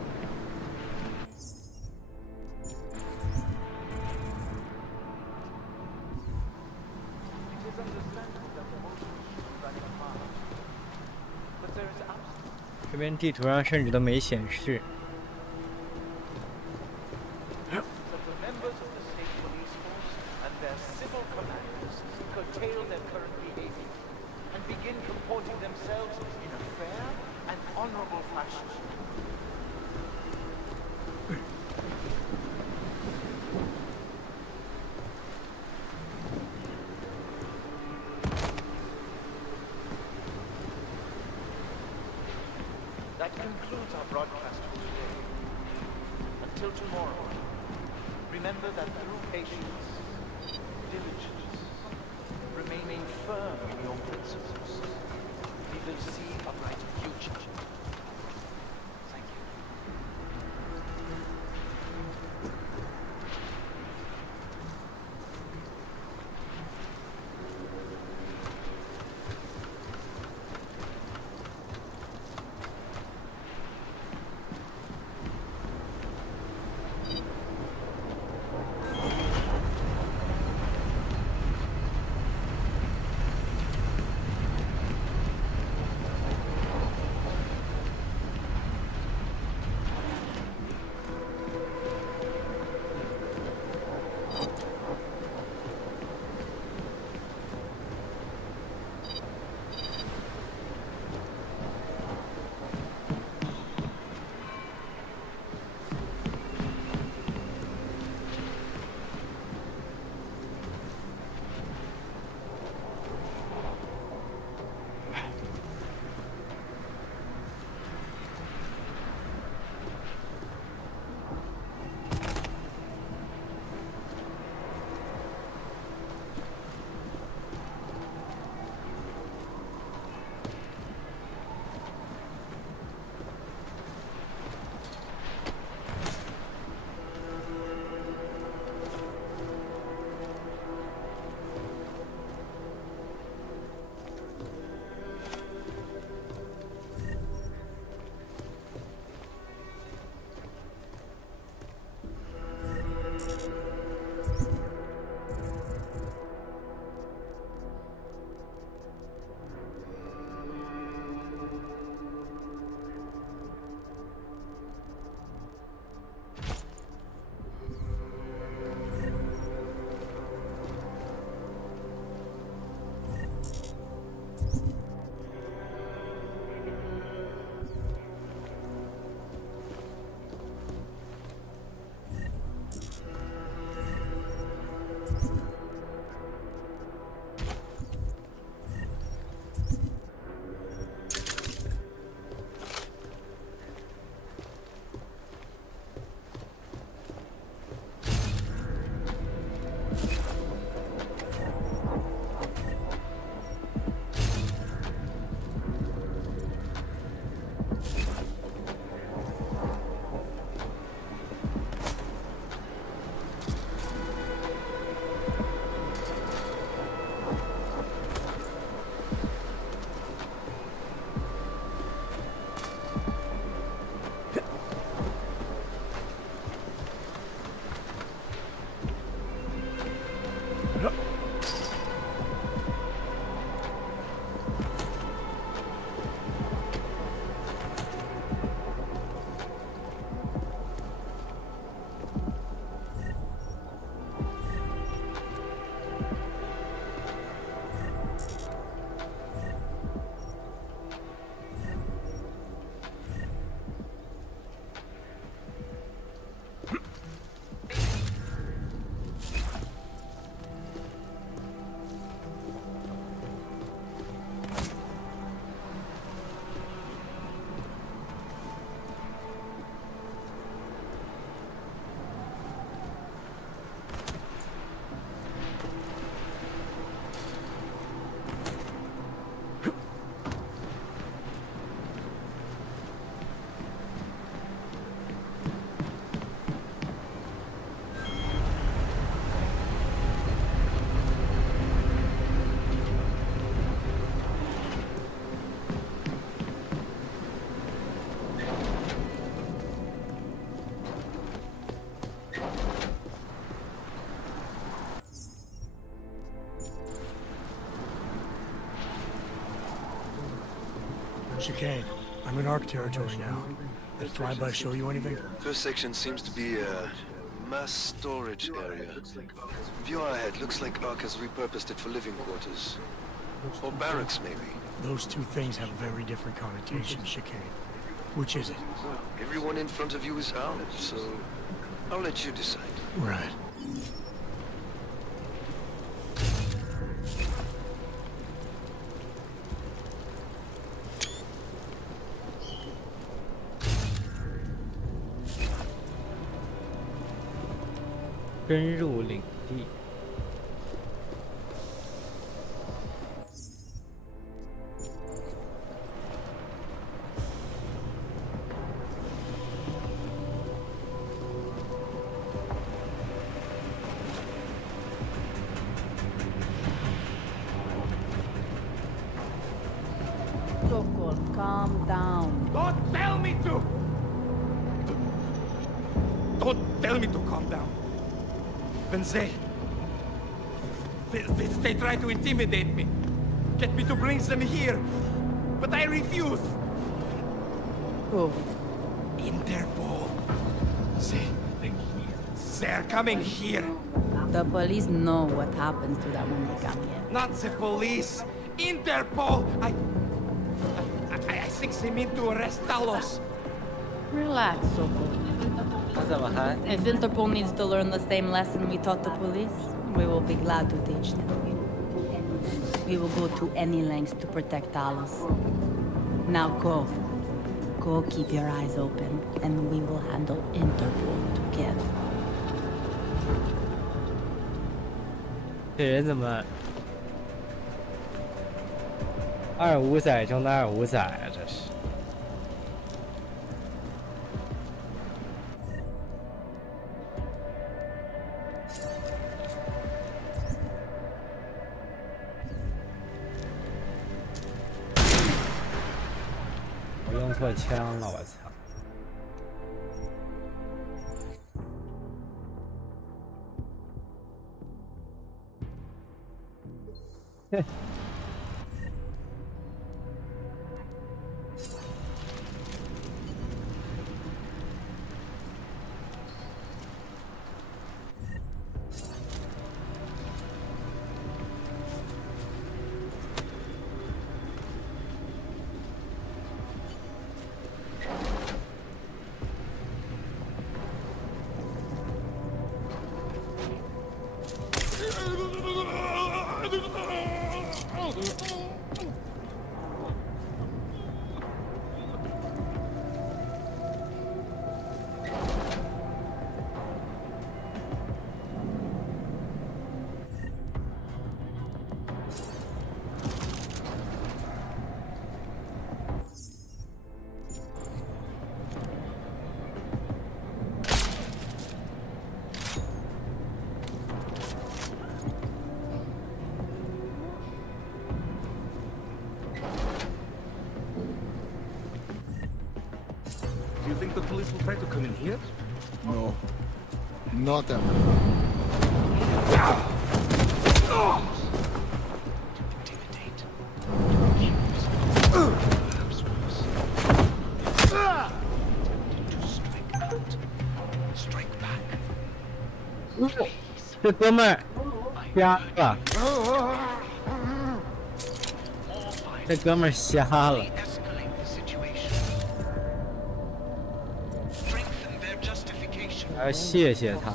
It is understandable that emotions should be running high, but there is absolutely. 这边地图上甚至都没显示。 Curtail their current behavior and begin comporting themselves in a fair and honorable fashion. That concludes our broadcast for today. Until tomorrow, remember that through patience, diligence, remaining firm in your principles, we will see a brighter future. Thank you. Chicane, I'm in ARC territory now. Did a flyby show you anything? First section seems to be a mass storage area. View ahead, looks like ARC has repurposed it for living quarters. Or barracks, maybe. Those two things have very different connotations, Chicane. Which is it? Everyone in front of you is armed, so I'll let you decide. Right. 深入领地。Sokol, calm down. Don't tell me to! Don't tell me to calm down. When they try to intimidate me, get me to bring them here, but I refuse. Who? Interpol. They're coming here. The police know what happens to them when they come here. Not the police. Interpol. I think they mean to arrest Talos. Relax, Sokol. If Interpol needs to learn the same lesson we taught the police, we will be glad to teach them. We will go to any lengths to protect Talos. Now go. Go keep your eyes open, and we will handle Interpol together. 这人怎么二五仔中的二五仔啊？这是。我用错枪了，我操！嘿。You think the police will try to come in here? No. Not ever. Strike back. 这哥们儿瞎了，这哥们儿瞎了。 还要谢谢他。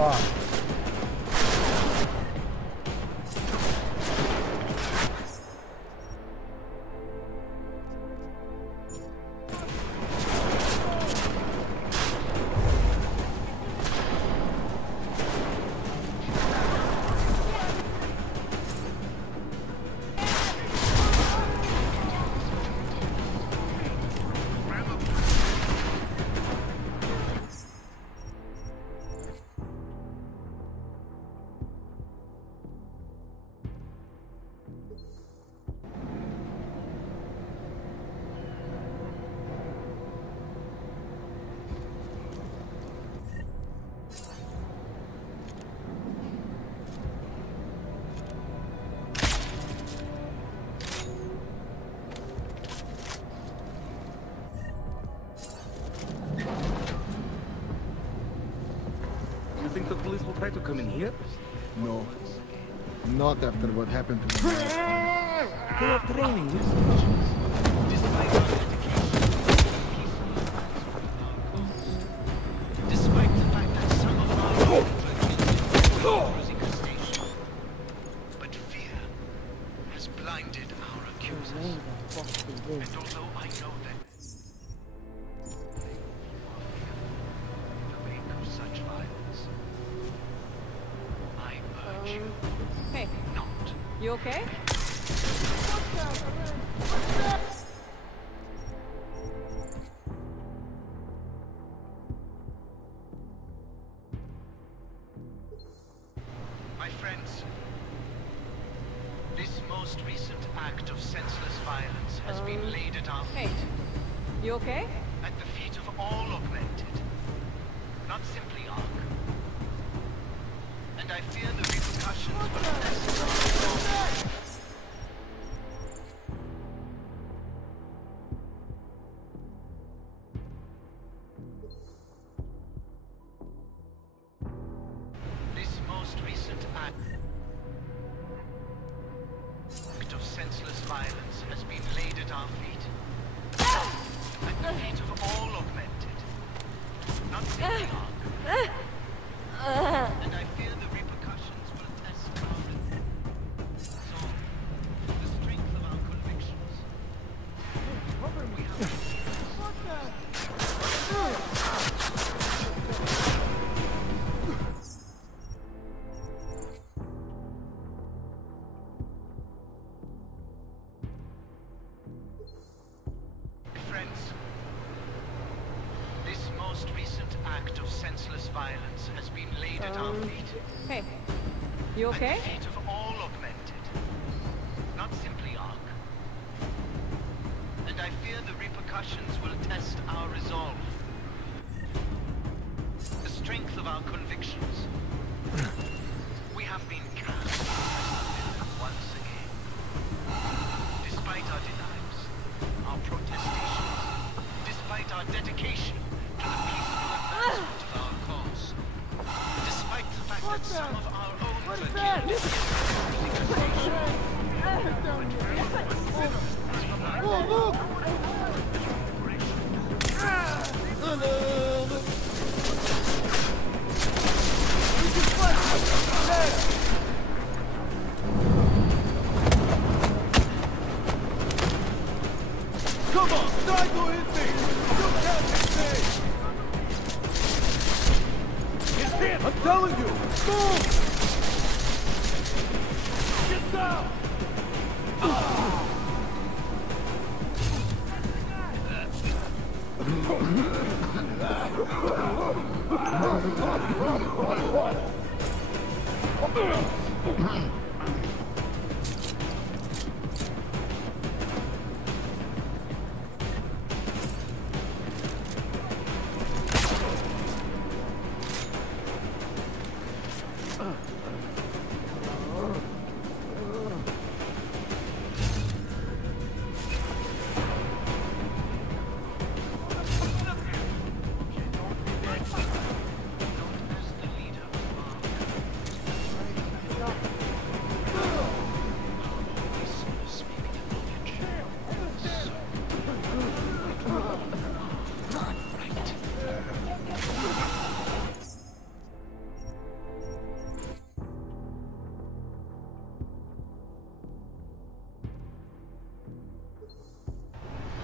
哇！ think the police will try to come in here? No. Not after what happened to me. They are training you. Despite the fact that some of our own were killed in the station. But fear has blinded our accusers. And although I know that the wake of such violence, I urge you Hey, not. you okay? My friends, this most recent act of senseless violence has been laid at our feet. Hey, you okay? At the feet of all augmented, not simply Ark. And I fear the repercussions will test our This most recent act of senseless violence has been laid at our feet. At the feet of all augmented, not simply Ark. And I fear the repercussions will test our resolve, the strength of our convictions. We have friends, this most recent act of senseless violence has been laid at our feet. Hey, you okay? At the feet of all augmented, not simply Ark. And I fear the repercussions will test our resolve, the strength of our convictions. We have been cast once again. Despite our denials, our protestations, despite our dedication to the peaceful advancement of our cause, despite the fact that some of our own were killed in Come on, try to hit me! You can't hit me! Get hit! I'm telling you! Move! Get down!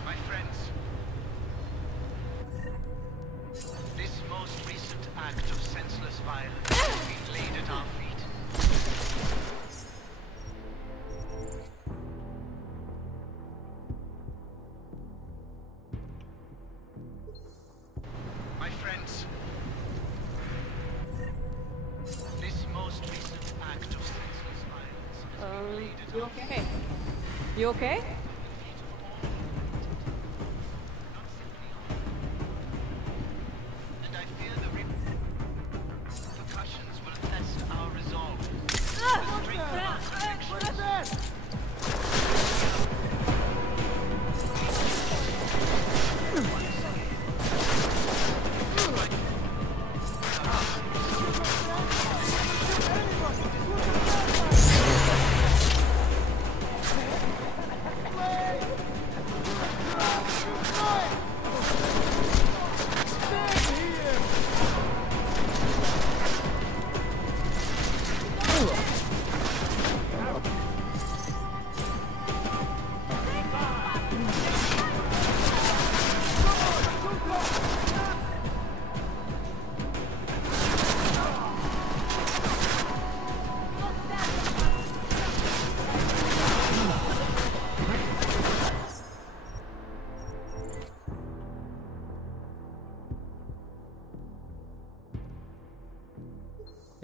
My friends, this most recent act of senseless violence has been laid at our feet. My friends, this most recent act of senseless violence has been laid at our feet. Hey, you okay? And I fear the repercussions will test our resolve, the strength of our convictions.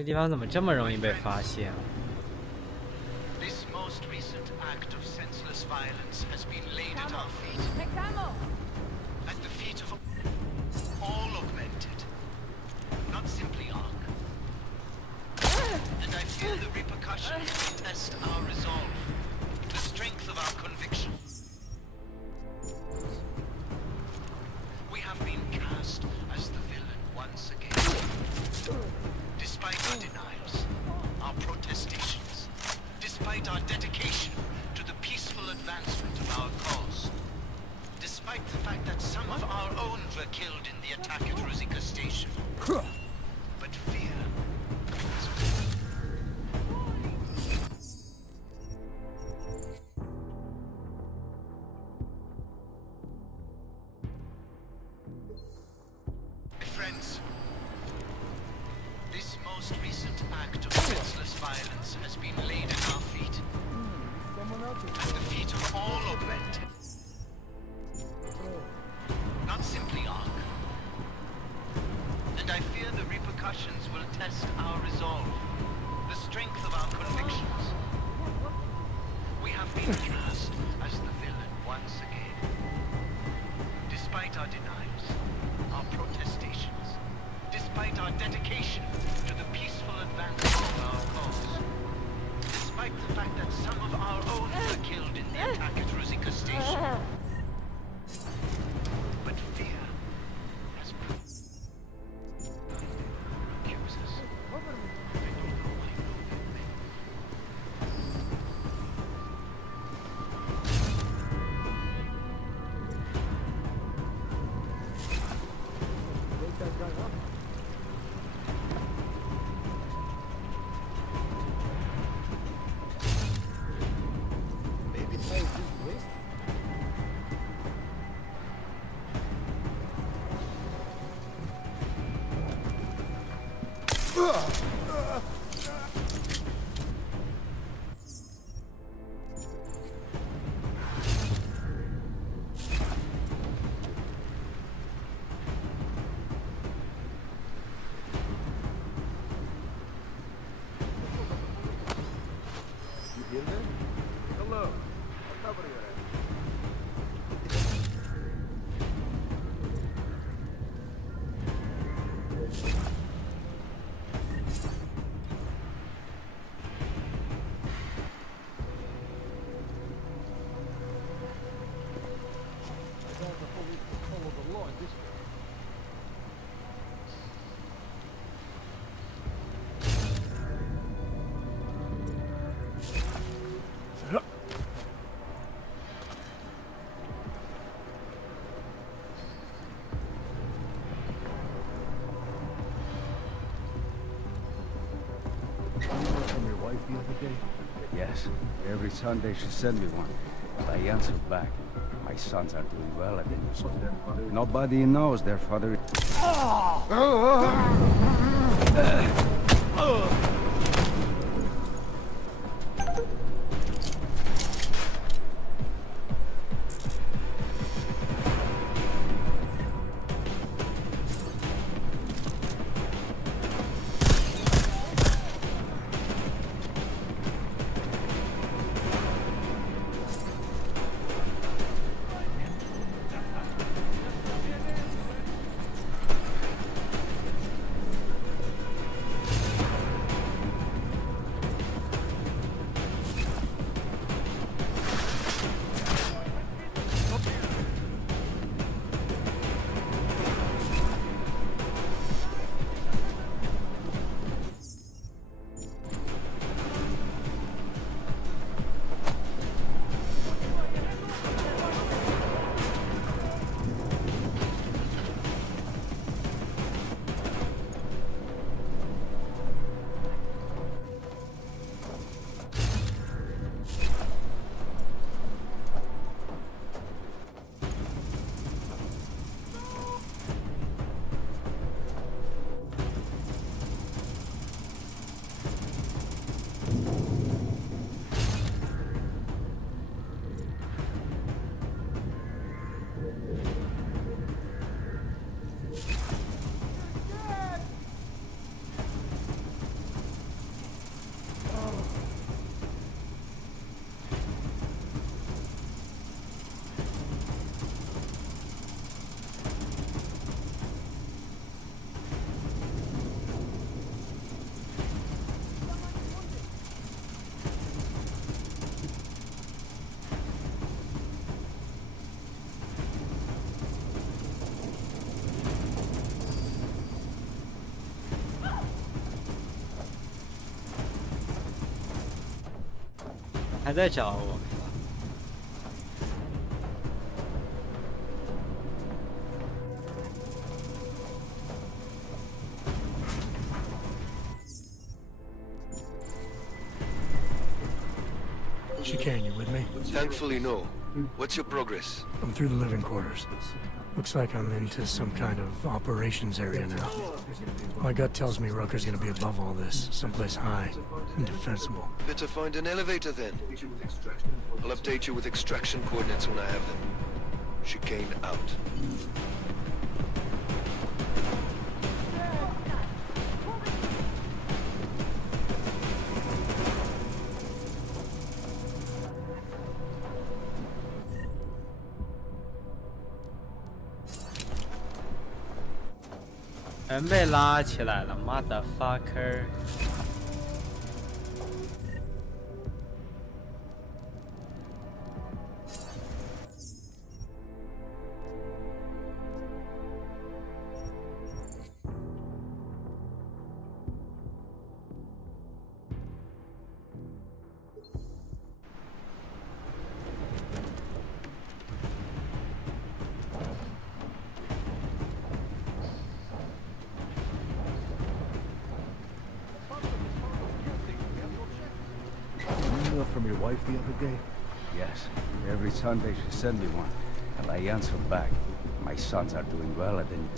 这地方怎么这么容易被发现？ This most recent act of senseless violence has been laid at our feet. At the feet of all augmented, not simply Ark. And I fear the repercussions will test our resolve, the strength of our conviction. We have been cast as the villain once again. Despite our denials, our protestations, despite our dedication to the peaceful advancement of our cause, despite the fact that some of our own were killed in the attack at Rosika Station. But fear has friends, this most recent act of senseless violence has been laid at our feet. At the feet of all augmented. Not simply Ark. And I fear the repercussions will test our resolve, the strength of our convictions. We have been cast as the villain once again. Despite our denials, our protestations, despite our dedication to the peaceful advancement of our cause, despite the fact that some of our own were killed in the attack at Rosika Station. But fear has accused us. Hello. I'll cover your ass. The other day? Yes. Every Sunday she sent me one. But I answered back. My sons are doing well at the new school. Nobody knows their father. 还在找我。Chicane, you with me? Thankfully, no. What's your progress? I'm through the living quarters. Looks like I'm into some kind of operations area now. My gut tells me Rucker's gonna be above all this, someplace high and defensible. Better find an elevator then. I'll update you with extraction coordinates when I have them. Chicane out. "人被拉起来了 ，motherfucker！" From your wife the other day? Yes. Every Sunday she sent me one. And I answer back. My sons are doing well and then...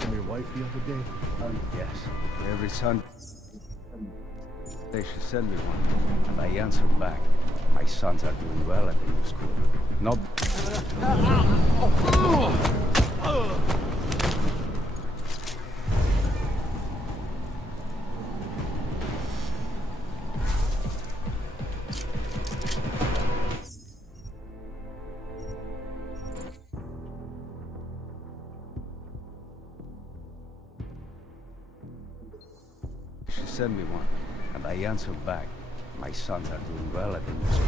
From your wife the other day? Yes. Every Sunday she sent me one, and I answer back. My sons are doing well at the new school. Not... She sent me one, and I answer back. My sons are doing well at the new school.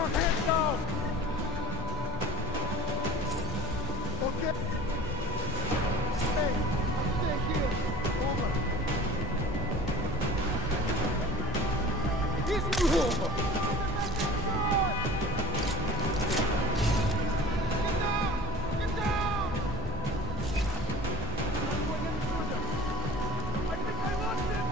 your head down! Okay. Hey, stay here. Over. He's over. Get down! I think I lost it!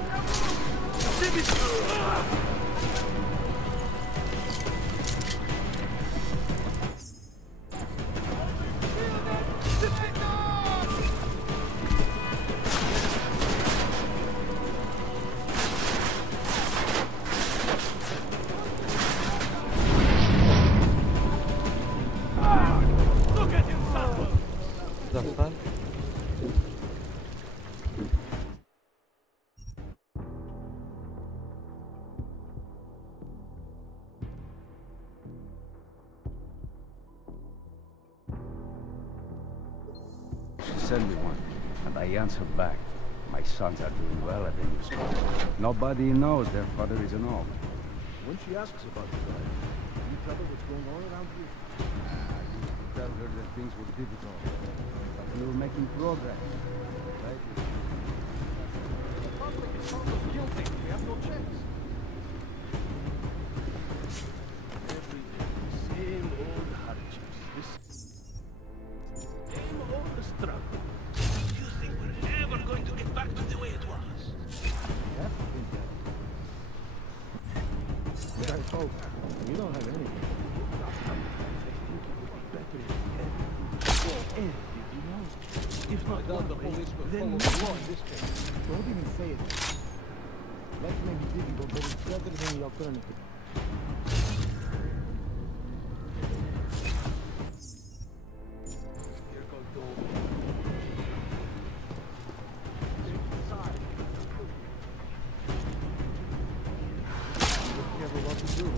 The fuck? She sent me one, and I answered back. My sons are doing well at the new school. Nobody knows their father is an orc. When she asks about you guys, you tell her what's going on around here? Tell her that things were difficult, but we were making progress. Right? The public is found us guilty. We have no chance. Every day, same old hardships. Same old struggle. Do you think we're ever going to get back to the way it was? That's the thing. But I told her, you don't have anything. If not the police will then follow the law in this case. Don't even say it. Life may be difficult, but it's better than the alternative. Here goes the old man. Inside. You have a lot to do, huh?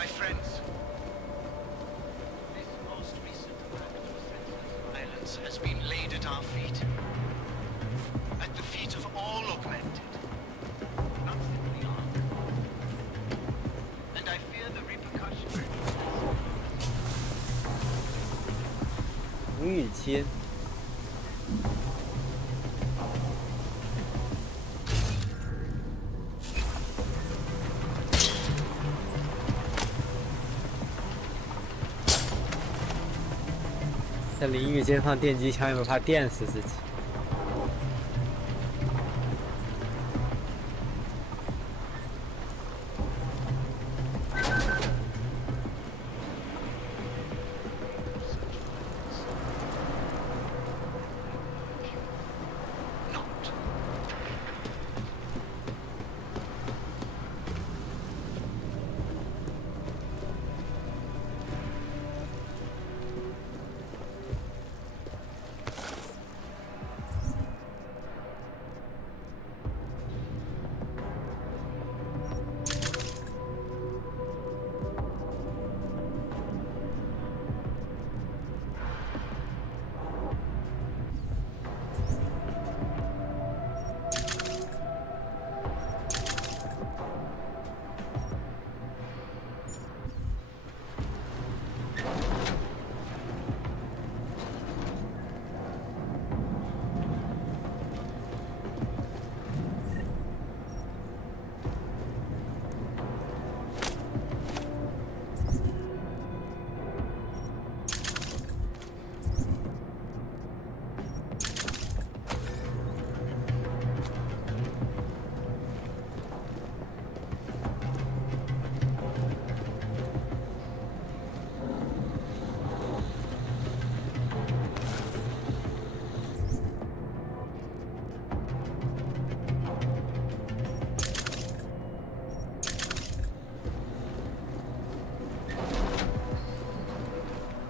My friends, this most recent act of senseless violence has been laid at our feet. At the feet of all augmented. Not simply armed. And I fear the repercussions. 无语期。在淋浴间放电击枪，有没有怕电死自己？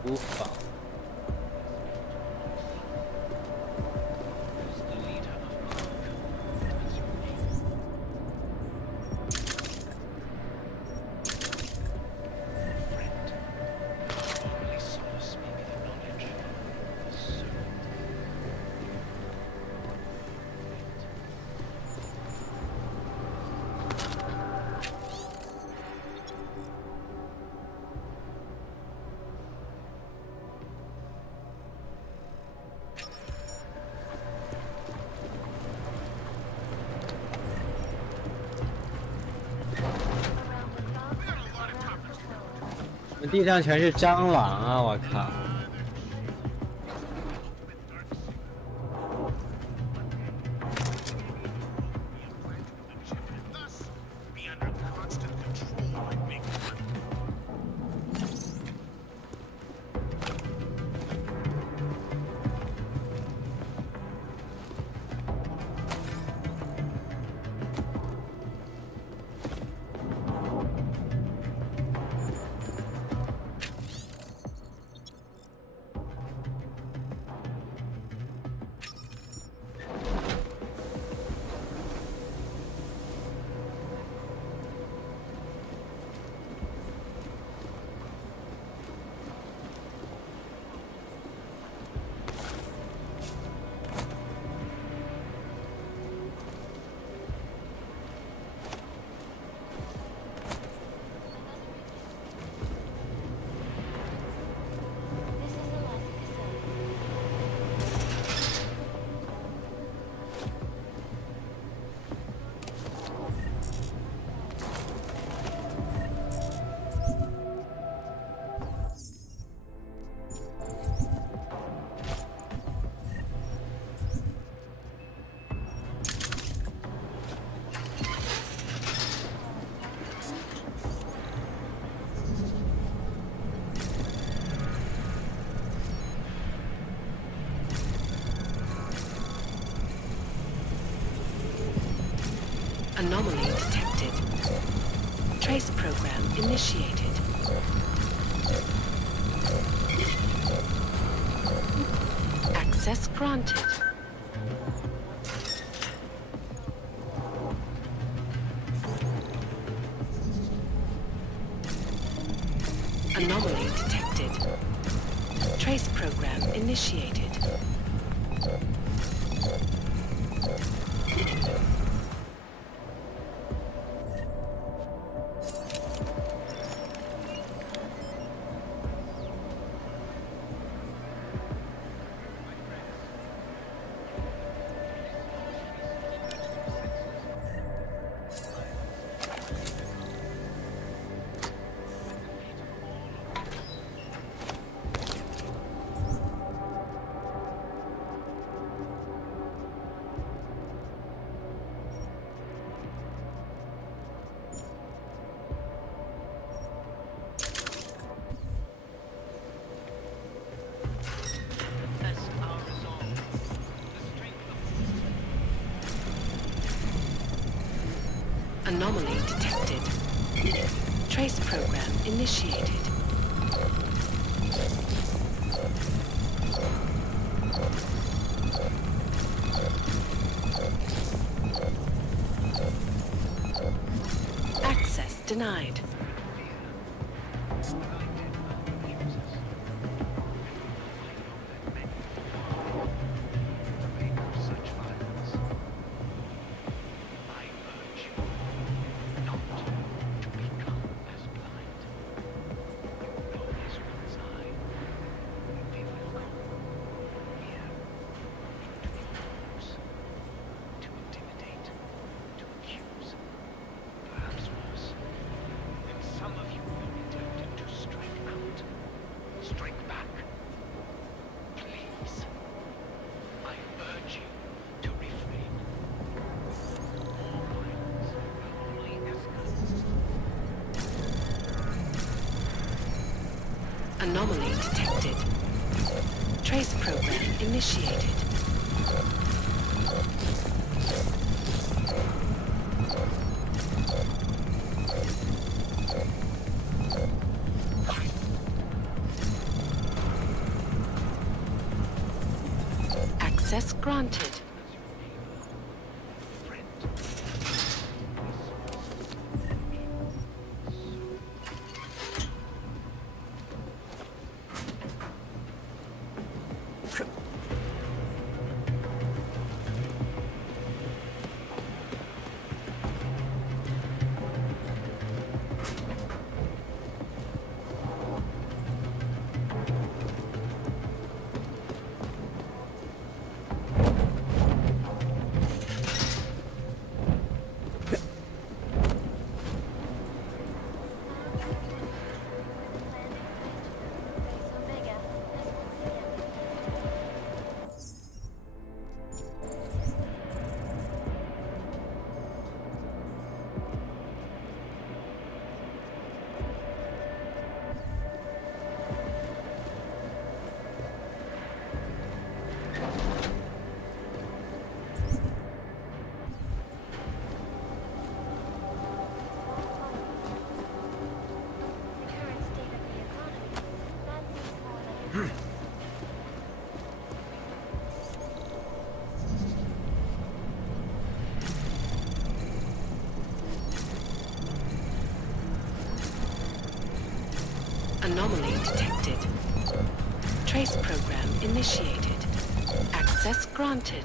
无法。地上全是蟑螂啊！我靠！Anomaly detected. Trace program initiated. Access granted. Anomaly detected. Trace program initiated. Anomaly detected. Trace program initiated. Access denied. Anomaly detected. Trace program initiated. Access granted. Anomaly detected. Trace program initiated. Access granted.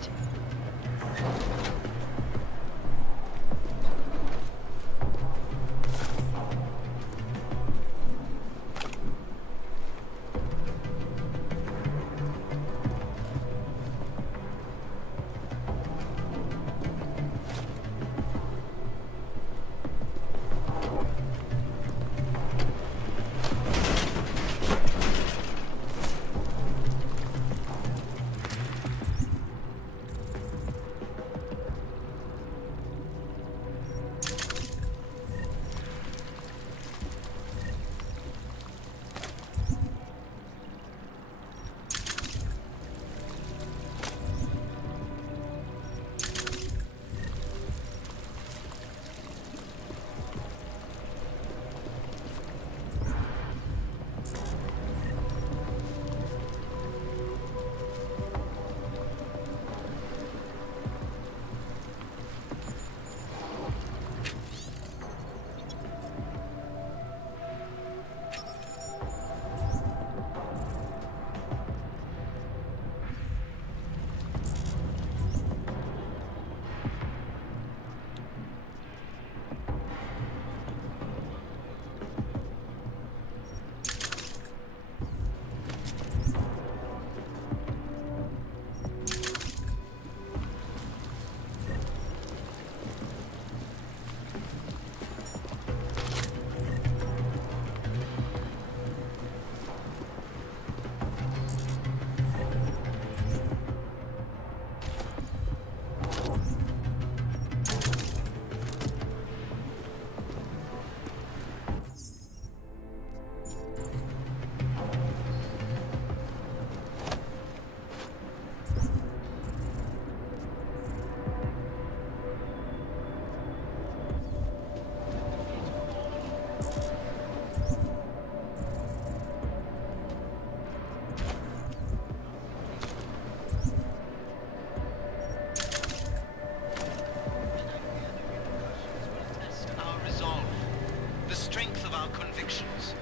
our convictions.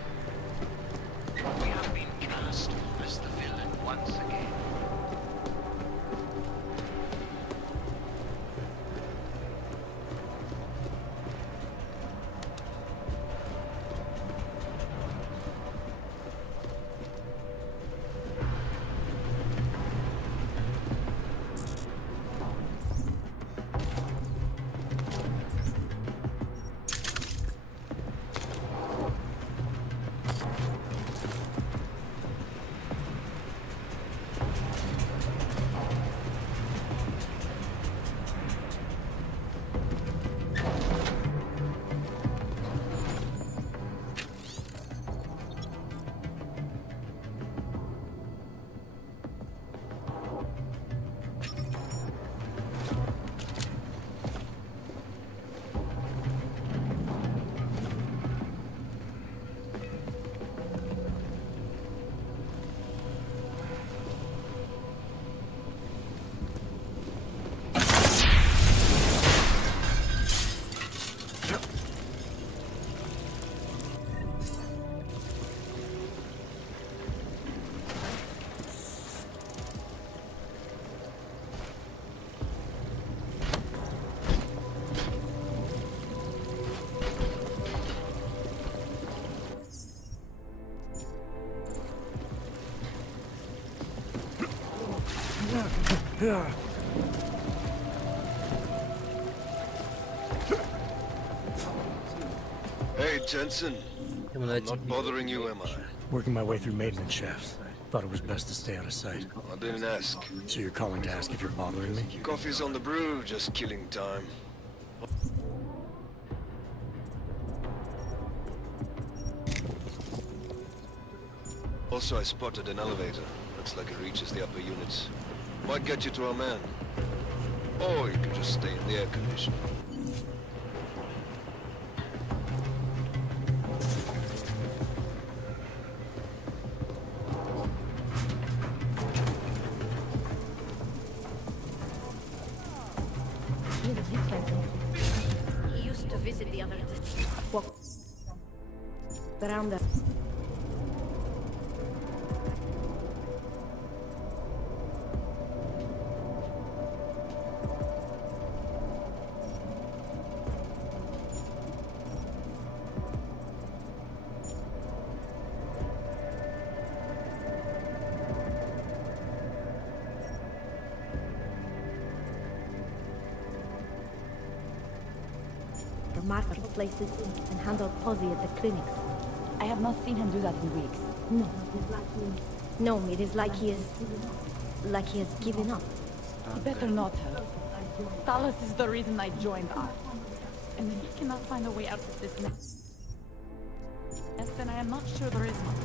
We have been cast as the villain once again. Hey, Jensen. I'm not bothering you, am I? Working my way through maintenance shafts. Thought it was best to stay out of sight. I didn't ask. So you're calling to ask if you're bothering me? Coffee's on the brew, just killing time. Also, I spotted an elevator. Looks like it reaches the upper units. Might get you to our man. Or you could just stay in the air conditioning. He used to visit the other walk around the market places and handle Posy at the clinics. I have not seen him do that in weeks. No, it is like he has given up. He better not have. Talos is the reason I joined ARC. And if he cannot find a way out of this mess, then I am not sure there is one.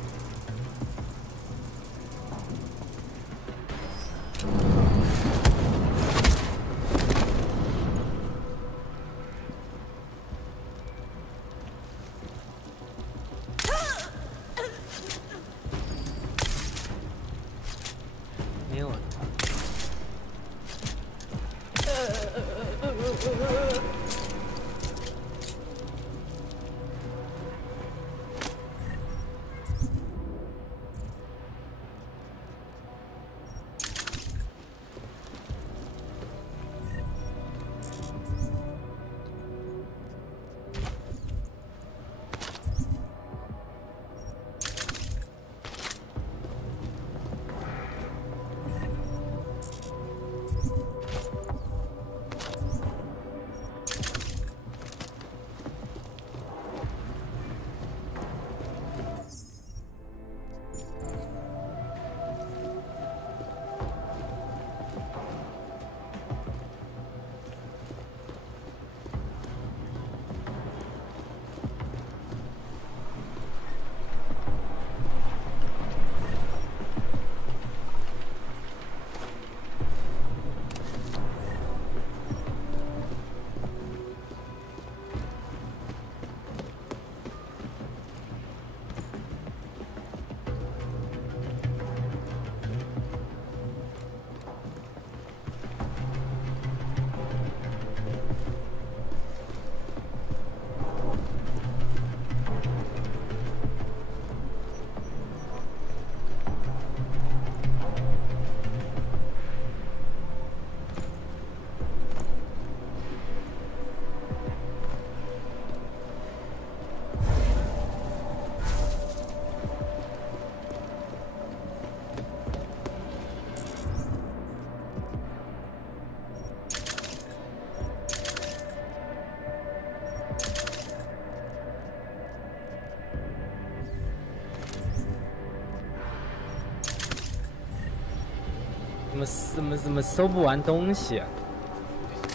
怎么搜不完东西？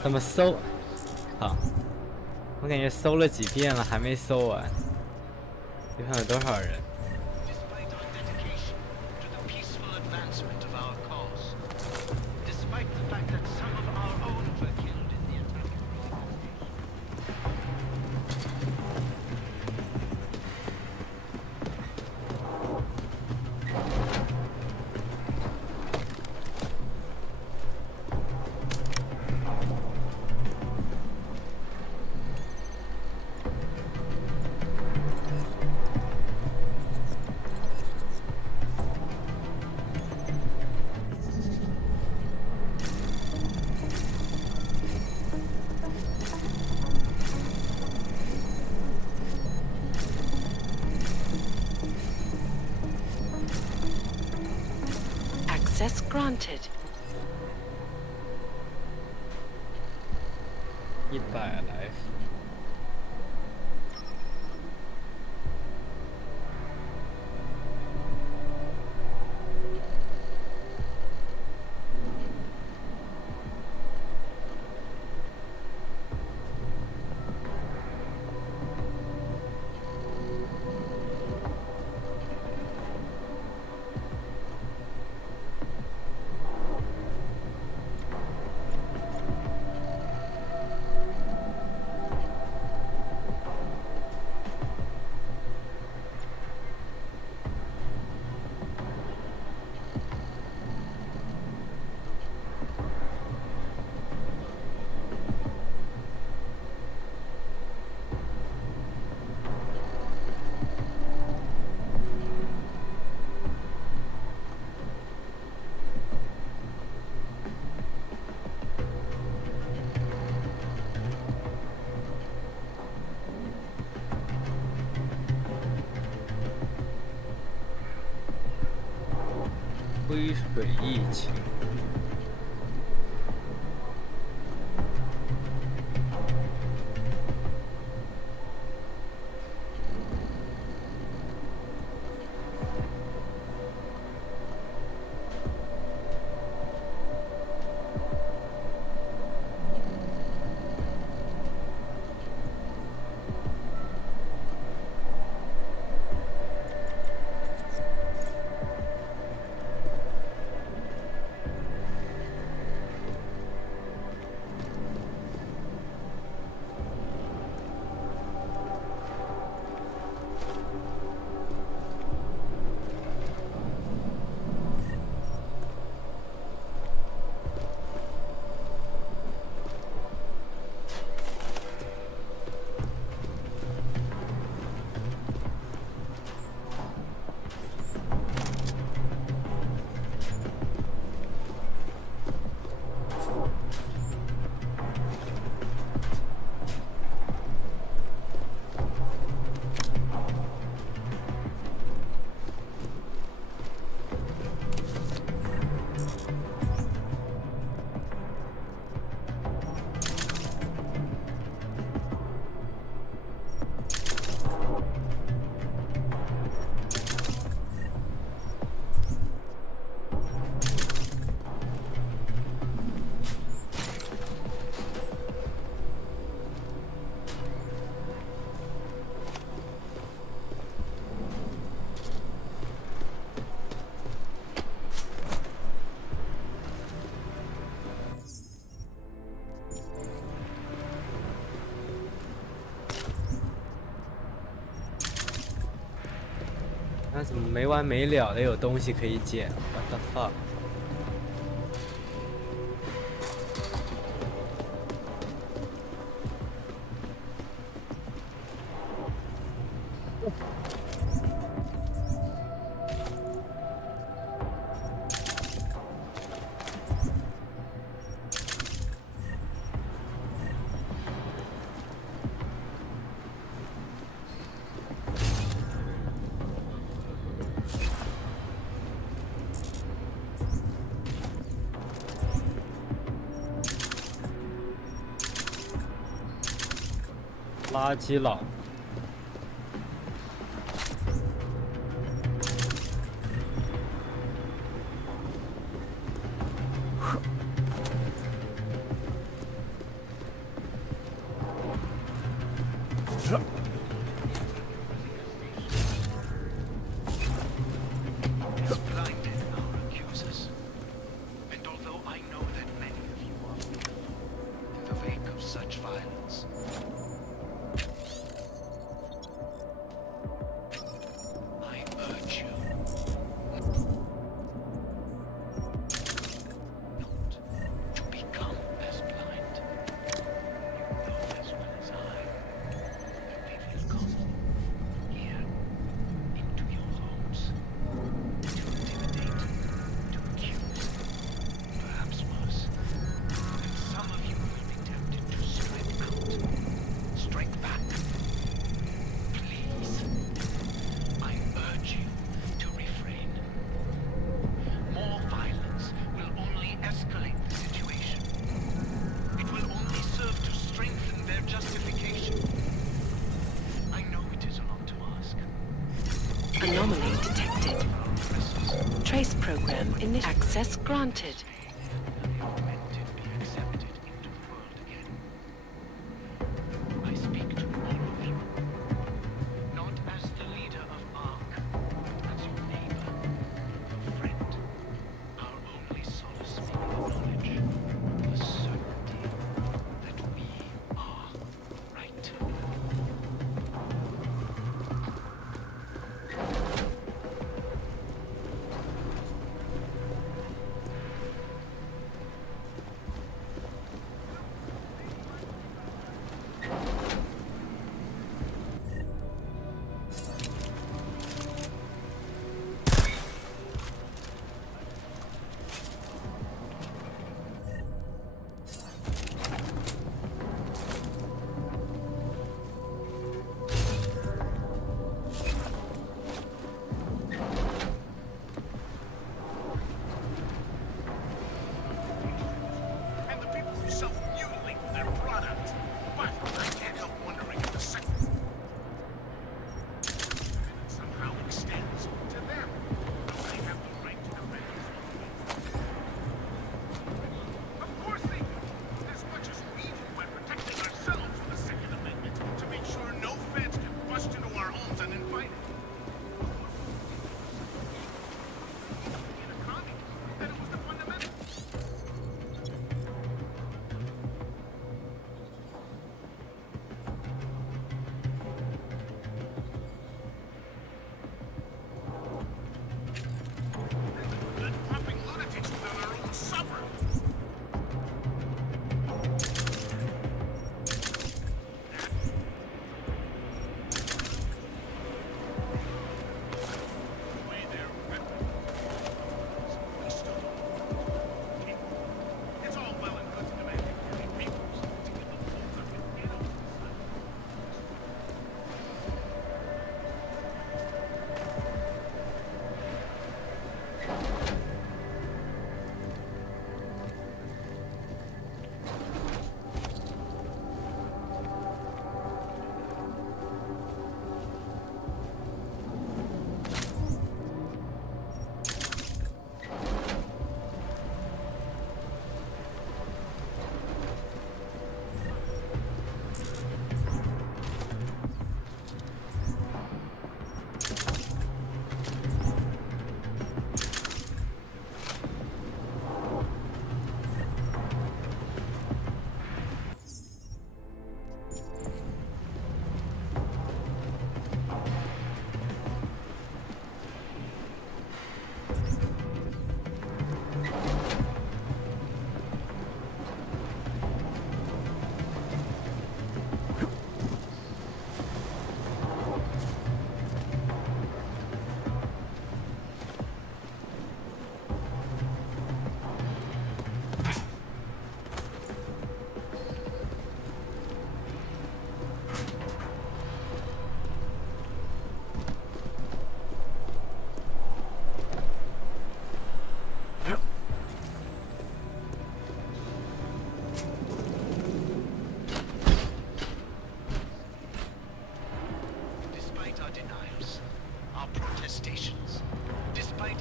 怎么搜？好，我感觉搜了几遍了，还没搜完。你看有多少人？ Access granted. 100来。 灰水疫情。那怎么没完没了的有东西可以捡 ？What the fuck？ 垃圾佬。Trace program in access granted.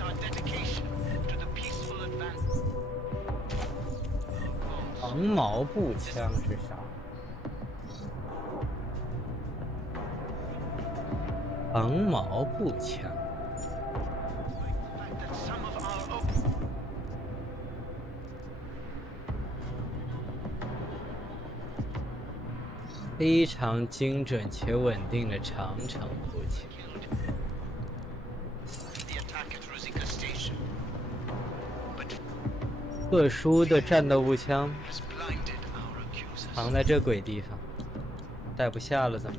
our dedication to the peaceful advance. 长矛步枪是啥？长矛步枪。 非常精准且稳定的长程步枪。特殊的战斗步枪藏在这鬼地方，带不下了怎么？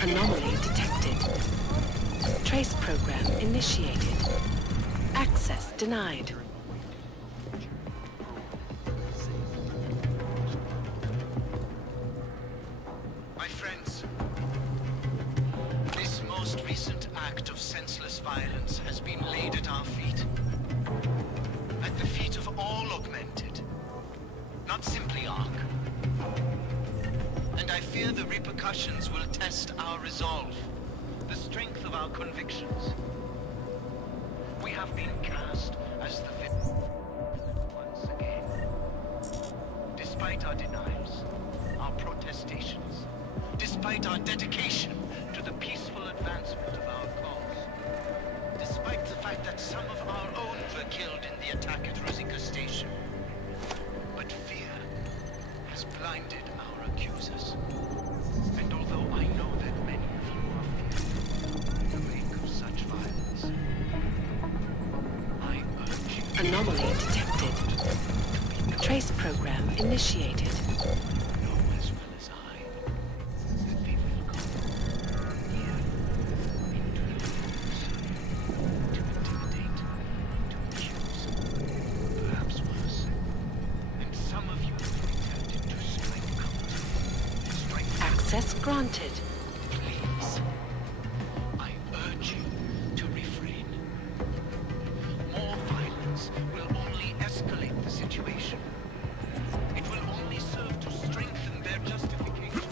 Anomaly detected. Trace program initiated. Access denied. My friends, this most recent act of senseless violence has been laid at our feet. At the feet of all augmented. Not simply Ark. And I fear the repercussions will test our resolve, the strength of our convictions. We have been cast as the victim once again. Despite our denials, our protestations, despite our dedication to the peaceful advancement of our cause, despite the fact that some of our own were killed in the attack at Rosika Station. But fear has blinded our accusers. And although I know that many of you are fearful in the wake of such violence, I urge you... Anomaly detected. Trace program initiated. Know as well as I that they will come here into your homes to intimidate, to accuse, perhaps worse. And some of you will be tempted to strike out. Strike out. Access granted. Please, I urge you to refrain. More violence will only escalate the situation. It will only serve to strengthen their justification.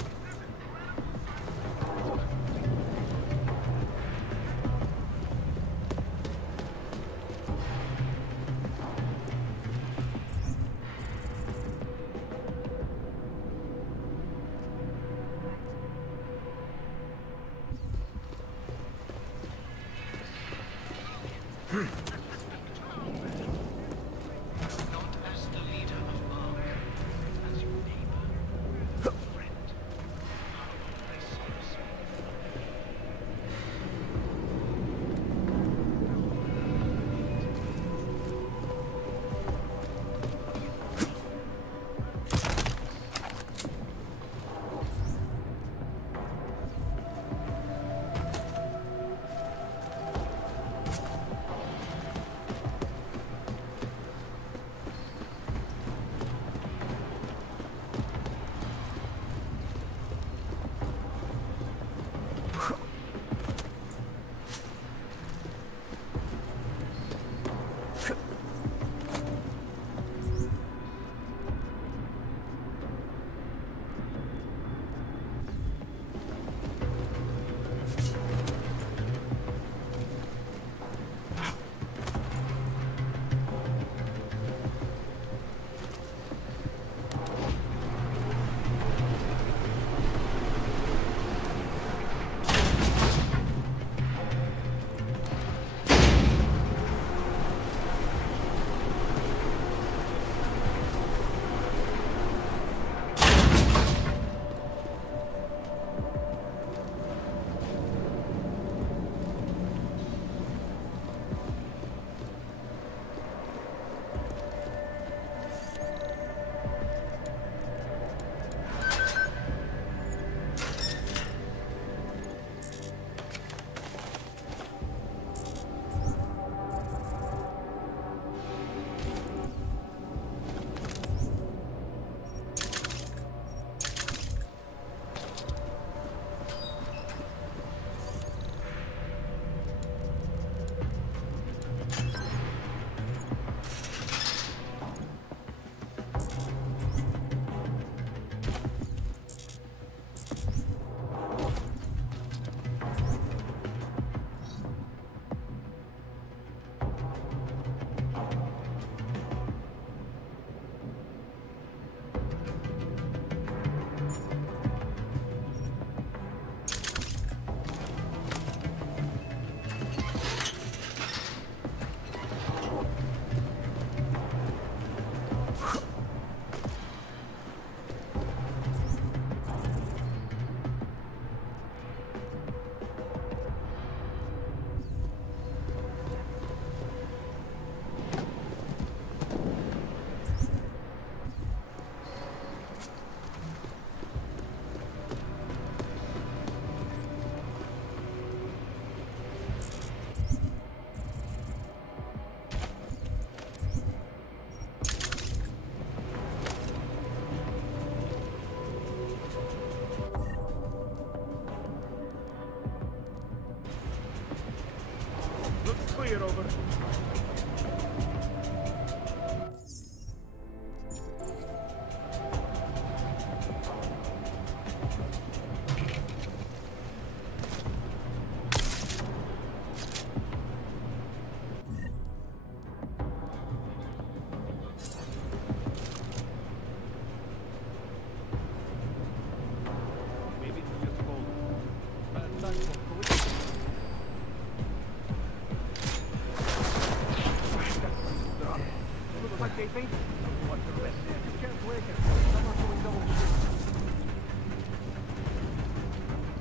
gear over.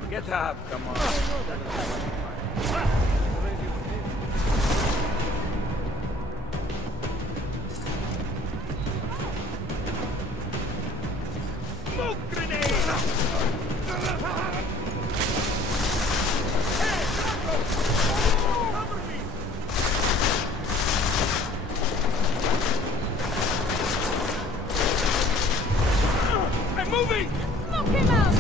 Get up, come on. Smoke grenade! Cover me! I'm moving! Knock him out!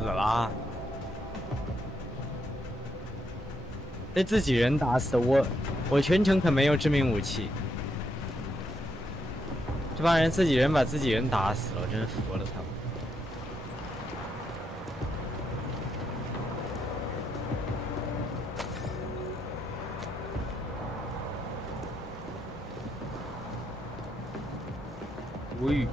死了，被自己人打死。我全程可没有致命武器，这帮人自己人把自己人打死了，我真是服了他们。无语。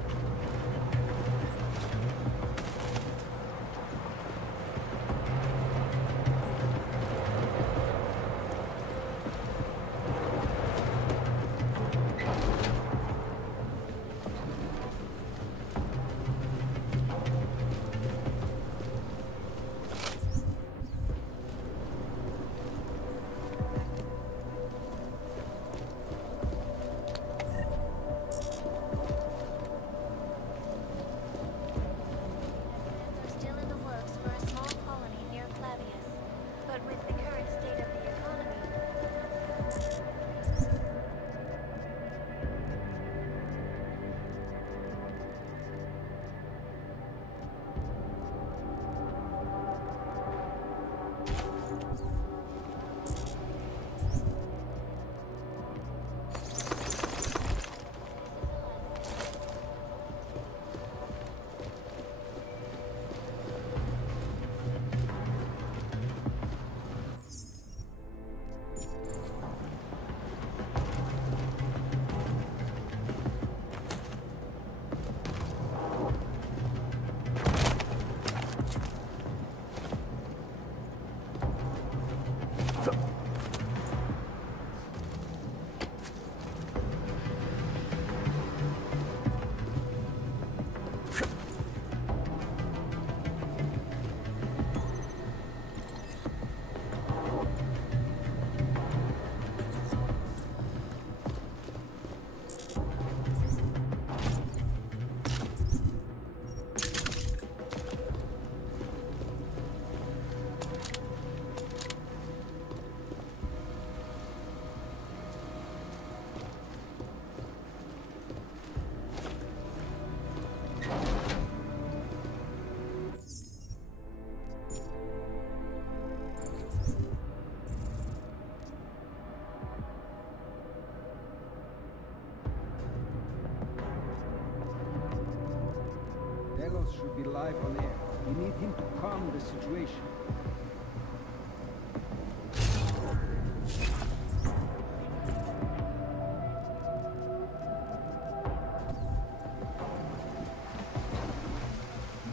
Should be live on air. We need him to calm the situation.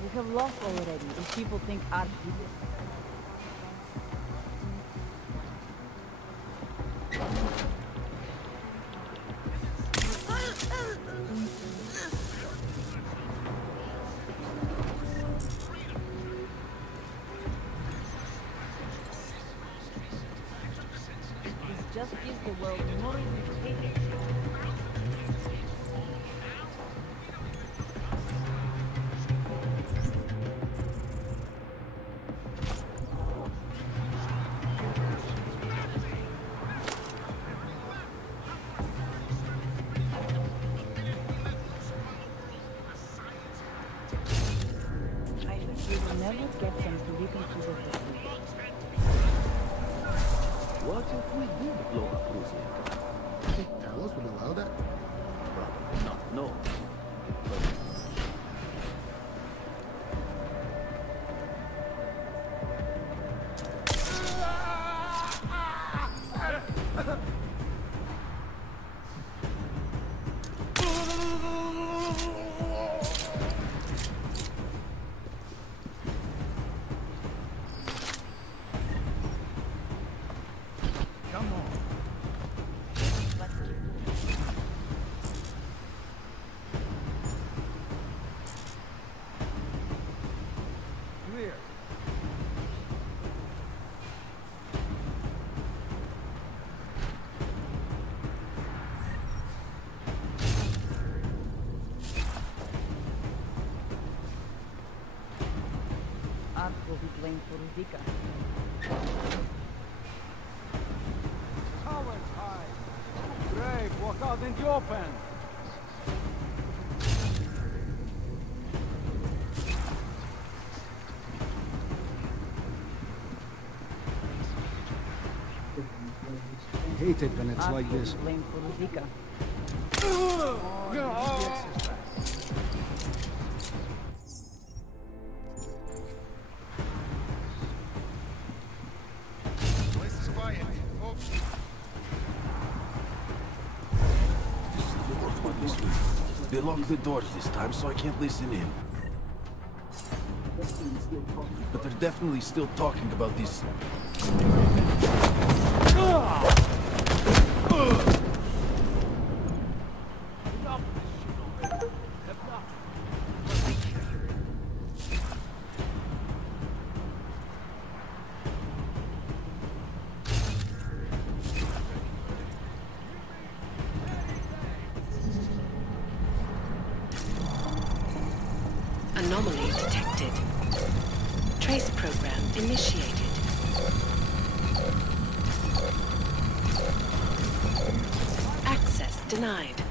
We have lost already. These people think Ark did it. Just gives the world more reason to hate it. I think we will never get them to look into the history. What if we did blow up Russia? Think Talos would allow that? Probably not, no. Ark will be blamed for Zika. Cowards hide. Brave, walk out in the open. I hate it when it's like this. Blamed for Zika. Place is quiet. Folks. They locked the doors this time, so I can't listen in. But they're definitely still talking about this. Anomaly detected. Trace program initiated. Access denied.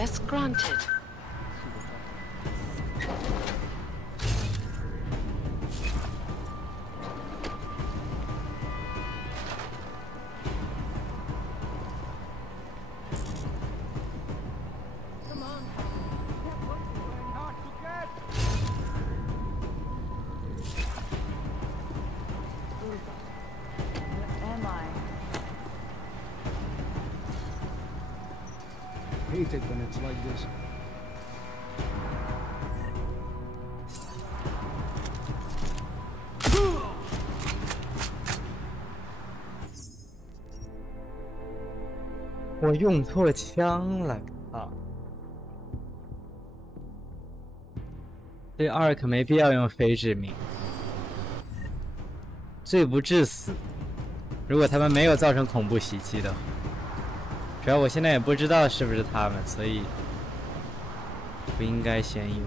Access granted. Hate it when it's like this. 我用错枪了啊！这2可没必要用非致命，罪不至死。如果他们没有造成恐怖袭击的话，主要我现在也不知道是不是他们，所以不应该先用。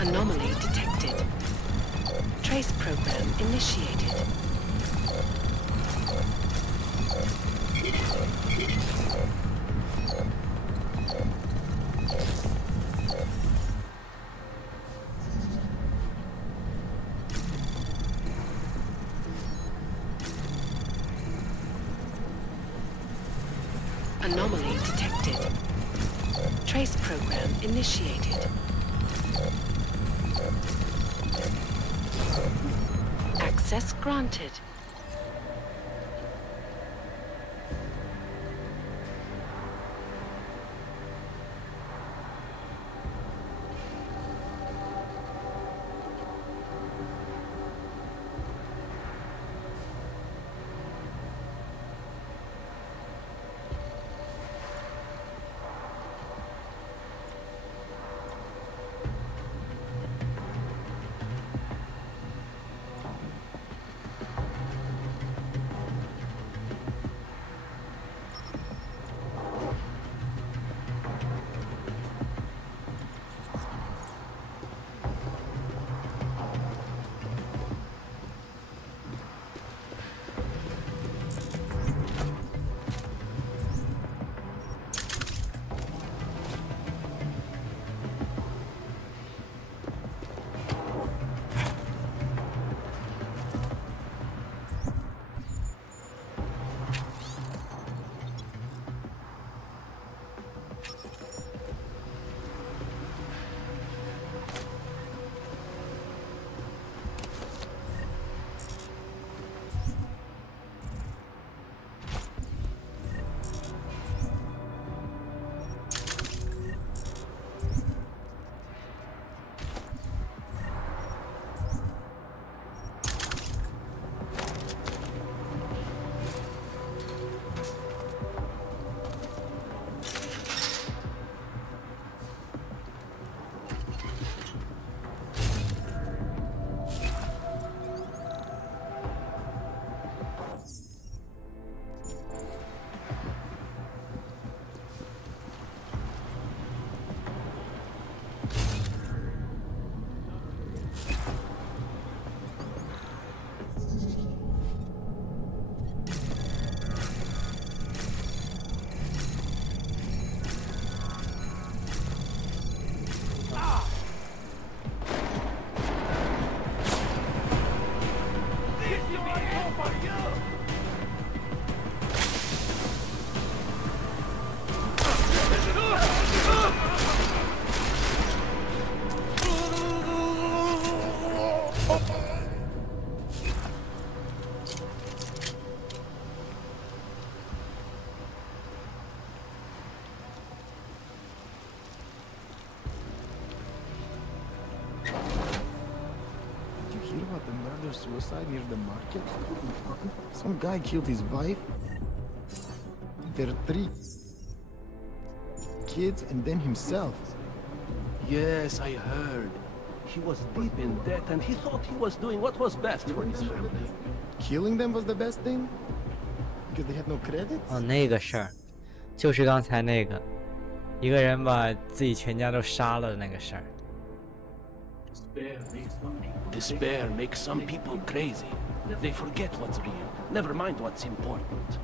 Anomaly detected. Trace program initiated. Anomaly detected. Trace program initiated. Access granted. another suicide near the market? Some guy killed his wife, their 3 kids, and then himself. Yes, I heard. He was deep in debt and he thought he was doing what was best for his family. Killing them was the best thing? Because they had no credits? 哦，那个事儿，就是刚才那个，一个人把自己全家都杀了的那个事儿。Despair makes some people crazy. They forget what's real. Never mind what's important.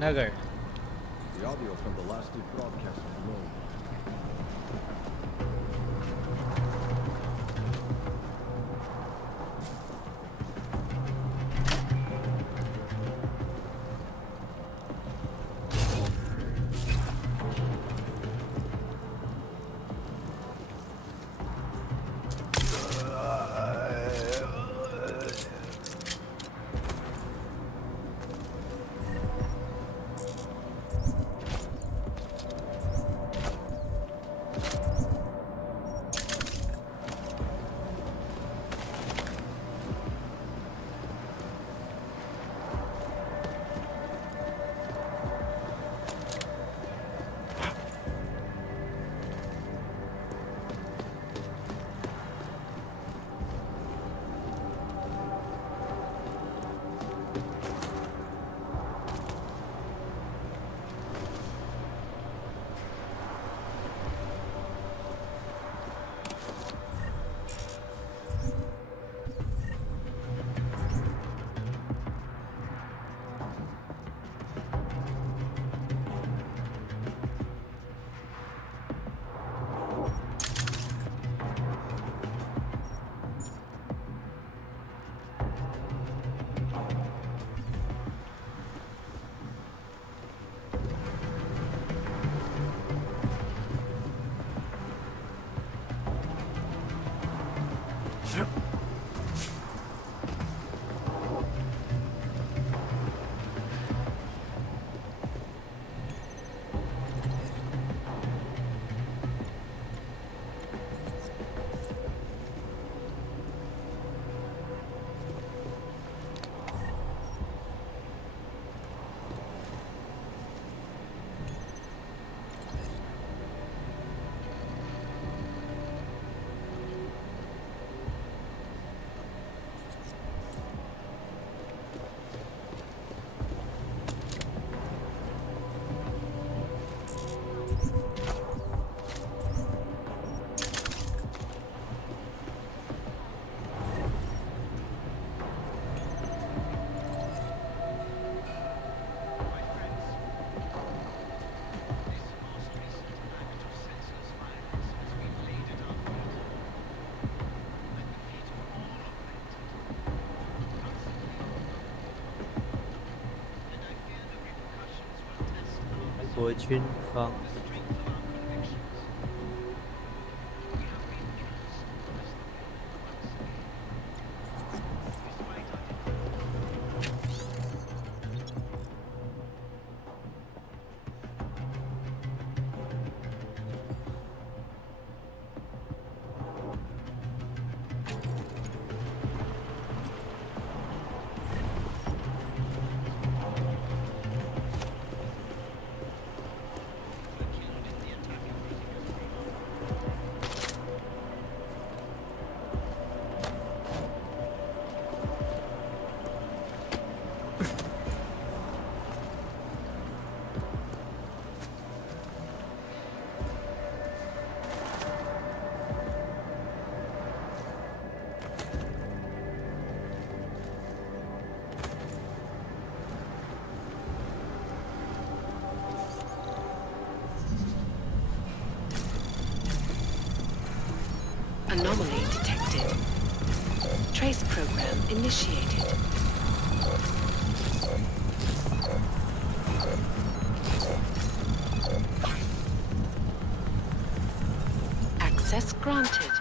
那个人。 The audio from the last two broadcasts of the world.国军方。 Anomaly detected. Trace program initiated. Access granted.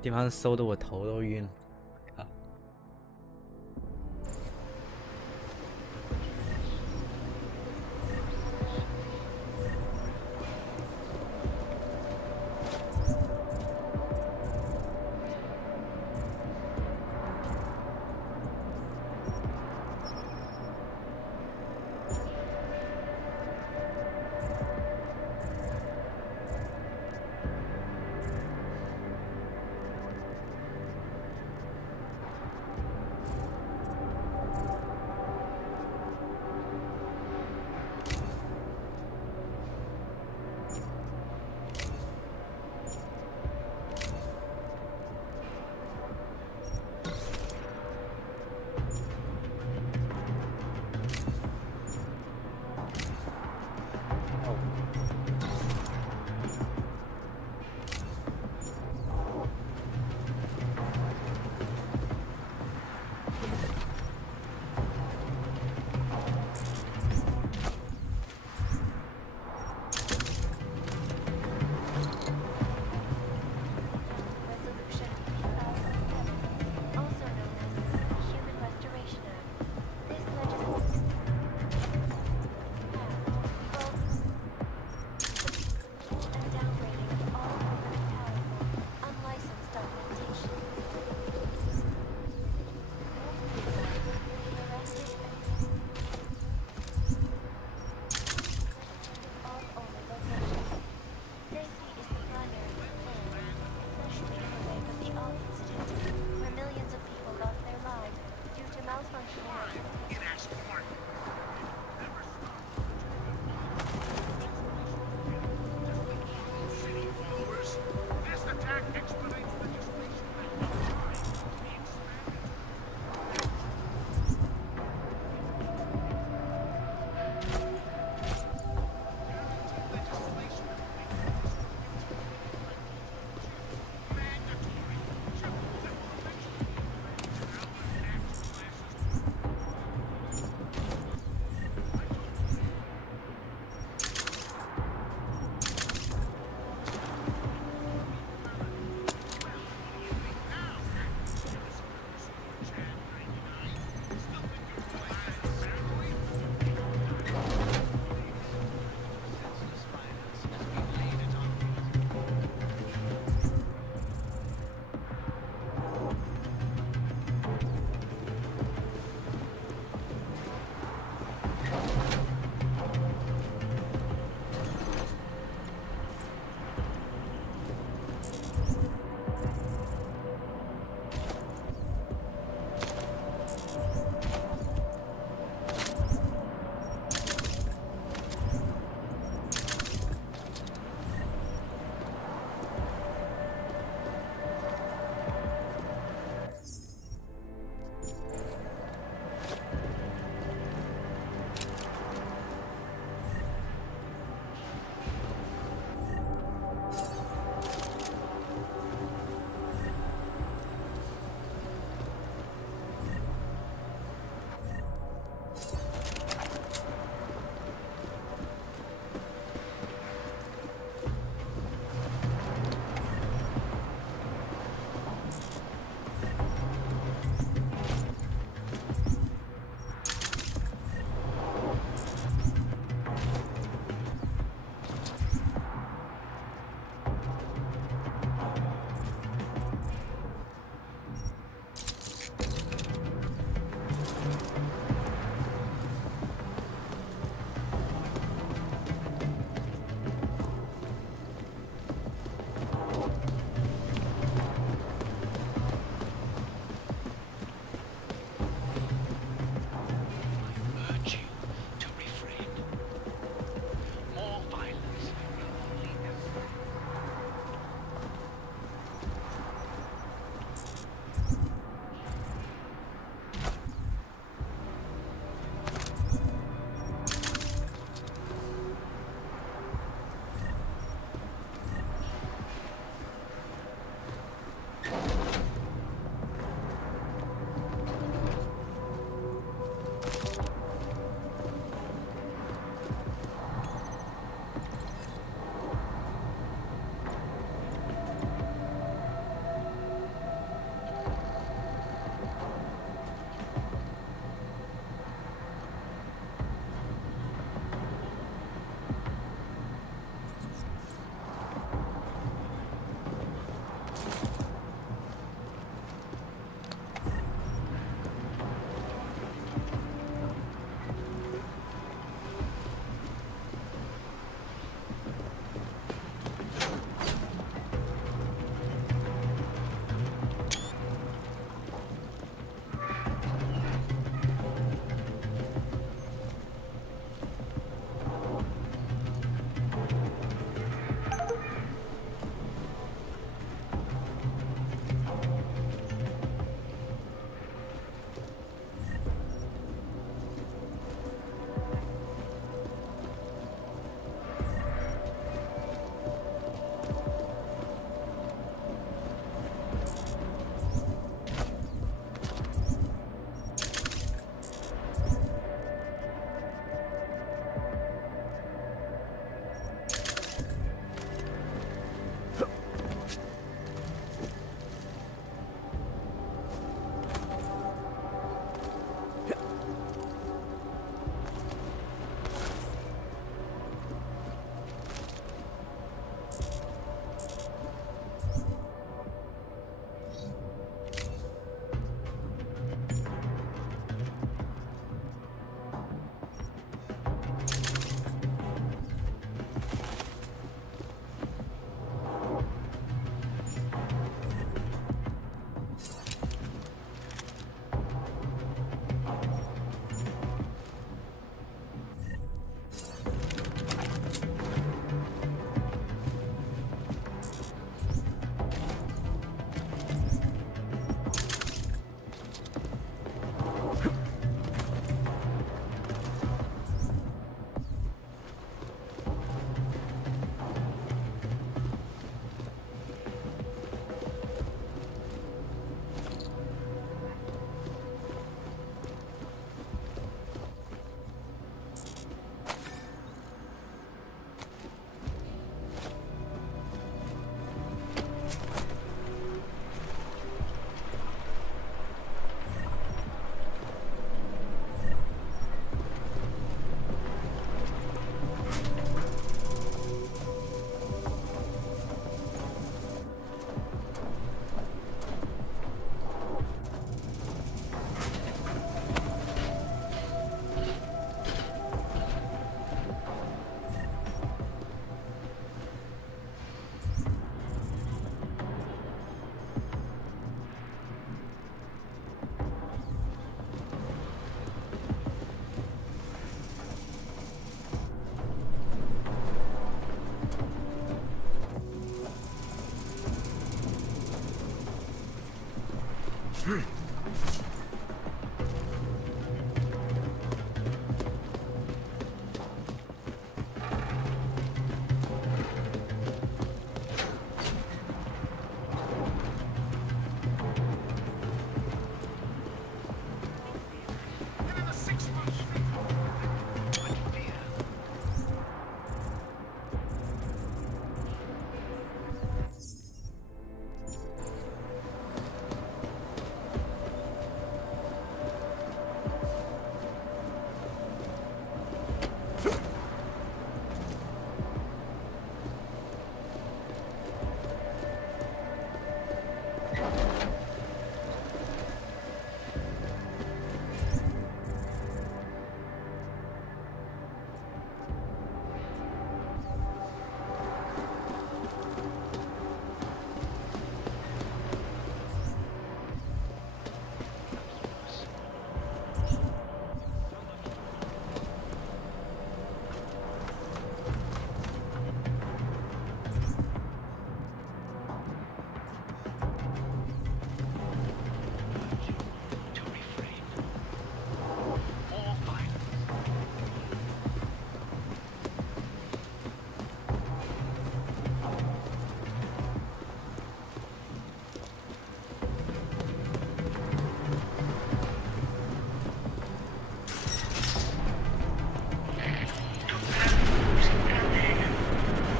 这地方搜的我头都晕了。靠！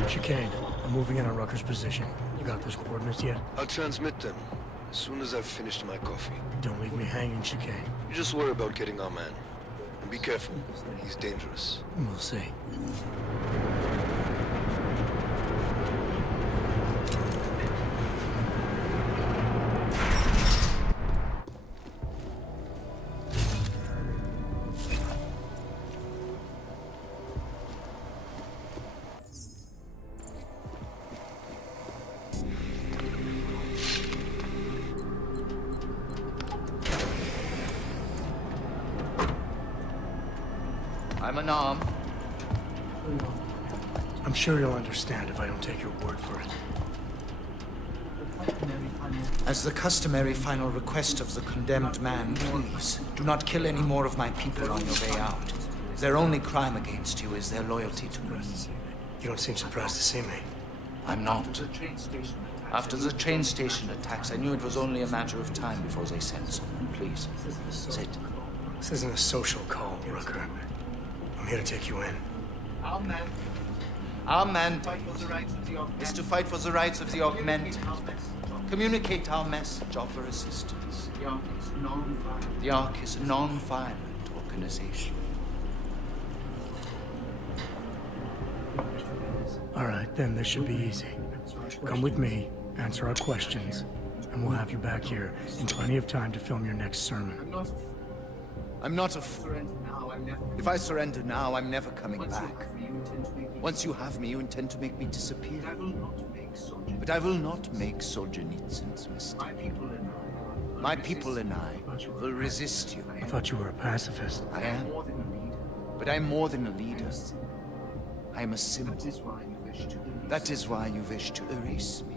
Chicane, I'm moving in on Rucker's position. You got those coordinates yet? I'll transmit them as soon as I've finished my coffee. Don't leave me hanging, Chicane. You just worry about getting our man. And be careful. He's dangerous. We'll see. I'm unarmed. I'm sure you'll understand if I don't take your word for it. As the customary final request of the condemned man, please, do not kill any more of my people on your way out. Their only crime against you is their loyalty to me. You don't seem surprised to see me. I'm not. After the train station attacks, I knew it was only a matter of time before they sent someone. Please, sit. This isn't a social call, Rucker. I'm here to take you in. Our mandate is to fight for the rights of the augmented. Communicate our message, offer assistance. The Ark is a non-violent organization. All right, then this should be easy. Come with me, answer our questions, and we'll have you back here in plenty of time to film your next sermon. I'm not a fool. If I surrender now, I'm never coming back. Once you have me, you intend to make me disappear. But I will not make Solzhenitsyn's mistake. My people and I will resist you. I thought you were a pacifist. I am. But I'm more than a leader. I am a symbol. That is why you wish to erase me.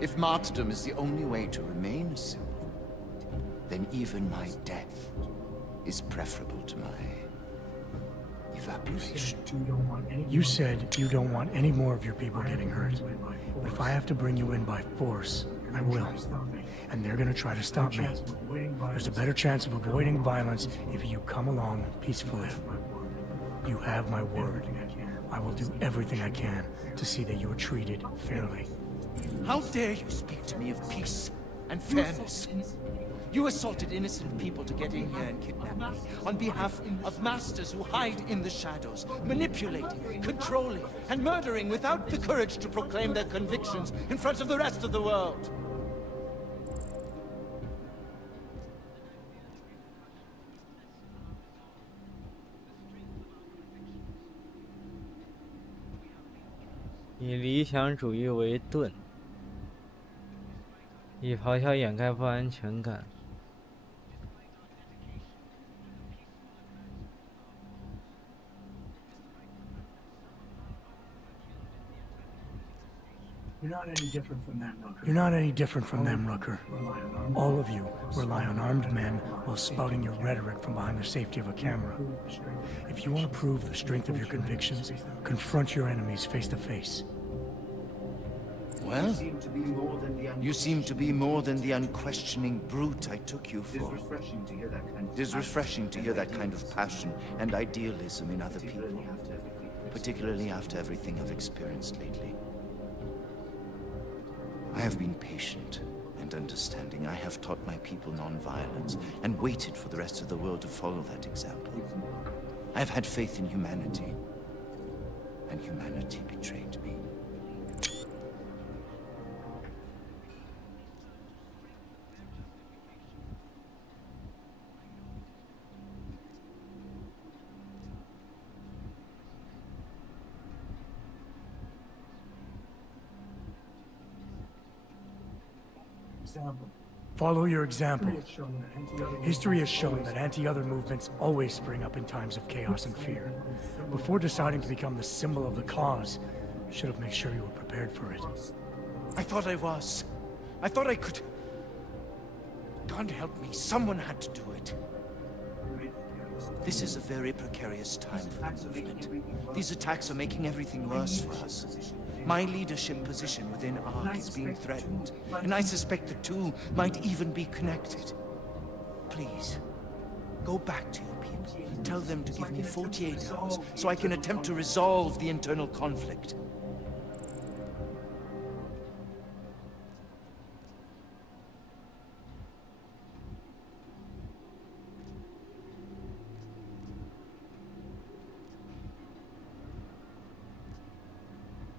If martyrdom is the only way to remain a symbol, then even my death is preferable to my evaporation. You said you don't want any more of your people getting hurt. But if I have to bring you in by force, I will. And they're gonna try to stop me. There's a better chance of avoiding violence if you come along peacefully. You have my word. I will do everything I can to see that you are treated fairly. How dare you speak to me of peace and fairness? You assaulted innocent people to get in here and kidnap me on behalf of masters who hide in the shadows, manipulating, controlling, and murdering without the courage to proclaim their convictions in front of the rest of the world.以理想主义为盾，以咆哮掩盖不安全感。You're not any different from them, Rucker. You're not any different from them, Rucker. All of you rely on armed men while spouting your rhetoric from behind the safety of a camera. If you want to prove the strength of your convictions, confront your enemies face to face. Well, you seem to be more than the unquestioning brute I took you for. It is refreshing to hear that kind of passion and idealism in other people, particularly after everything I've experienced lately. I have been patient and understanding. I have taught my people non-violence and waited for the rest of the world to follow that example. I have had faith in humanity, and humanity betrayed me. Follow your example. History has shown that anti-other movements always spring up in times of chaos and fear. Before deciding to become the symbol of the cause, you should have made sure you were prepared for it. I thought I was. I thought I could... God help me, someone had to do it. This is a very precarious time for the movement. These attacks are making everything worse for us. My leadership position within ARC is being threatened, and I suspect the two might even be connected. Please, go back to your people. Tell them to give me 48 hours so I can attempt to resolve the internal conflict.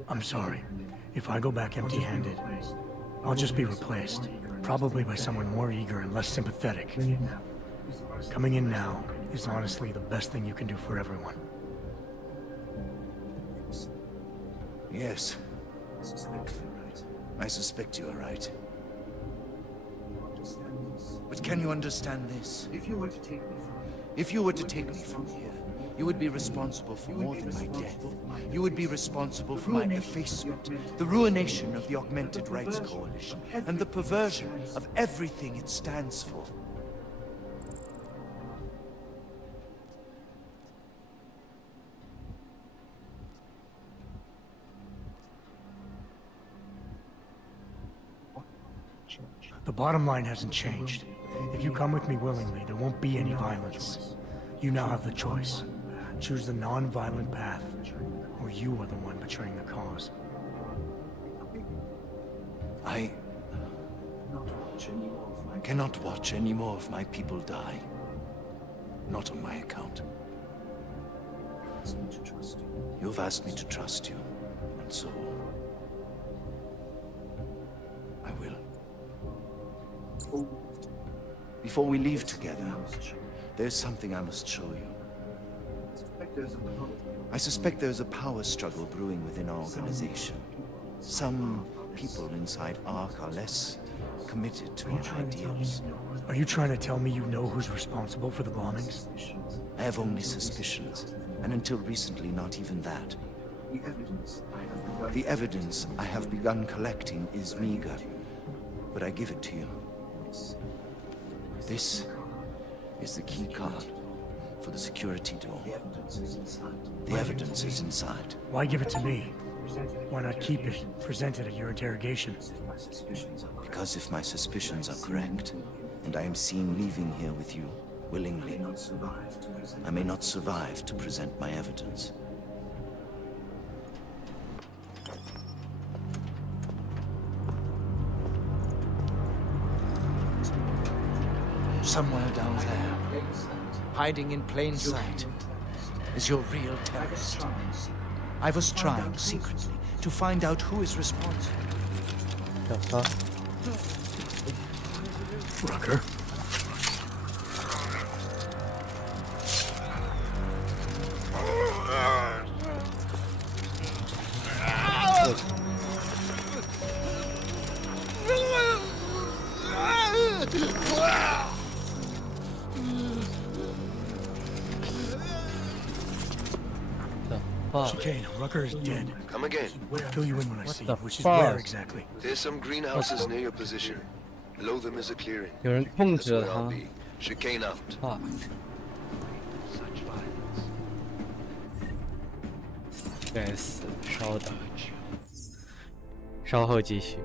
I'm sorry. If I go back empty-handed, I'll just be replaced. Probably by someone more eager and less sympathetic. Coming in now is honestly the best thing you can do for everyone. Yes. I suspect you are right. But can you understand this? If you were to take me from here, you would be responsible for more than my death. You would be responsible for my effacement, the ruination of the Augmented Rights Coalition, and the perversion of everything it stands for. The bottom line hasn't changed. If you come with me willingly, there won't be any violence. You now have the choice. Choose the non-violent path, or you are the one betraying the cause. I cannot watch any more of my people die. Not on my account. You've asked me to trust you, and so I will. Before we leave together, there's something I must show you. I suspect there's a power struggle brewing within our organization. Some people inside ARC are less committed to our ideals. Are you trying to tell me you know who's responsible for the bombings? I have only suspicions, and until recently not even that. The evidence I have begun collecting is meager, but I give it to you. This is the key card for the security door. The evidence is inside. Why give it to me? Why not keep it, present it at your interrogation? Because if my suspicions are correct, and I am seen leaving here with you, willingly, I may not survive to present my evidence. Somewhere down there, hiding in plain sight, is your real terrorist. I was trying secretly to find out who is responsible. Rucker? Chicane, Rucker is dead. Come again. Fill you in when I see you, which is fuck? where exactly? There's some greenhouses near your position. Below them is a clearing. 有人控 That's 制 where 了 I'll 他。 be. Chicane out. Fuck. 该死，稍等，稍后继续。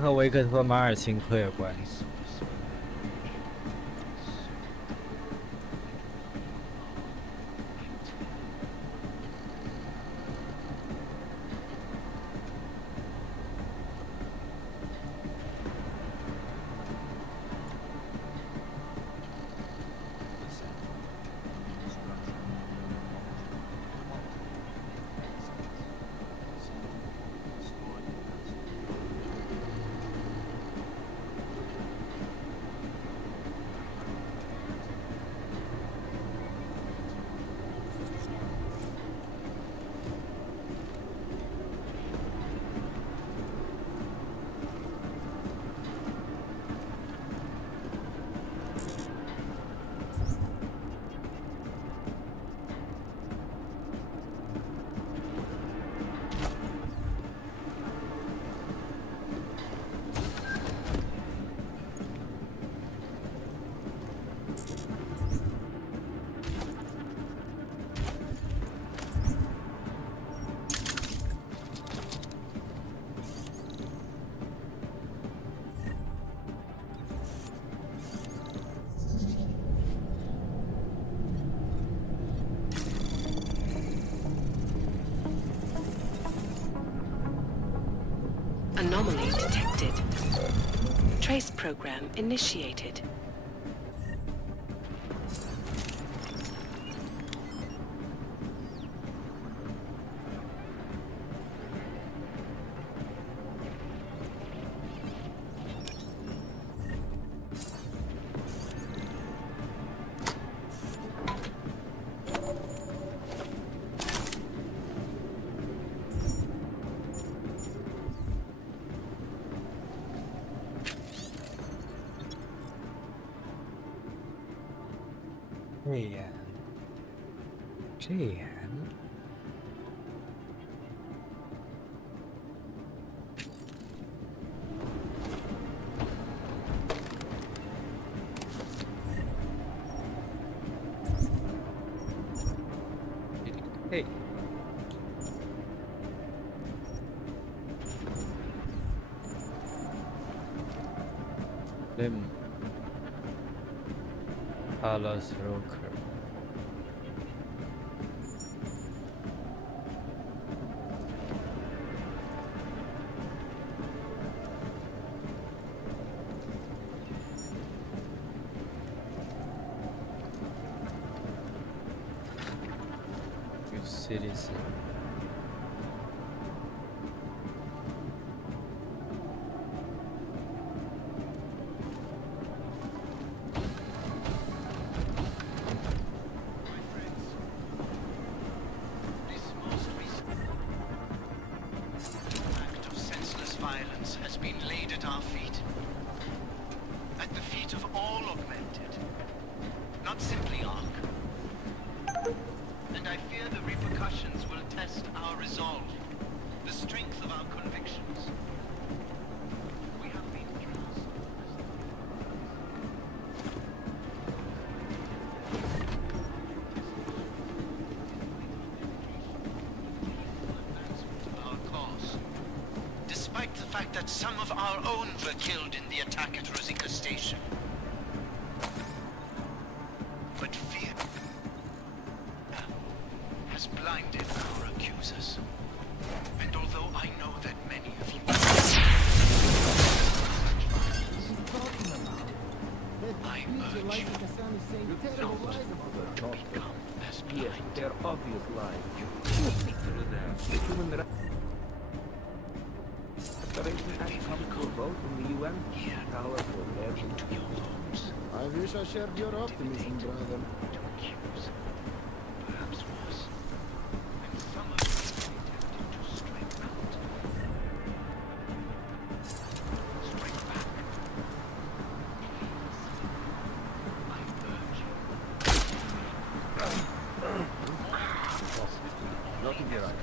定和维克托·马尔钦科有关系。Anomaly detected. Trace program initiated. Hey. Lim. Palace Roker. Citizen. Act of senseless violence has been laid at our feet. At the feet of all augmented. Not simply Ark. And I fear the repercussions will test our resolve, the strength of our convictions. We have been trust. Our cause. Despite the fact that some of our own were killed in the attack at Rosika Station. But fear has blinded our accusers. And although I know that many of you I urge you not to become as blind. They're obvious lies. You through them. The human rights come to a vote from the UN. Power for their into your homes. I wish I shared your optimism, brother. To accuse. Perhaps worse. And some of you attempted to strike out. Strike back. Not to be right.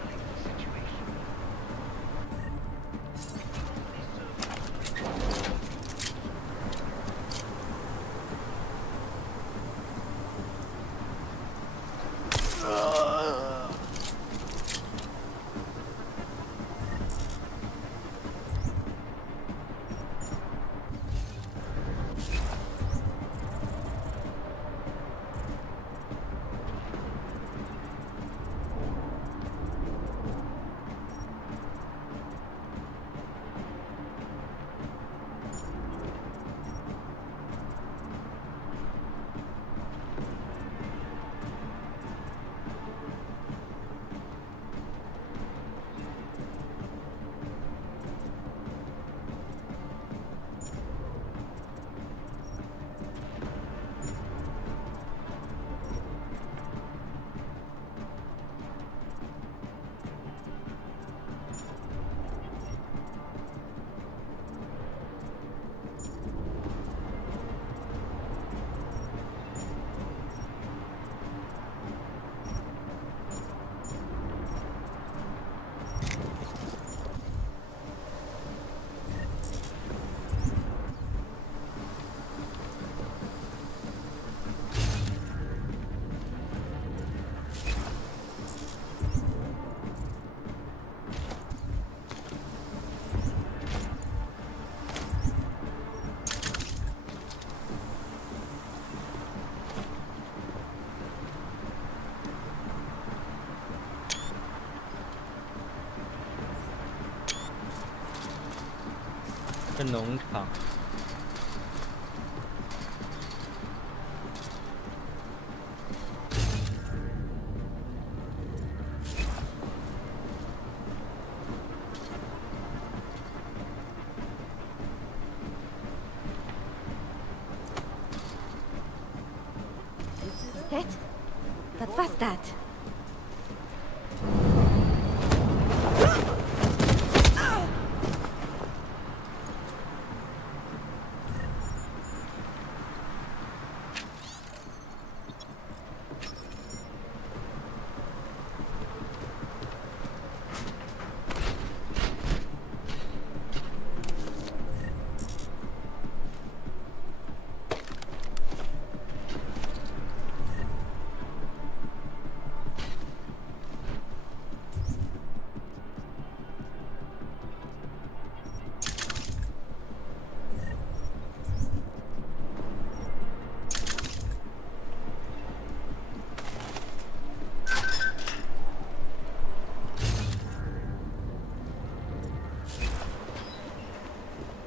是农场。What was that?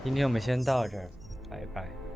今天我们先到这儿，拜拜。